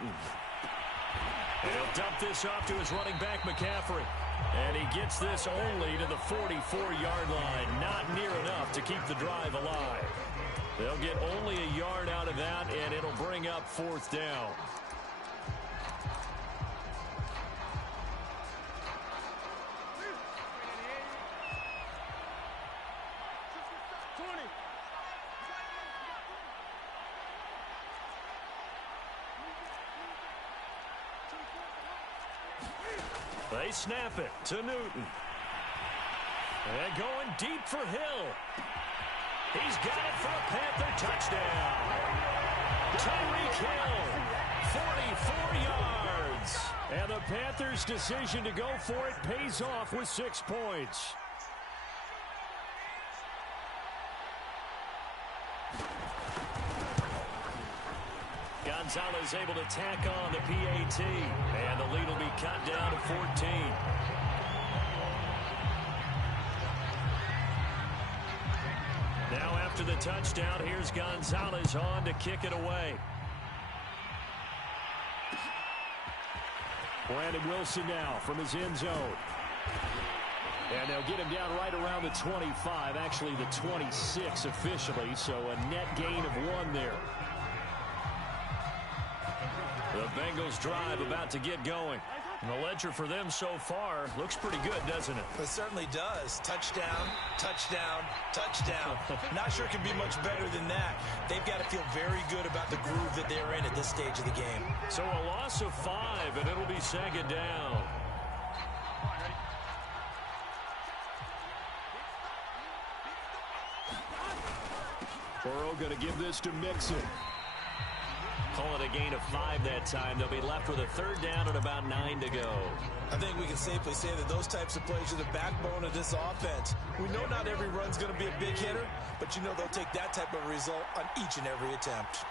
And he'll dump this off to his running back, McCaffrey. And he gets this only to the 44-yard line. Not near enough to keep the drive alive. They'll get only a yard out of that, and it'll bring up 4th down. They snap it to Newton. And going deep for Hill. He's got it for a Panther touchdown. Tyreek Hill, 44 yards. And the Panthers' decision to go for it pays off with 6 points. Gonzalez able to tack on the PAT. And the lead will be cut down to 14. Now after the touchdown, here's Gonzalez on to kick it away. Brandon Wilson now from his end zone. And they'll get him down right around the 25, actually the 26 officially, so a net gain of 1 there. The Bengals drive about to get going. And the ledger for them so far looks pretty good, doesn't it? It certainly does. Touchdown, touchdown, touchdown. Not sure it can be much better than that. They've got to feel very good about the groove that they're in at this stage of the game. So a loss of 5, and it'll be 2nd down. Burrow going to give this to Mixon. Call it a gain of 5 that time. They'll be left with a 3rd down and about 9 to go. I think we can safely say that those types of plays are the backbone of this offense. We know not every run's going to be a big hitter, but you know they'll take that type of result on each and every attempt.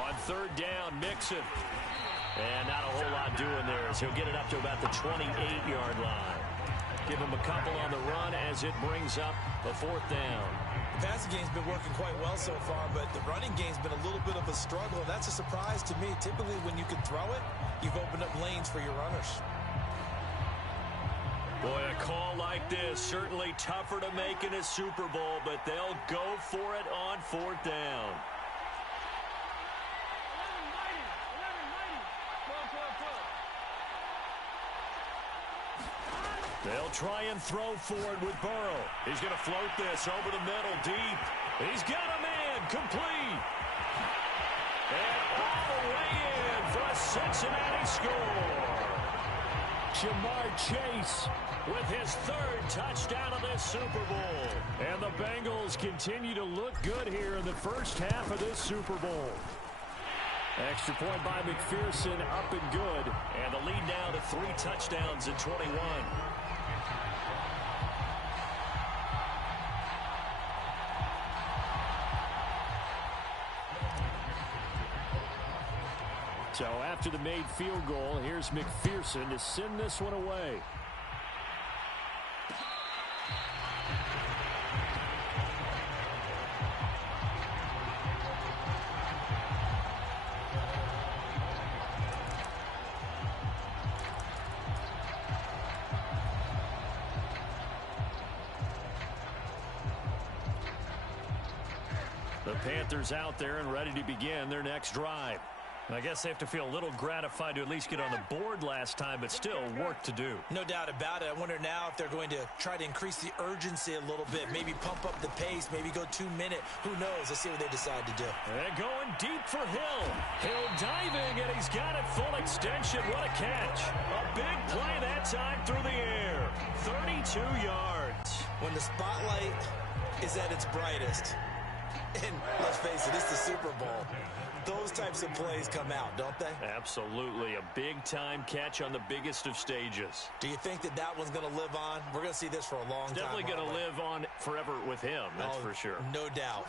On 3rd down, Mixon. And not a whole lot doing there as he'll get it up to about the 28-yard line. Give him a couple on the run as it brings up the 4th down. The passing game's been working quite well so far, but the running game's been a little bit of a struggle. That's a surprise to me. Typically, when you can throw it, you've opened up lanes for your runners. Boy, a call like this, certainly tougher to make in a Super Bowl, but they'll go for it on 4th down. They'll try and throw for it with Burrow. He's going to float this over the middle deep. He's got a man complete. And all the way in for a Cincinnati score. Jamar Chase with his 3rd touchdown of this Super Bowl. And the Bengals continue to look good here in the first half of this Super Bowl. Extra point by McPherson, up and good. And the lead now to 3 touchdowns at 21. So after the made field goal, here's McPherson to send this one away. The Panthers out there and ready to begin their next drive. I guess they have to feel a little gratified to at least get on the board last time, but still work to do. No doubt about it. I wonder now if they're going to try to increase the urgency a little bit, maybe pump up the pace, maybe go 2-minute. Who knows? Let's see what they decide to do. And going deep for Hill. Hill diving, and he's got it full extension. What a catch. A big play that time through the air. 32 yards. When the spotlight is at its brightest, and let's face it, it's the Super Bowl, those types of plays come out, don't they? Absolutely. A big-time catch on the biggest of stages. Do you think that that one's going to live on? We're going to see this for a long time. Definitely going to live on forever with him, that's for sure. No doubt.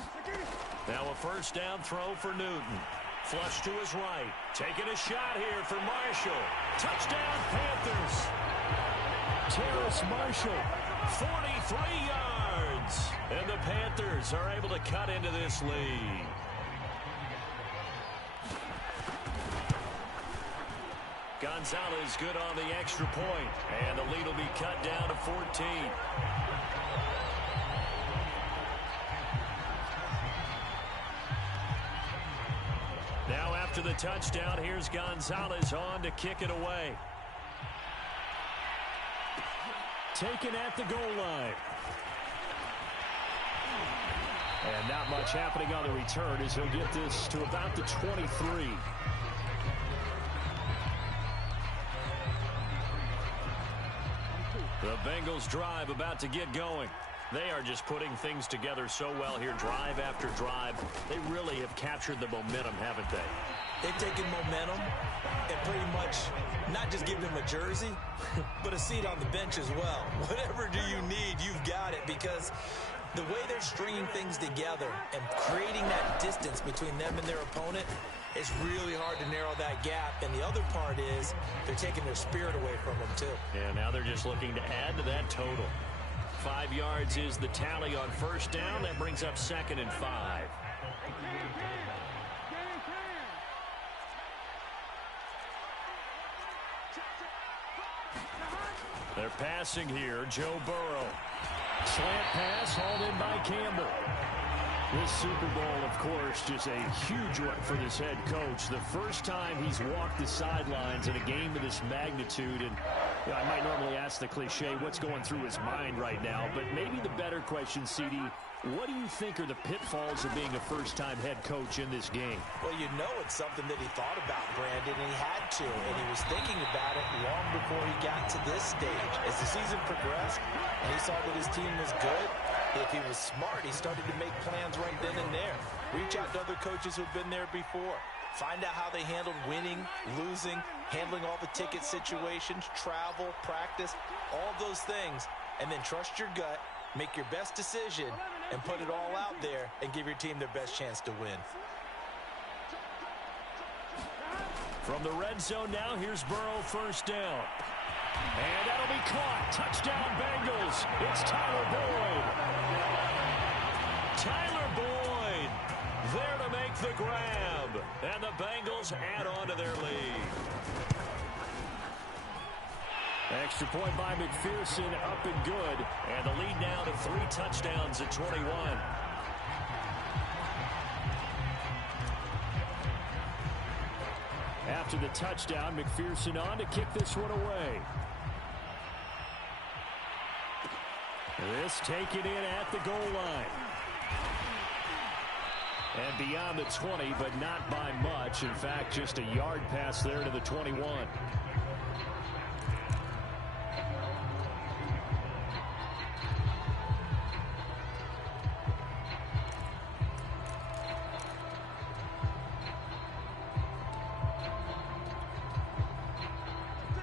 Now a 1st down throw for Newton. Flush to his right. Taking a shot here for Marshall. Touchdown, Panthers. Terrace Marshall, 43 yards. And the Panthers are able to cut into this lead. Gonzalez good on the extra point, and the lead will be cut down to 14. Now after the touchdown, here's Gonzalez on to kick it away. Taken at the goal line. And not much happening on the return as he'll get this to about the 23. The Bengals drive about to get going. They are just putting things together so well here, drive after drive. They really have captured the momentum, haven't they? They've taken momentum and pretty much not just given him a jersey, but a seat on the bench as well. Whatever do you need, you've got it, because the way they're stringing things together and creating that distance between them and their opponent, it's really hard to narrow that gap. And the other part is they're taking their spirit away from them, too. Yeah, now they're just looking to add to that total. 5 yards is the tally on first down. That brings up 2nd and 5. They're passing here. Joe Burrow. Slant pass hauled in by Campbell. This Super Bowl, of course, just a huge one for this head coach. The first time he's walked the sidelines in a game of this magnitude. And you know, I might normally ask the cliche, what's going through his mind right now? But maybe the better question, CD, what do you think are the pitfalls of being a first-time head coach in this game? Well, you know it's something that he thought about, Brandon, and he had to. And he was thinking about it long before he got to this stage. As the season progressed and he saw that his team was good, if he was smart, he started to make plans right then and there. Reach out to other coaches who've been there before. Find out how they handled winning, losing, handling all the ticket situations, travel, practice, all those things. And then trust your gut, make your best decision, and put it all out there and give your team their best chance to win. From the red zone now, here's Burrow, first down. And that'll be caught. Touchdown, Bengals. It's Tyler Boyd. Tyler Boyd there to make the grab. And the Bengals add on to their lead. Extra point by McPherson, up and good. And the lead now to 3 touchdowns at 21. After the touchdown, McPherson on to kick this one away. This taken in at the goal line. And beyond the 20, but not by much. In fact, just a yard pass there to the 21.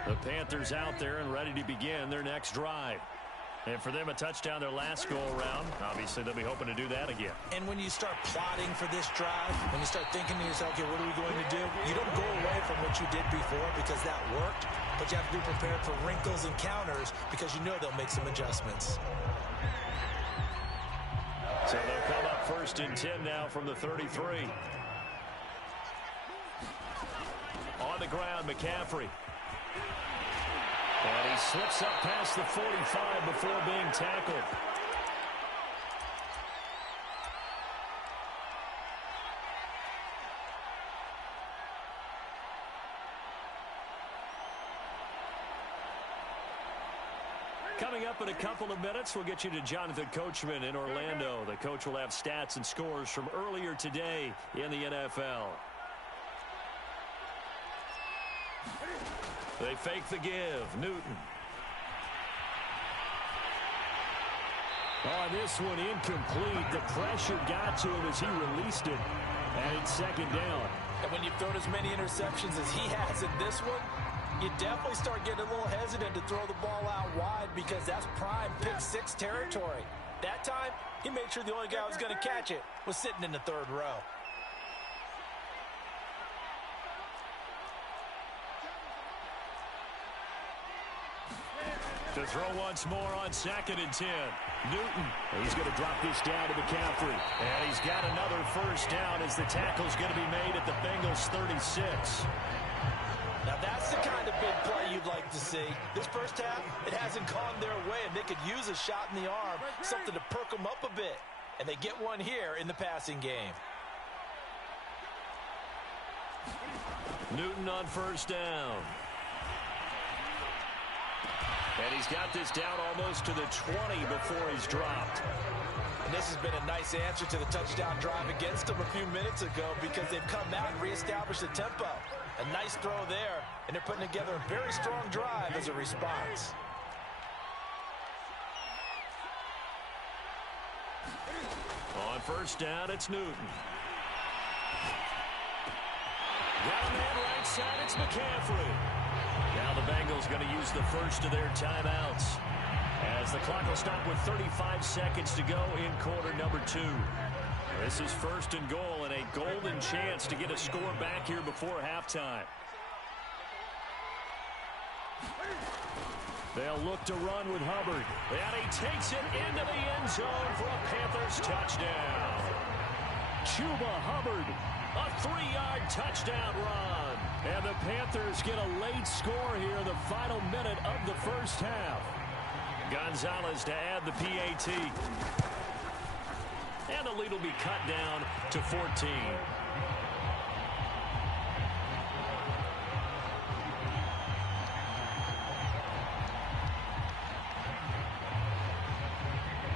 The Panthers out there and ready to begin their next drive. And for them, a touchdown their last go-around. Obviously, they'll be hoping to do that again. And when you start plotting for this drive, when you start thinking to yourself, okay, what are we going to do? You don't go away from what you did before because that worked, but you have to be prepared for wrinkles and counters because you know they'll make some adjustments. So they'll come up 1st and 10 now from the 33. On the ground, McCaffrey. And he slips up past the 45 before being tackled. Coming up in a couple of minutes, we'll get you to Jonathan Coachman in Orlando. The coach will have stats and scores from earlier today in the NFL. They fake the give. Newton. Oh, this one incomplete. The pressure got to him as he released it. And it's 2nd down. And when you've thrown as many interceptions as he has in this one, you definitely start getting a little hesitant to throw the ball out wide because that's prime pick 6 territory. That time, he made sure the only guy who was going to catch it was sitting in the 3rd row. To throw once more on 2nd and 10. Newton. He's going to drop this down to McCaffrey. And he's got another first down as the tackle's going to be made at the Bengals 36. Now that's the kind of big play you'd like to see. This first half, it hasn't gone their way, and they could use a shot in the arm, something to perk them up a bit. And they get one here in the passing game. Newton on first down. And he's got this down almost to the 20 before he's dropped. And this has been a nice answer to the touchdown drive against them a few minutes ago because they've come out and reestablished the tempo. A nice throw there, and they're putting together a very strong drive as a response. On first down, it's Newton. Got a man right side, it's McCaffrey. Now the Bengals going to use the first of their timeouts as the clock will stop with 35 seconds to go in quarter number 2. This is first and goal and a golden chance to get a score back here before halftime. They'll look to run with Hubbard. And he takes it into the end zone for a Panthers touchdown. Chuba Hubbard, a 3-yard touchdown run. And the Panthers get a late score here in the final minute of the first half. Gonzalez to add the PAT. And the lead will be cut down to 14.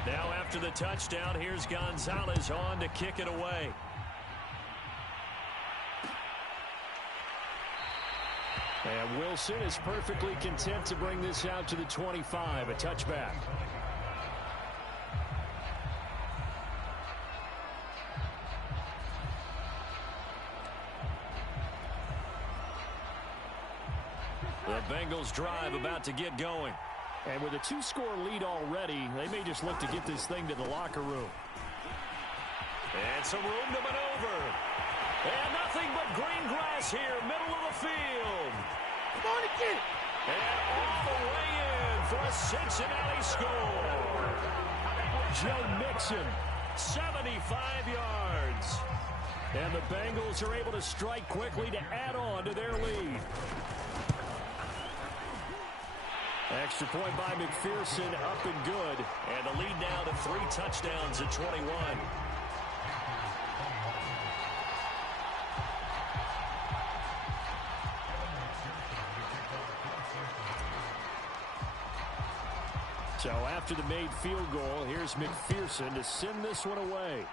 Now after the touchdown, here's Gonzalez on to kick it away. And Wilson is perfectly content to bring this out to the 25, a touchback. The Bengals drive about to get going. And with a 2-score lead already, they may just look to get this thing to the locker room. And some room to maneuver. And nothing but green grass here, middle of the field. Come on again. And all the way in for a Cincinnati score. Joe Mixon, 75 yards. And the Bengals are able to strike quickly to add on to their lead. Extra point by McPherson, up and good. And the lead now to 3 touchdowns at 21. So after the made field goal, here's McPherson to send this one away.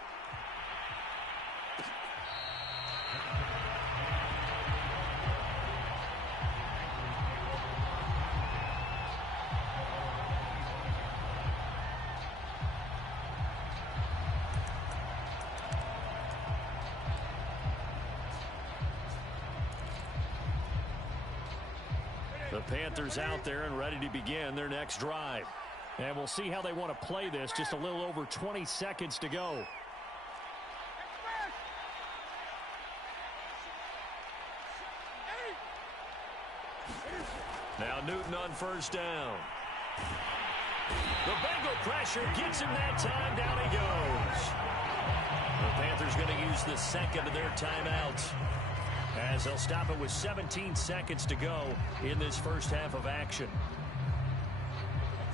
The Panthers out there and ready to begin their next drive. And we'll see how they want to play this. Just a little over 20 seconds to go. Now Newton on first down. The Bengal pressure gets him that time. Down he goes. The Panthers going to use the second of their timeouts, as they'll stop it with 17 seconds to go in this first half of action.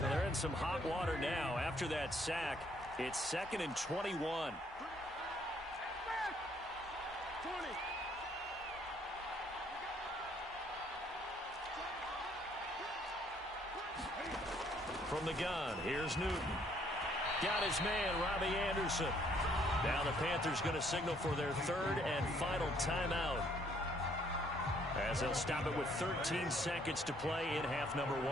Well, they're in some hot water now. After that sack, it's 2nd and 21. 20. From the gun, here's Newton. Got his man, Robbie Anderson. Now the Panthers going to signal for their 3rd and final timeout, as they'll stop it with 13 seconds to play in half number 1.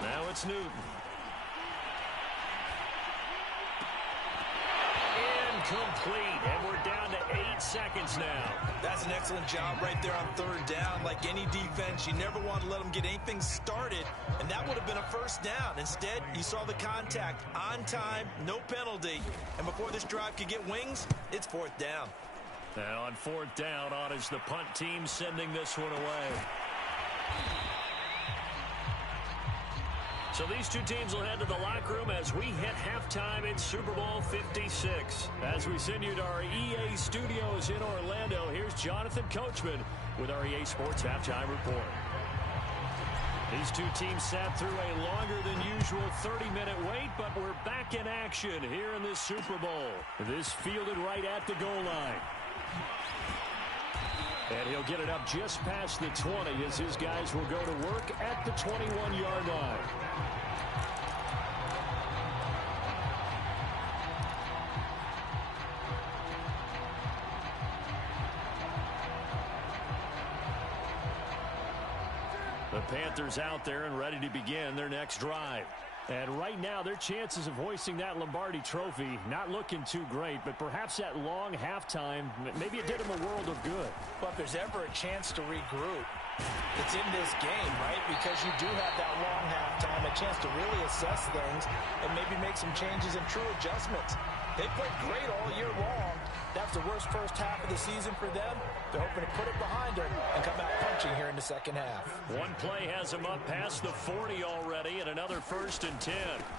Now it's Newton. Incomplete, and we're down to 8 seconds now. That's an excellent job right there on 3rd down. Like any defense, you never want to let them get anything started, and that would have been a first down. Instead, you saw the contact on time, no penalty, and before this drive could get wings, it's 4th down. Now on 4th down, on is the punt team sending this one away. So these two teams will head to the locker room as we hit halftime in Super Bowl 56. As we send you to our EA studios in Orlando, here's Jonathan Coachman with our EA Sports Halftime Report. These two teams sat through a longer than usual 30-minute wait, but we're back in action here in this Super Bowl. This fielded right at the goal line. And he'll get it up just past the 20 as his guys will go to work at the 21-yard line. The Panthers out there and ready to begin their next drive. And right now, their chances of hoisting that Lombardi trophy not looking too great, but perhaps that long halftime, maybe it did them a world of good. But if there's ever a chance to regroup, it's in this game, right? Because you do have that long halftime, a chance to really assess things and maybe make some changes and true adjustments. They played great all year long. That's the worst first half of the season for them. They're hoping to put it behind them and come out punching here in the second half. One play has them up past the 40 already, and another 1st and 10.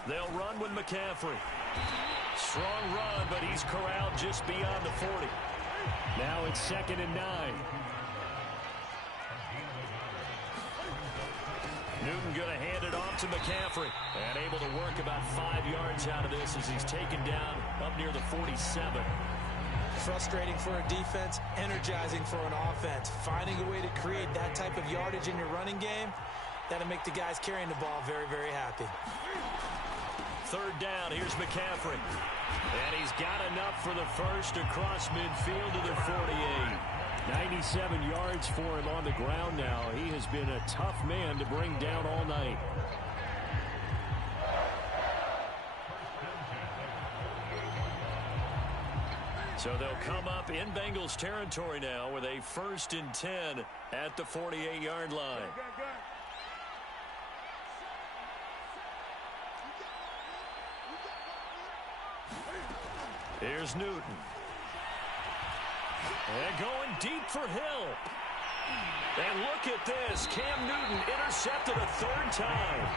They'll run with McCaffrey. Strong run, but he's corralled just beyond the 40. Now it's 2nd and 9. Newton going to hand it off to McCaffrey. And able to work about 5 yards out of this as he's taken down up near the 47. Frustrating for a defense, energizing for an offense. Finding a way to create that type of yardage in your running game, that'll make the guys carrying the ball very, very happy. 3rd down, here's McCaffrey. And he's got enough for the first across midfield to the 48. 97 yards for him on the ground now. He has been a tough man to bring down all night. So they'll come up in Bengals territory now with a 1st and 10 at the 48-yard line. Here's Newton. And going deep for Hill. And look at this. Cam Newton intercepted a 3rd time.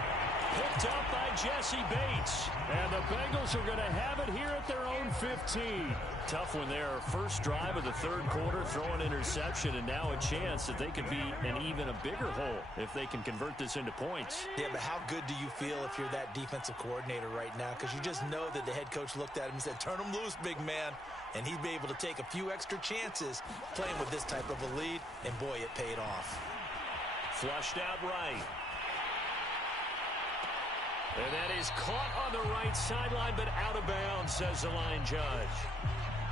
Picked up by Jesse Bates. And the Bengals are going to have it here at their own 15. Tough when they're first drive of the 3rd quarter, throw an interception, and now a chance that they could be in even a bigger hole if they can convert this into points. Yeah, but how good do you feel if you're that defensive coordinator right now? Because you just know that the head coach looked at him and said, turn him loose, big man. And he'd be able to take a few extra chances playing with this type of a lead, and boy, it paid off. Flushed out right. And that is caught on the right sideline, but out of bounds, says the line judge.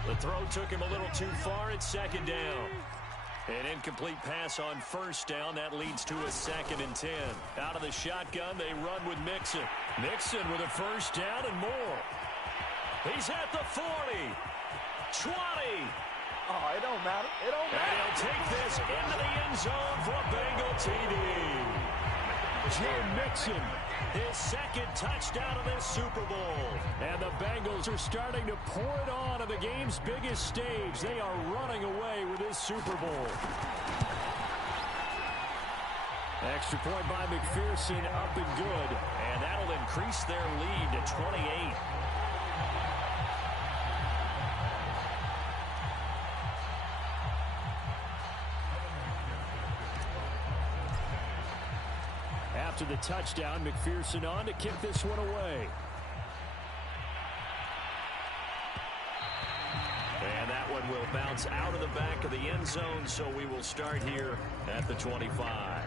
The throw took him a little too far at 2nd down. An incomplete pass on 1st down. That leads to a 2nd and 10. Out of the shotgun, they run with Mixon. Mixon with a 1st down and more. He's at the 40. 20. Oh, it don't matter. It don't matter. And he'll take this into the end zone for a Bengal TD. Joe Mixon, his 2nd touchdown of this Super Bowl. And the Bengals are starting to pour it on the game's biggest stage. They are running away with this Super Bowl. Extra point by McPherson, up and good. And that'll increase their lead to 28. After the touchdown, McPherson on to kick this one away. And that one will bounce out of the back of the end zone, so we will start here at the 25.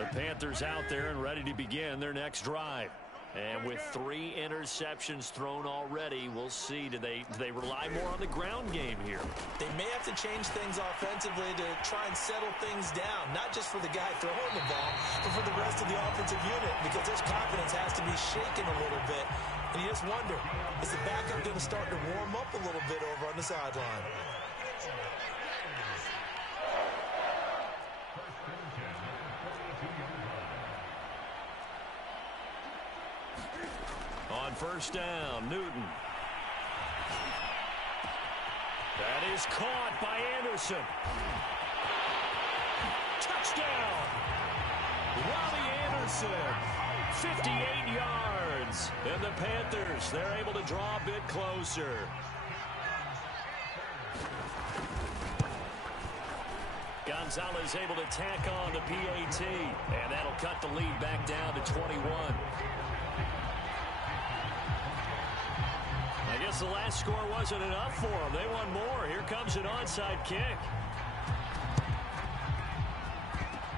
The Panthers out there and ready to begin their next drive. And with 3 interceptions thrown already, we'll see. Do they rely more on the ground game here? They may have to change things offensively to try and settle things down, not just for the guy throwing the ball, but for the rest of the offensive unit, because this confidence has to be shaken a little bit. And you just wonder, is the backup going to start to warm up a little bit over on the sideline? On 1st down, Newton. That is caught by Anderson. Touchdown! Robbie Anderson, 58 yards. And the Panthers, they're able to draw a bit closer. Gonzalez able to tack on the PAT. And that'll cut the lead back down to 21. I guess the last score wasn't enough for them. They want more. Here comes an onside kick.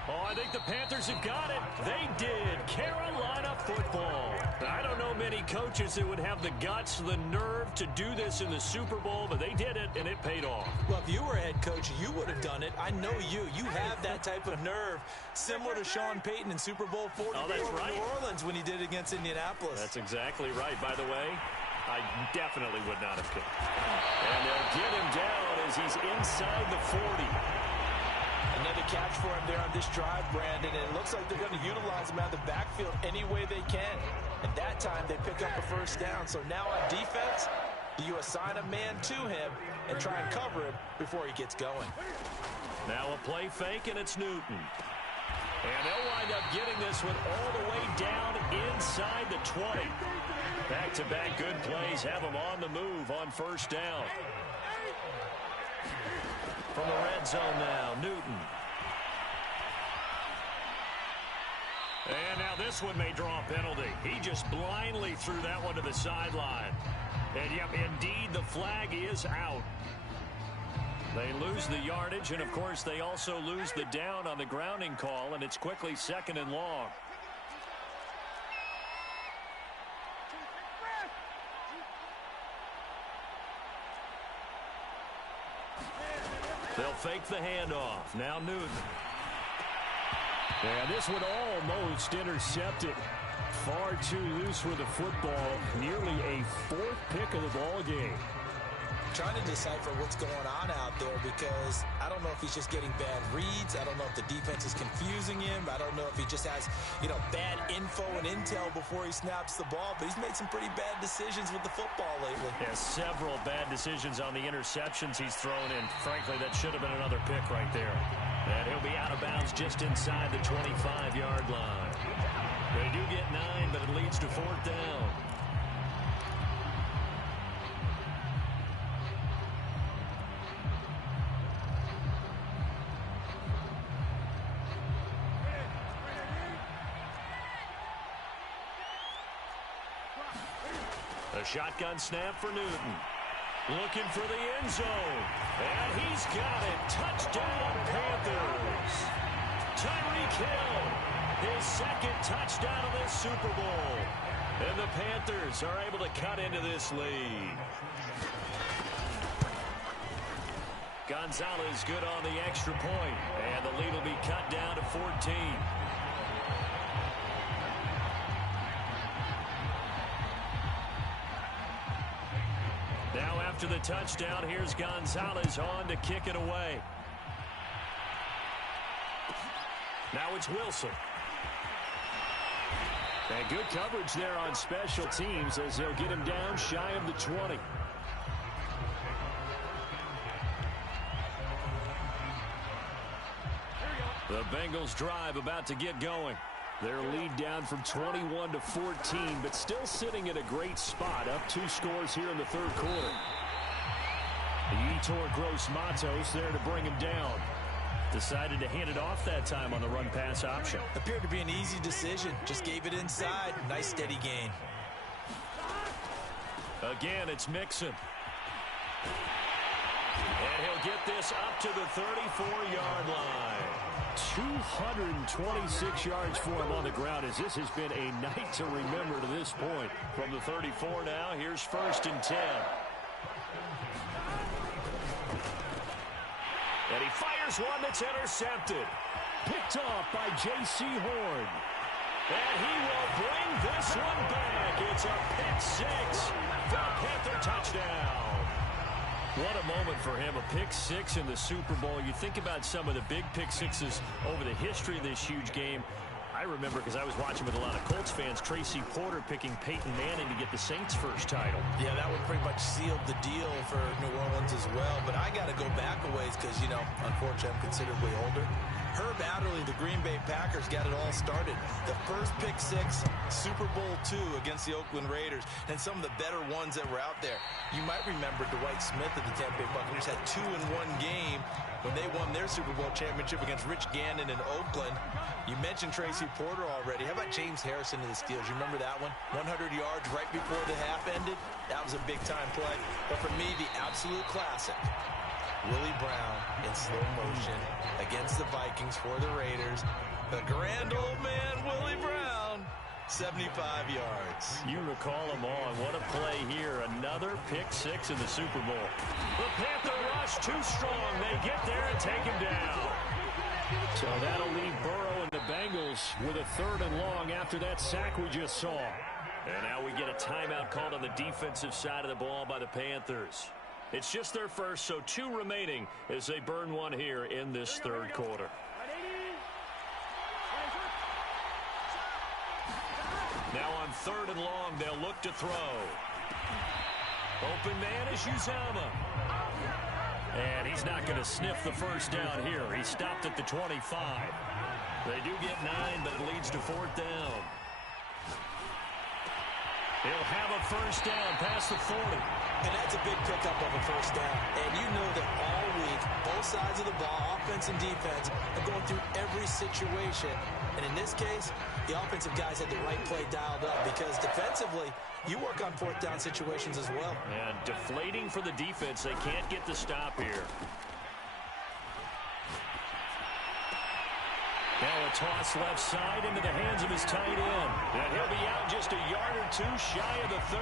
Oh, I think the Panthers have got it. They did. Carolina football. I don't know many coaches that would have the guts, the nerve to do this in the Super Bowl, but they did it, and it paid off. Well, if you were head coach, you would have done it. I know you. You have that type of nerve, similar to Sean Payton in Super Bowl 44 that's right. in New Orleans when he did it against Indianapolis. That's exactly right. By the way, I definitely would not have kicked. And they'll get him down as he's inside the 40. Another catch for him there on this drive, Brandon, and it looks like they're going to utilize him out of the backfield any way they can. And that time they pick up a first down. So now on defense, you assign a man to him and try and cover him before he gets going. Now a play fake, and it's Newton. And they'll wind up getting this one all the way down inside the 20. Back-to-back good plays have them on the move on first down. From the red zone now, Newton. And now this one may draw a penalty. He just blindly threw that one to the sideline. And, yep, indeed, the flag is out. They lose the yardage, and, of course, they also lose the down on the grounding call, and it's quickly 2nd and long. They'll fake the handoff. Now Newton. And this one almost intercepted. Far too loose with the football. Nearly a 4th pick of the ball game. Trying to decipher what's going on out there because I don't know if he's just getting bad reads. I don't know if the defense is confusing him. I don't know if he just has, bad info and intel before he snaps the ball. But he's made some pretty bad decisions with the football lately. Yeah, several bad decisions on the interceptions he's thrown in. Frankly, that should have been another pick right there. And he'll be out of bounds just inside the 25-yard line. They do get 9, but it leads to 4th down. A shotgun snap for Newton. Looking for the end zone. And he's got it. Touchdown, Panthers. Tyreek Hill, his 2nd touchdown of this Super Bowl. And the Panthers are able to cut into this lead. Gonzalez good on the extra point. And the lead will be cut down to 14. Now after the touchdown, here's Gonzalez on to kick it away. Now it's Wilson. And good coverage there on special teams as they'll get him down shy of the 20. The Bengals drive about to get going. Their lead down from 21 to 14, but still sitting at a great spot, up 2 scores here in the 3rd quarter. Yetur Gross-Matos there to bring him down. Decided to hand it off that time on the run-pass option. Appeared to be an easy decision. Just gave it inside. Nice steady gain. Again, it's Mixon. And he'll get this up to the 34-yard line. 226 yards for him on the ground as this has been a night to remember to this point. From the 34 now, here's 1st and 10. And he fires one that's intercepted. Picked off by J.C. Horn. And he will bring this one back. It's a pick 6 for a Panther touchdown. What a moment for him, a pick 6 in the Super Bowl. You think about some of the big pick 6s over the history of this huge game. I remember, because I was watching with a lot of Colts fans, Tracy Porter picking Peyton Manning to get the Saints' first title. Yeah, that would pretty much seal the deal for New Orleans as well. But I got to go back a ways because, unfortunately, I'm considerably older. Herb Adderley, the Green Bay Packers, got it all started. The first pick six, Super Bowl II against the Oakland Raiders, and some of the better ones that were out there. You might remember Dwight Smith of the Tampa Bay Buccaneers had 2 in one game when they won their Super Bowl championship against Rich Gannon in Oakland. You mentioned Tracy Porter already. How about James Harrison of the Steelers? You remember that one? 100 yards right before the half ended? That was a big-time play. But for me, the absolute classic, Willie Brown in slow motion against the Vikings for the Raiders. The grand old man, Willie Brown, 75 yards. You recall them all, and what a play here. Another pick six in the Super Bowl. The Panther rush too strong. They get there and take him down. So that'll leave Burrow and the Bengals with a 3rd and long after that sack we just saw. And now we get a timeout called on the defensive side of the ball by the Panthers. It's just their first, so 2 remaining as they burn one here in this 3rd quarter. Now on 3rd and long, they'll look to throw. Open man is Uzomah. And he's not going to sniff the first down here. He stopped at the 25. They do get 9, but it leads to 4th down. He'll have a first down past the 40. And that's a big pickup of a first down. And you know that all week, both sides of the ball, offense and defense, are going through every situation. And in this case, the offensive guys had the right play dialed up because defensively, you work on 4th down situations as well. And deflating for the defense. They can't get the stop here. Now a toss left side into the hands of his tight end. And he'll be out just a yard or 2 shy of the 30.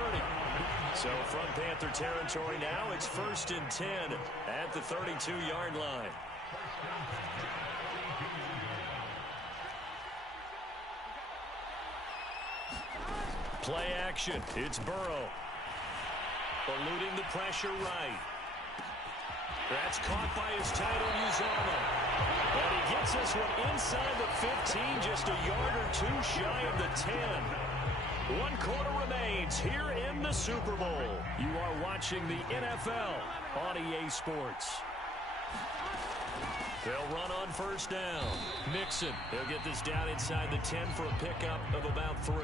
So from Panther territory now, it's 1st and 10 at the 32-yard line. Play action. It's Burrow. Eluding the pressure right. That's caught by his tight end, Uzomah. And he gets this one inside the 15, just a yard or 2 shy of the 10. 1 quarter remains here in the Super Bowl. You are watching the NFL on EA Sports. They'll run on first down. Mixon. He'll get this down inside the 10 for a pickup of about 3.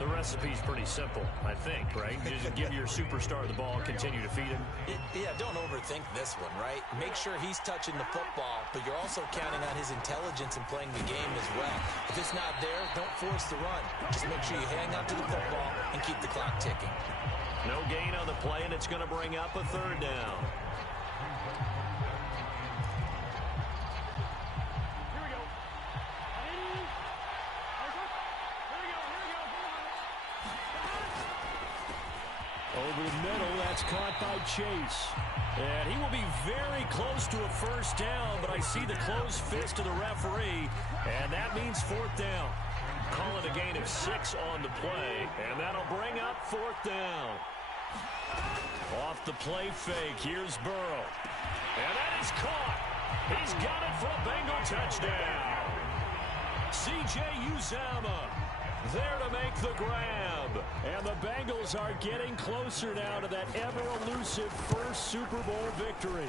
The recipe's pretty simple, I think, right? Just give your superstar the ball, continue to feed him. Yeah, don't overthink this one, right? Make sure he's touching the football, but you're also counting on his intelligence in playing the game as well. If it's not there, don't force the run. Just make sure you hang on to the football and keep the clock ticking. No gain on the play, and it's going to bring up a 3rd down. Over the middle, that's caught by Chase. And he will be very close to a first down, but I see the closed fist of the referee, and that means 4th down. Call it a gain of 6 on the play, and that'll bring up 4th down. Off the play fake, here's Burrow. And that is caught. He's got it for a Bengal touchdown. C.J. Uzomah there to make the grab. And the Bengals are getting closer now to that ever-elusive first Super Bowl victory.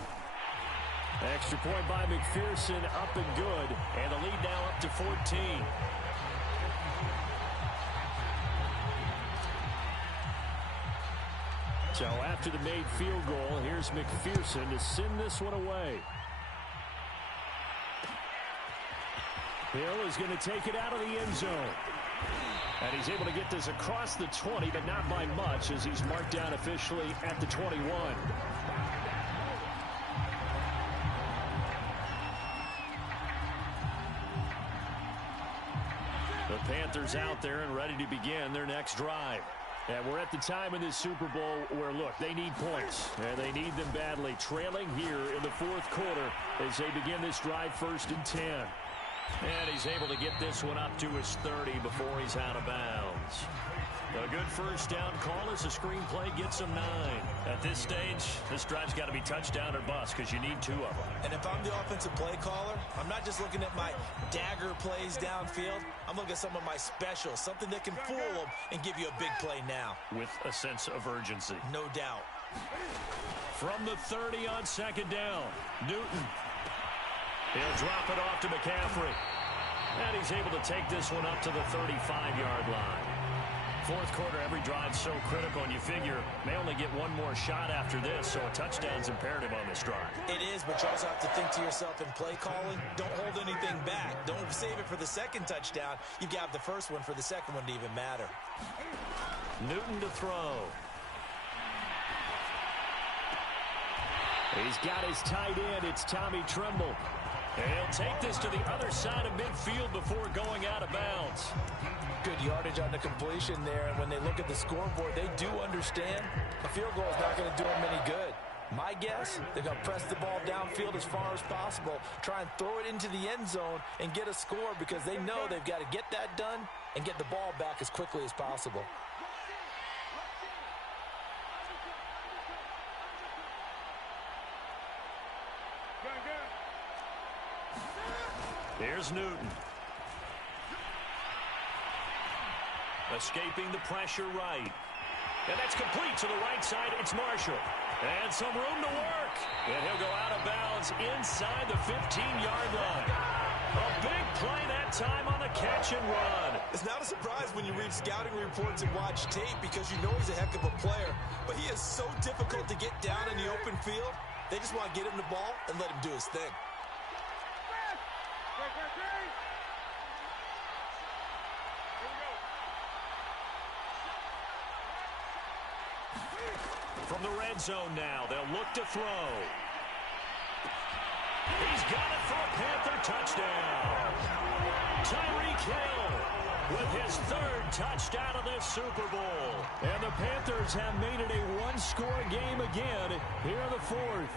Extra point by McPherson, up and good. And the lead now up to 14. So after the made field goal, here's McPherson to send this one away. Hill is going to take it out of the end zone. And he's able to get this across the 20, but not by much, as he's marked down officially at the 21. The Panthers out there and ready to begin their next drive. And we're at the time in this Super Bowl where, look, they need points, and they need them badly. Trailing here in the 4th quarter as they begin this drive 1st and 10. And he's able to get this one up to his 30 before he's out of bounds. A good first down call as the screenplay gets him 9. At this stage, this drive's got to be touchdown or bust because you need 2 of them. And if I'm the offensive play caller, I'm not just looking at my dagger plays downfield. I'm looking at some of my specials, something that can fool them and give you a big play now. With a sense of urgency. No doubt. From the 30 on 2nd down, Newton. He'll drop it off to McCaffrey. And he's able to take this one up to the 35-yard line. Fourth quarter, every drive so critical, and you figure may only get one more shot after this, so a touchdown's imperative on this drive. It is, but you also have to think to yourself in play calling, don't hold anything back. Don't save it for the second touchdown. You've got the first one for the second one to even matter. Newton to throw. He's got his tight end. It's Tommy Tremble. And he'll take this to the other side of midfield before going out of bounds. Good yardage on the completion there, and when they look at the scoreboard, they do understand a field goal is not going to do them any good. My guess, they're going to press the ball downfield as far as possible, try and throw it into the end zone and get a score because they know they've got to get that done and get the ball back as quickly as possible. Here's Newton. Escaping the pressure right. And that's complete to the right side. It's Marshall. And some room to work. And he'll go out of bounds inside the 15-yard line. A big play that time on the catch and run. It's not a surprise when you read scouting reports and watch tape because you know he's a heck of a player. But he is so difficult to get down in the open field. They just want to get him the ball and let him do his thing. From the red zone now, they'll look to throw. He's got it for a Panther touchdown. Tyreek Hill with his third touchdown of this Super Bowl. And the Panthers have made it a one-score game again here in the fourth.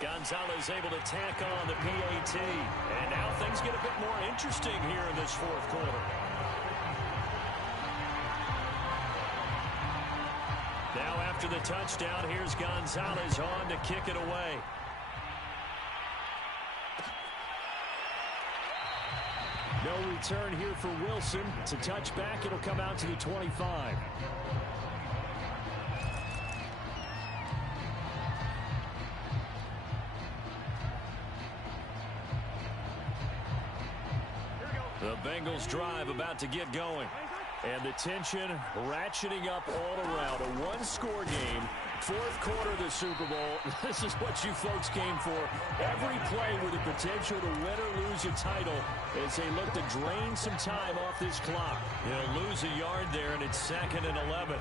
Gonzalez able to tack on the PAT. And now things get a bit more interesting here in this fourth quarter. Now after the touchdown, here's Gonzalez on to kick it away. No return here for Wilson. It's a touchback. It'll come out to the 25. The Bengals drive about to get going. And the tension ratcheting up all around. A one-score game. Fourth quarter of the Super Bowl. This is what you folks came for. Every play with the potential to win or lose a title as they look to drain some time off this clock. He'll lose a yard there, and it's 2nd and 11.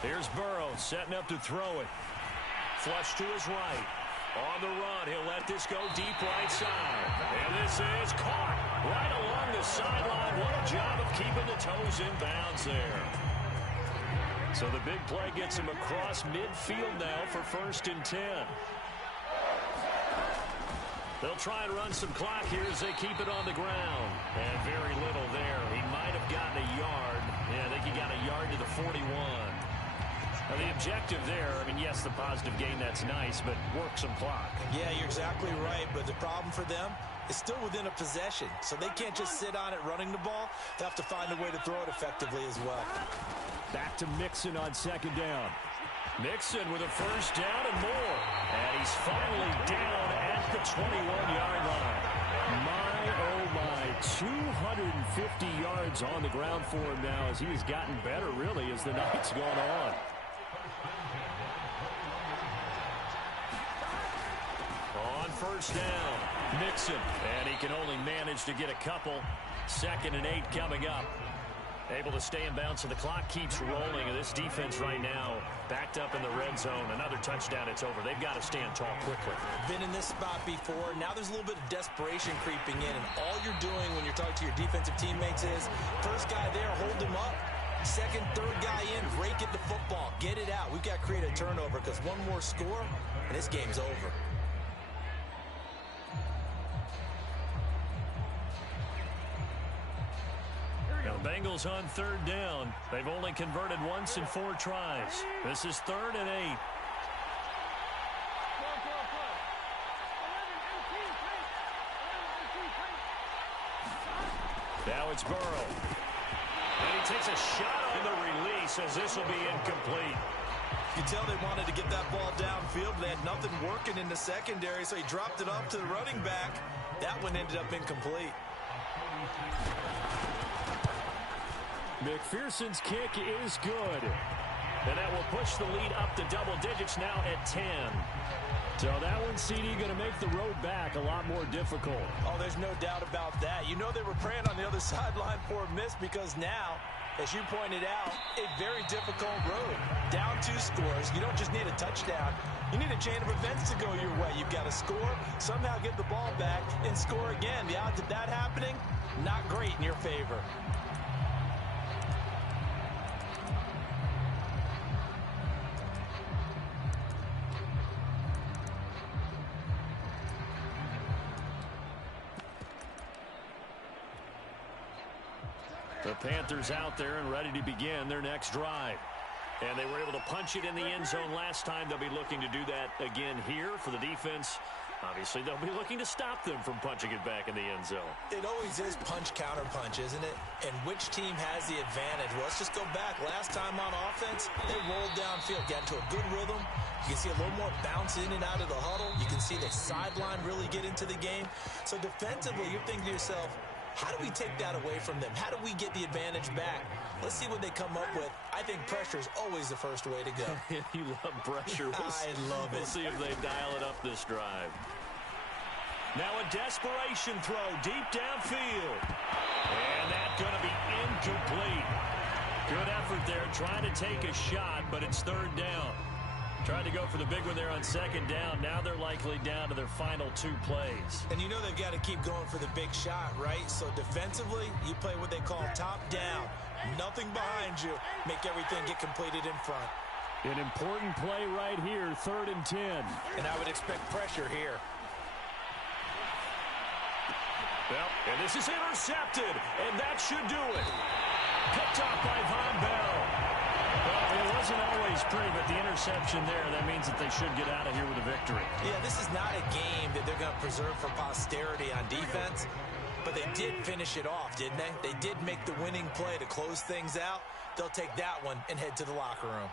Here's Burrow setting up to throw it. Flush to his right. On the run, he'll let this go deep right side. And this is caught right along the sideline. What a job of keeping the toes in bounds there. So the big play gets him across midfield now for 1st and 10. They'll try and run some clock here as they keep it on the ground. And very little there. He might have gotten a yard. Yeah, I think he got a yard to the 41. Now the objective there, I mean, yes, the positive gain, that's nice, but work some clock. Yeah, you're exactly right, but the problem for them is still within a possession, so they can't just sit on it running the ball. They have to find a way to throw it effectively as well. Back to Mixon on 2nd down. Mixon with a first down and more. And he's finally down at the 21-yard line. My, oh my, 250 yards on the ground for him now as he has gotten better, really, as the night's gone on. On 1st down, Mixon. And he can only manage to get a couple. 2nd and 8 coming up. Able to stay in bounds, so the clock keeps rolling. And this defense right now backed up in the red zone. Another touchdown, it's over. They've got to stand tall quickly. Been in this spot before. Now there's a little bit of desperation creeping in. And all you're doing when you're talking to your defensive teammates is, first guy there, hold him up. Second, third guy in, rake at the football. Get it out. We've got to create a turnover because one more score, and this game's over. Now, Bengals on 3rd down. They've only converted once in 4 tries. This is 3rd and 8. Now it's Burrow. And he takes a shot on the release as this will be incomplete. You can tell they wanted to get that ball downfield. They had nothing working in the secondary, so he dropped it up to the running back. That one ended up incomplete. McPherson's kick is good. And that will push the lead up to double digits now at 10. So that one, CD, going to make the road back a lot more difficult. Oh, there's no doubt about that. You know they were praying on the other sideline for a miss because now, as you pointed out, a very difficult road. Down 2 scores. You don't just need a touchdown. You need a chain of events to go your way. You've got to score, somehow get the ball back, and score again. The odds of that happening, not great in your favor. The Panthers out there and ready to begin their next drive. And they were able to punch it in the end zone last time. They'll be looking to do that again here for the defense. Obviously, they'll be looking to stop them from punching it back in the end zone. It always is punch-counter-punch, isn't it? And which team has the advantage? Well, let's just go back. Last time on offense, they rolled downfield, got into a good rhythm. You can see a little more bounce in and out of the huddle. You can see the sideline really get into the game. So defensively, you're thinking to yourself, how do we take that away from them? How do we get the advantage back? Let's see what they come up with. I think pressure is always the first way to go. You love pressure. I love it. We'll see if they dial it up this drive. Now a desperation throw deep downfield. And that's going to be incomplete. Good effort there trying to take a shot, but it's third down. Tried to go for the big one there on second down. Now they're likely down to their final 2 plays. And you know they've got to keep going for the big shot, right? So defensively, you play what they call top down. Nothing behind you. Make everything get completed in front. An important play right here, 3rd and 10. And I would expect pressure here. Well, and this is intercepted, and that should do it. Picked up by Von Bell. Well, it wasn't always pretty, but the interception there, that means that they should get out of here with a victory. Yeah, this is not a game that they're going to preserve for posterity on defense, but they did finish it off, didn't they? They did make the winning play to close things out. They'll take that one and head to the locker room.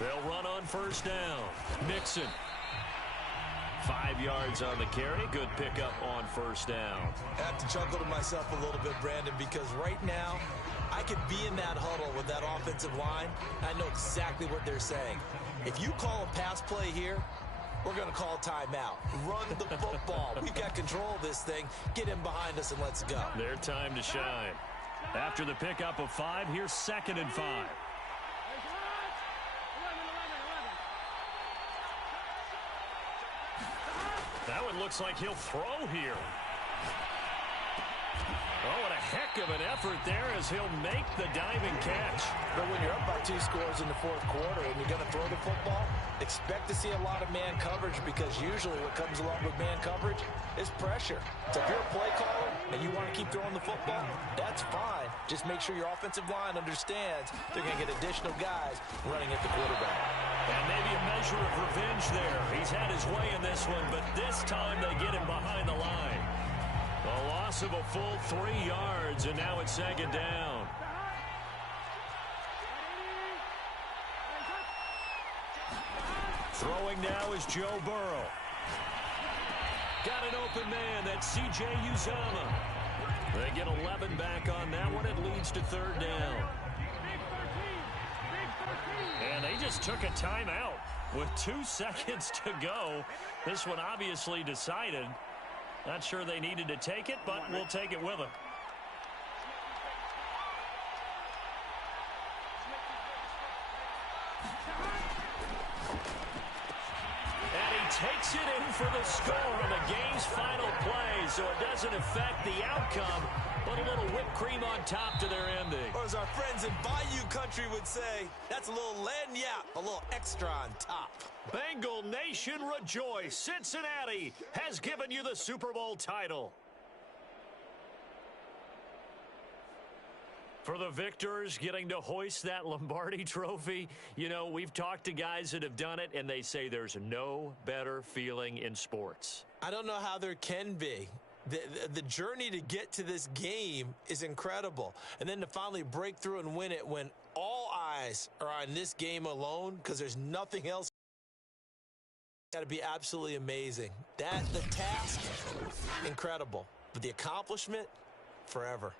They'll run on first down. Mixon. 5 yards on the carry. Good pickup on first down. I have to chuckle to myself a little bit, Brandon, because right now I could be in that huddle with that offensive line. I know exactly what they're saying. If you call a pass play here, we're going to call timeout. Run the football. We've got control of this thing. Get in behind us and let's go. Their time to shine. After the pickup of 5, here's 2nd and 5. That one looks like he'll throw here. Oh, what a heck of an effort there as he'll make the diving catch. But when you're up by 2 scores in the 4th quarter and you're going to throw the football, expect to see a lot of man coverage because usually what comes along with man coverage is pressure. So if you're a play caller and you want to keep throwing the football, that's fine. Just make sure your offensive line understands they're going to get additional guys running at the quarterback. And maybe a measure of revenge there. He's had his way in this one, but this time they get him behind the line. A loss of a full 3 yards, and now it's 2nd down. Throwing now is Joe Burrow. Got an open man. That's C.J. Uzomah. They get 11 back on that one. It leads to 3rd down. And they just took a timeout with 2 seconds to go. This one obviously decided. Not sure they needed to take it, but we'll take it with them. And he takes it in for the score on the game's final play, so it doesn't affect the outcome, but a little whipped cream on top to their ending. Or as our friends in Bayou Country would say, that's a little lagniappe, a little extra on top. Bengal Nation rejoice. Cincinnati has given you the Super Bowl title. For the victors getting to hoist that Lombardi trophy, you know, we've talked to guys that have done it, and they say there's no better feeling in sports. I don't know how there can be. The journey to get to this game is incredible. And then to finally break through and win it when all eyes are on this game alone because there's nothing else. Got to be absolutely amazing. The task, incredible. But the accomplishment, forever.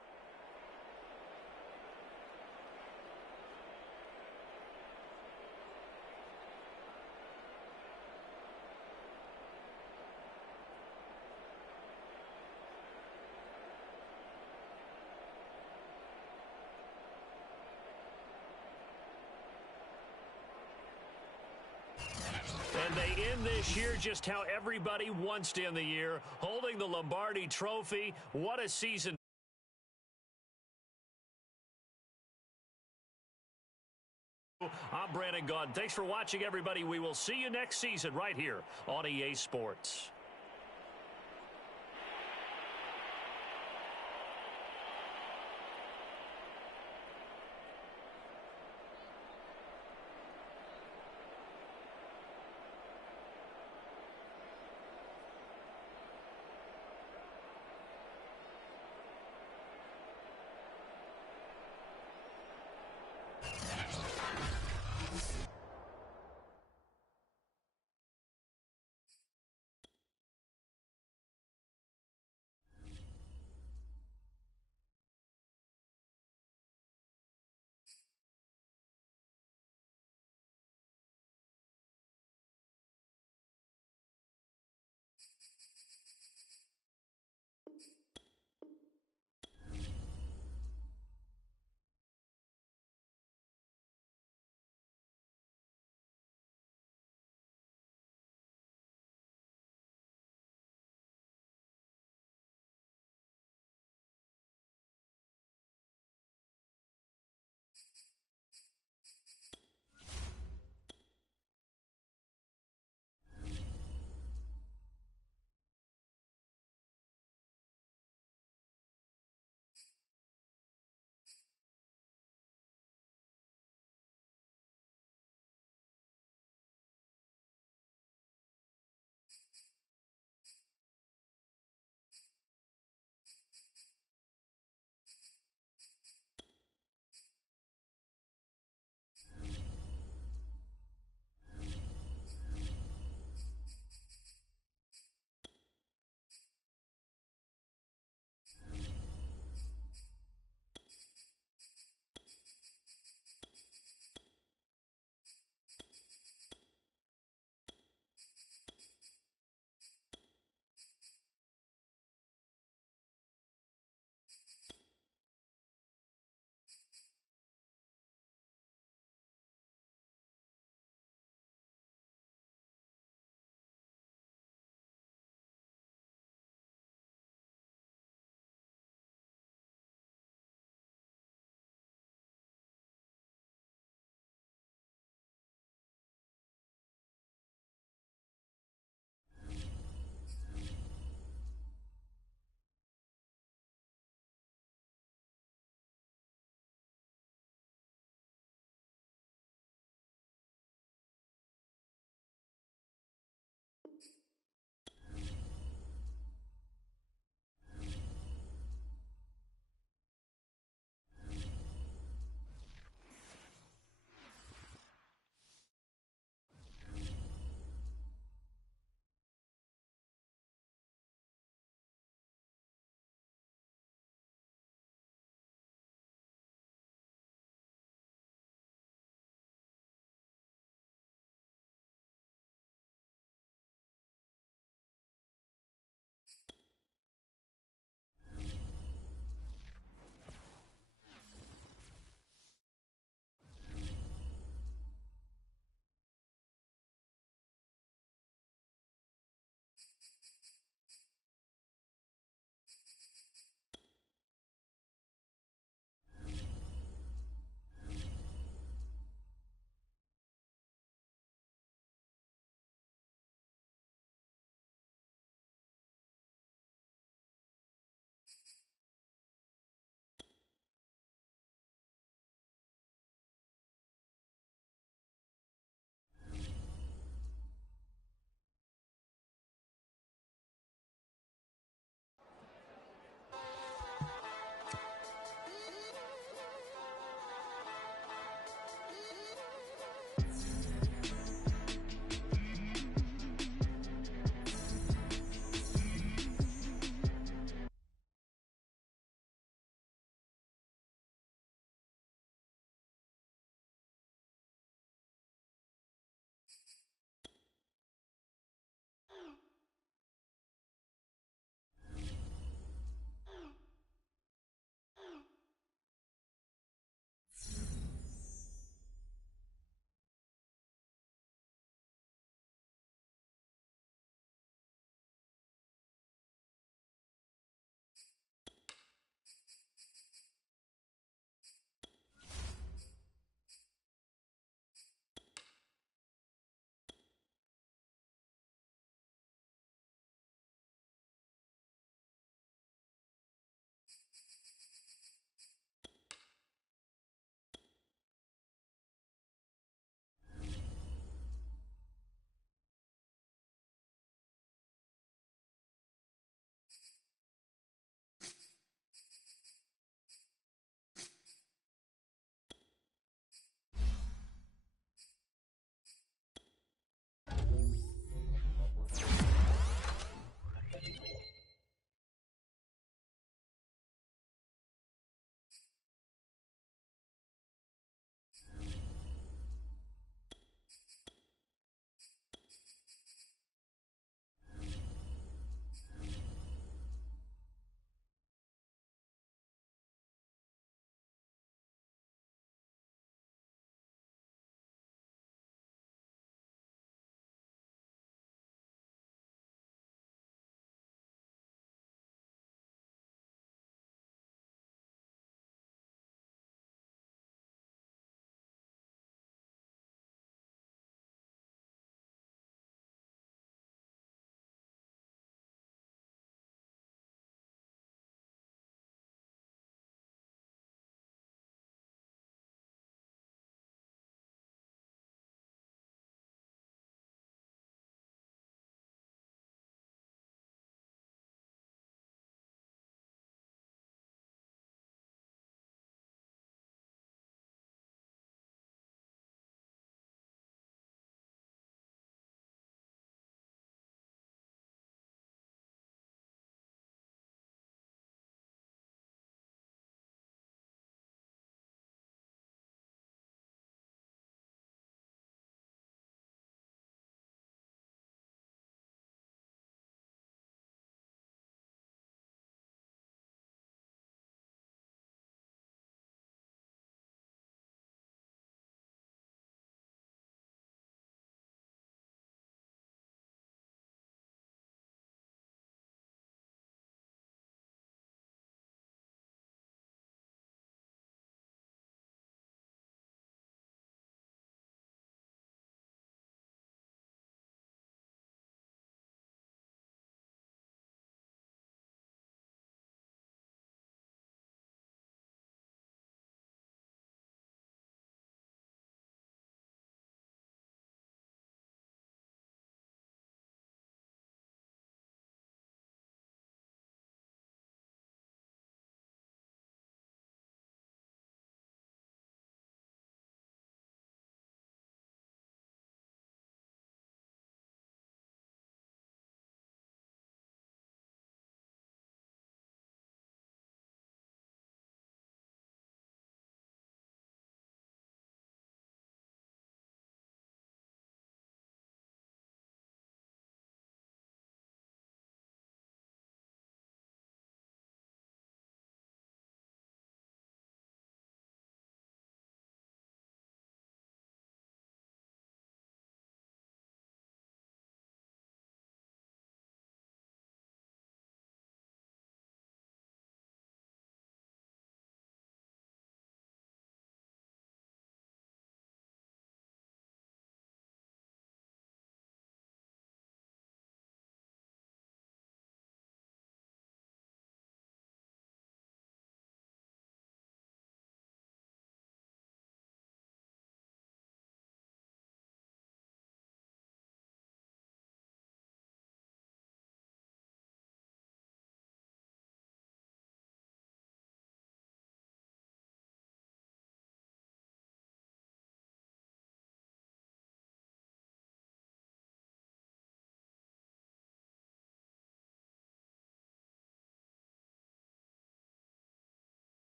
And they end this year just how everybody wants to end the year, holding the Lombardi Trophy. What a season. I'm Brandon Gaudin. Thanks for watching, everybody. We will see you next season right here on EA Sports.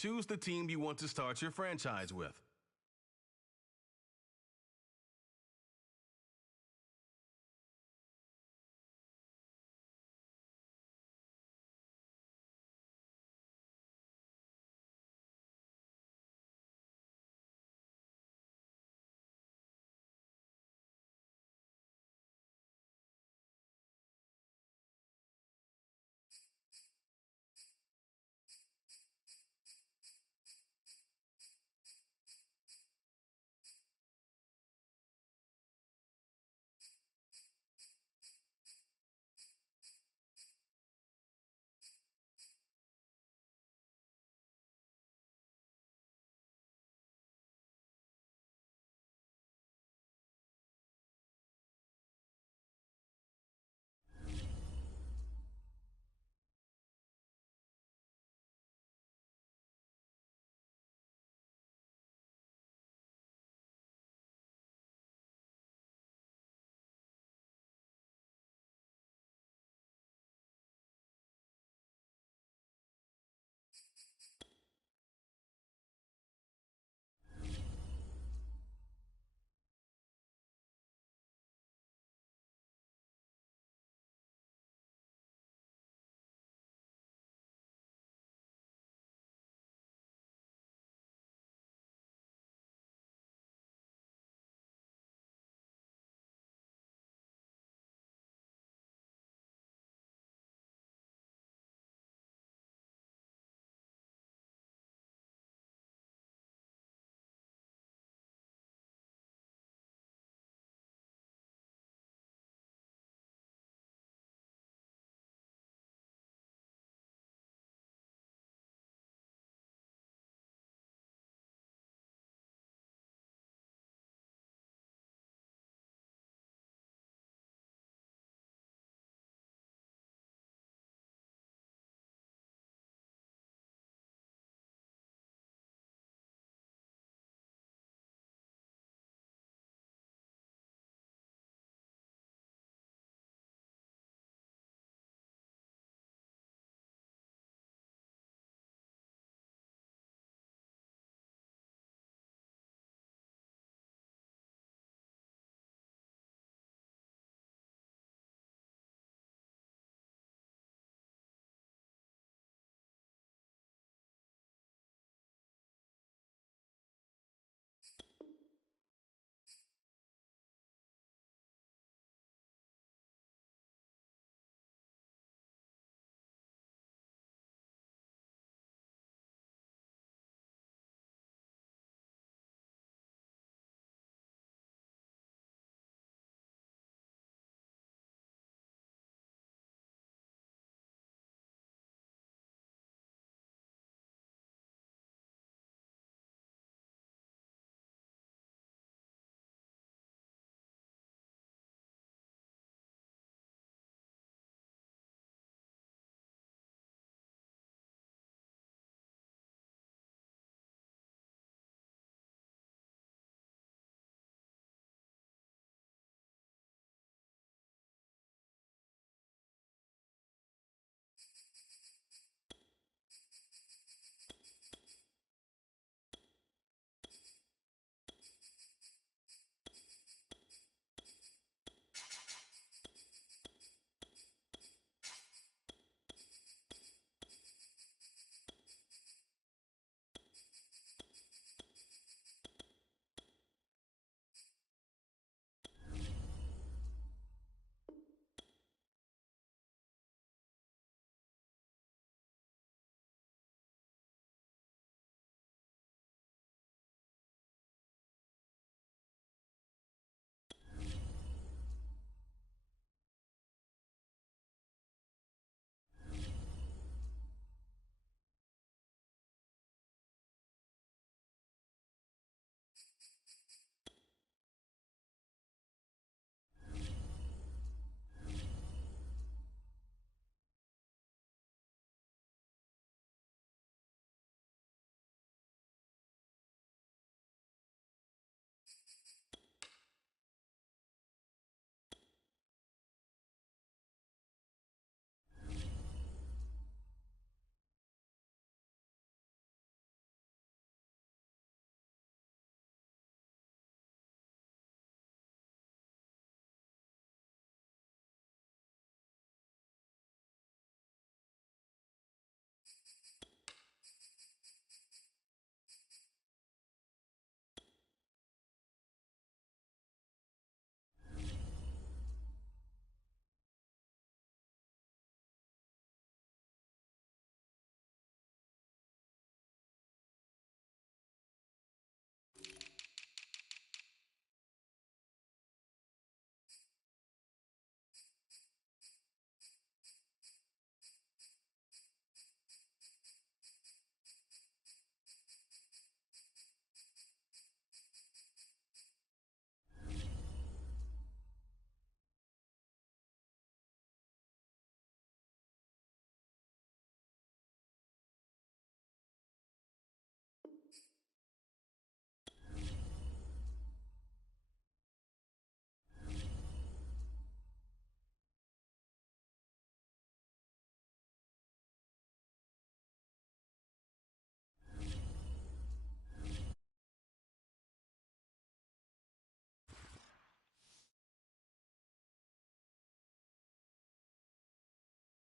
choose the team you want to start your franchise with.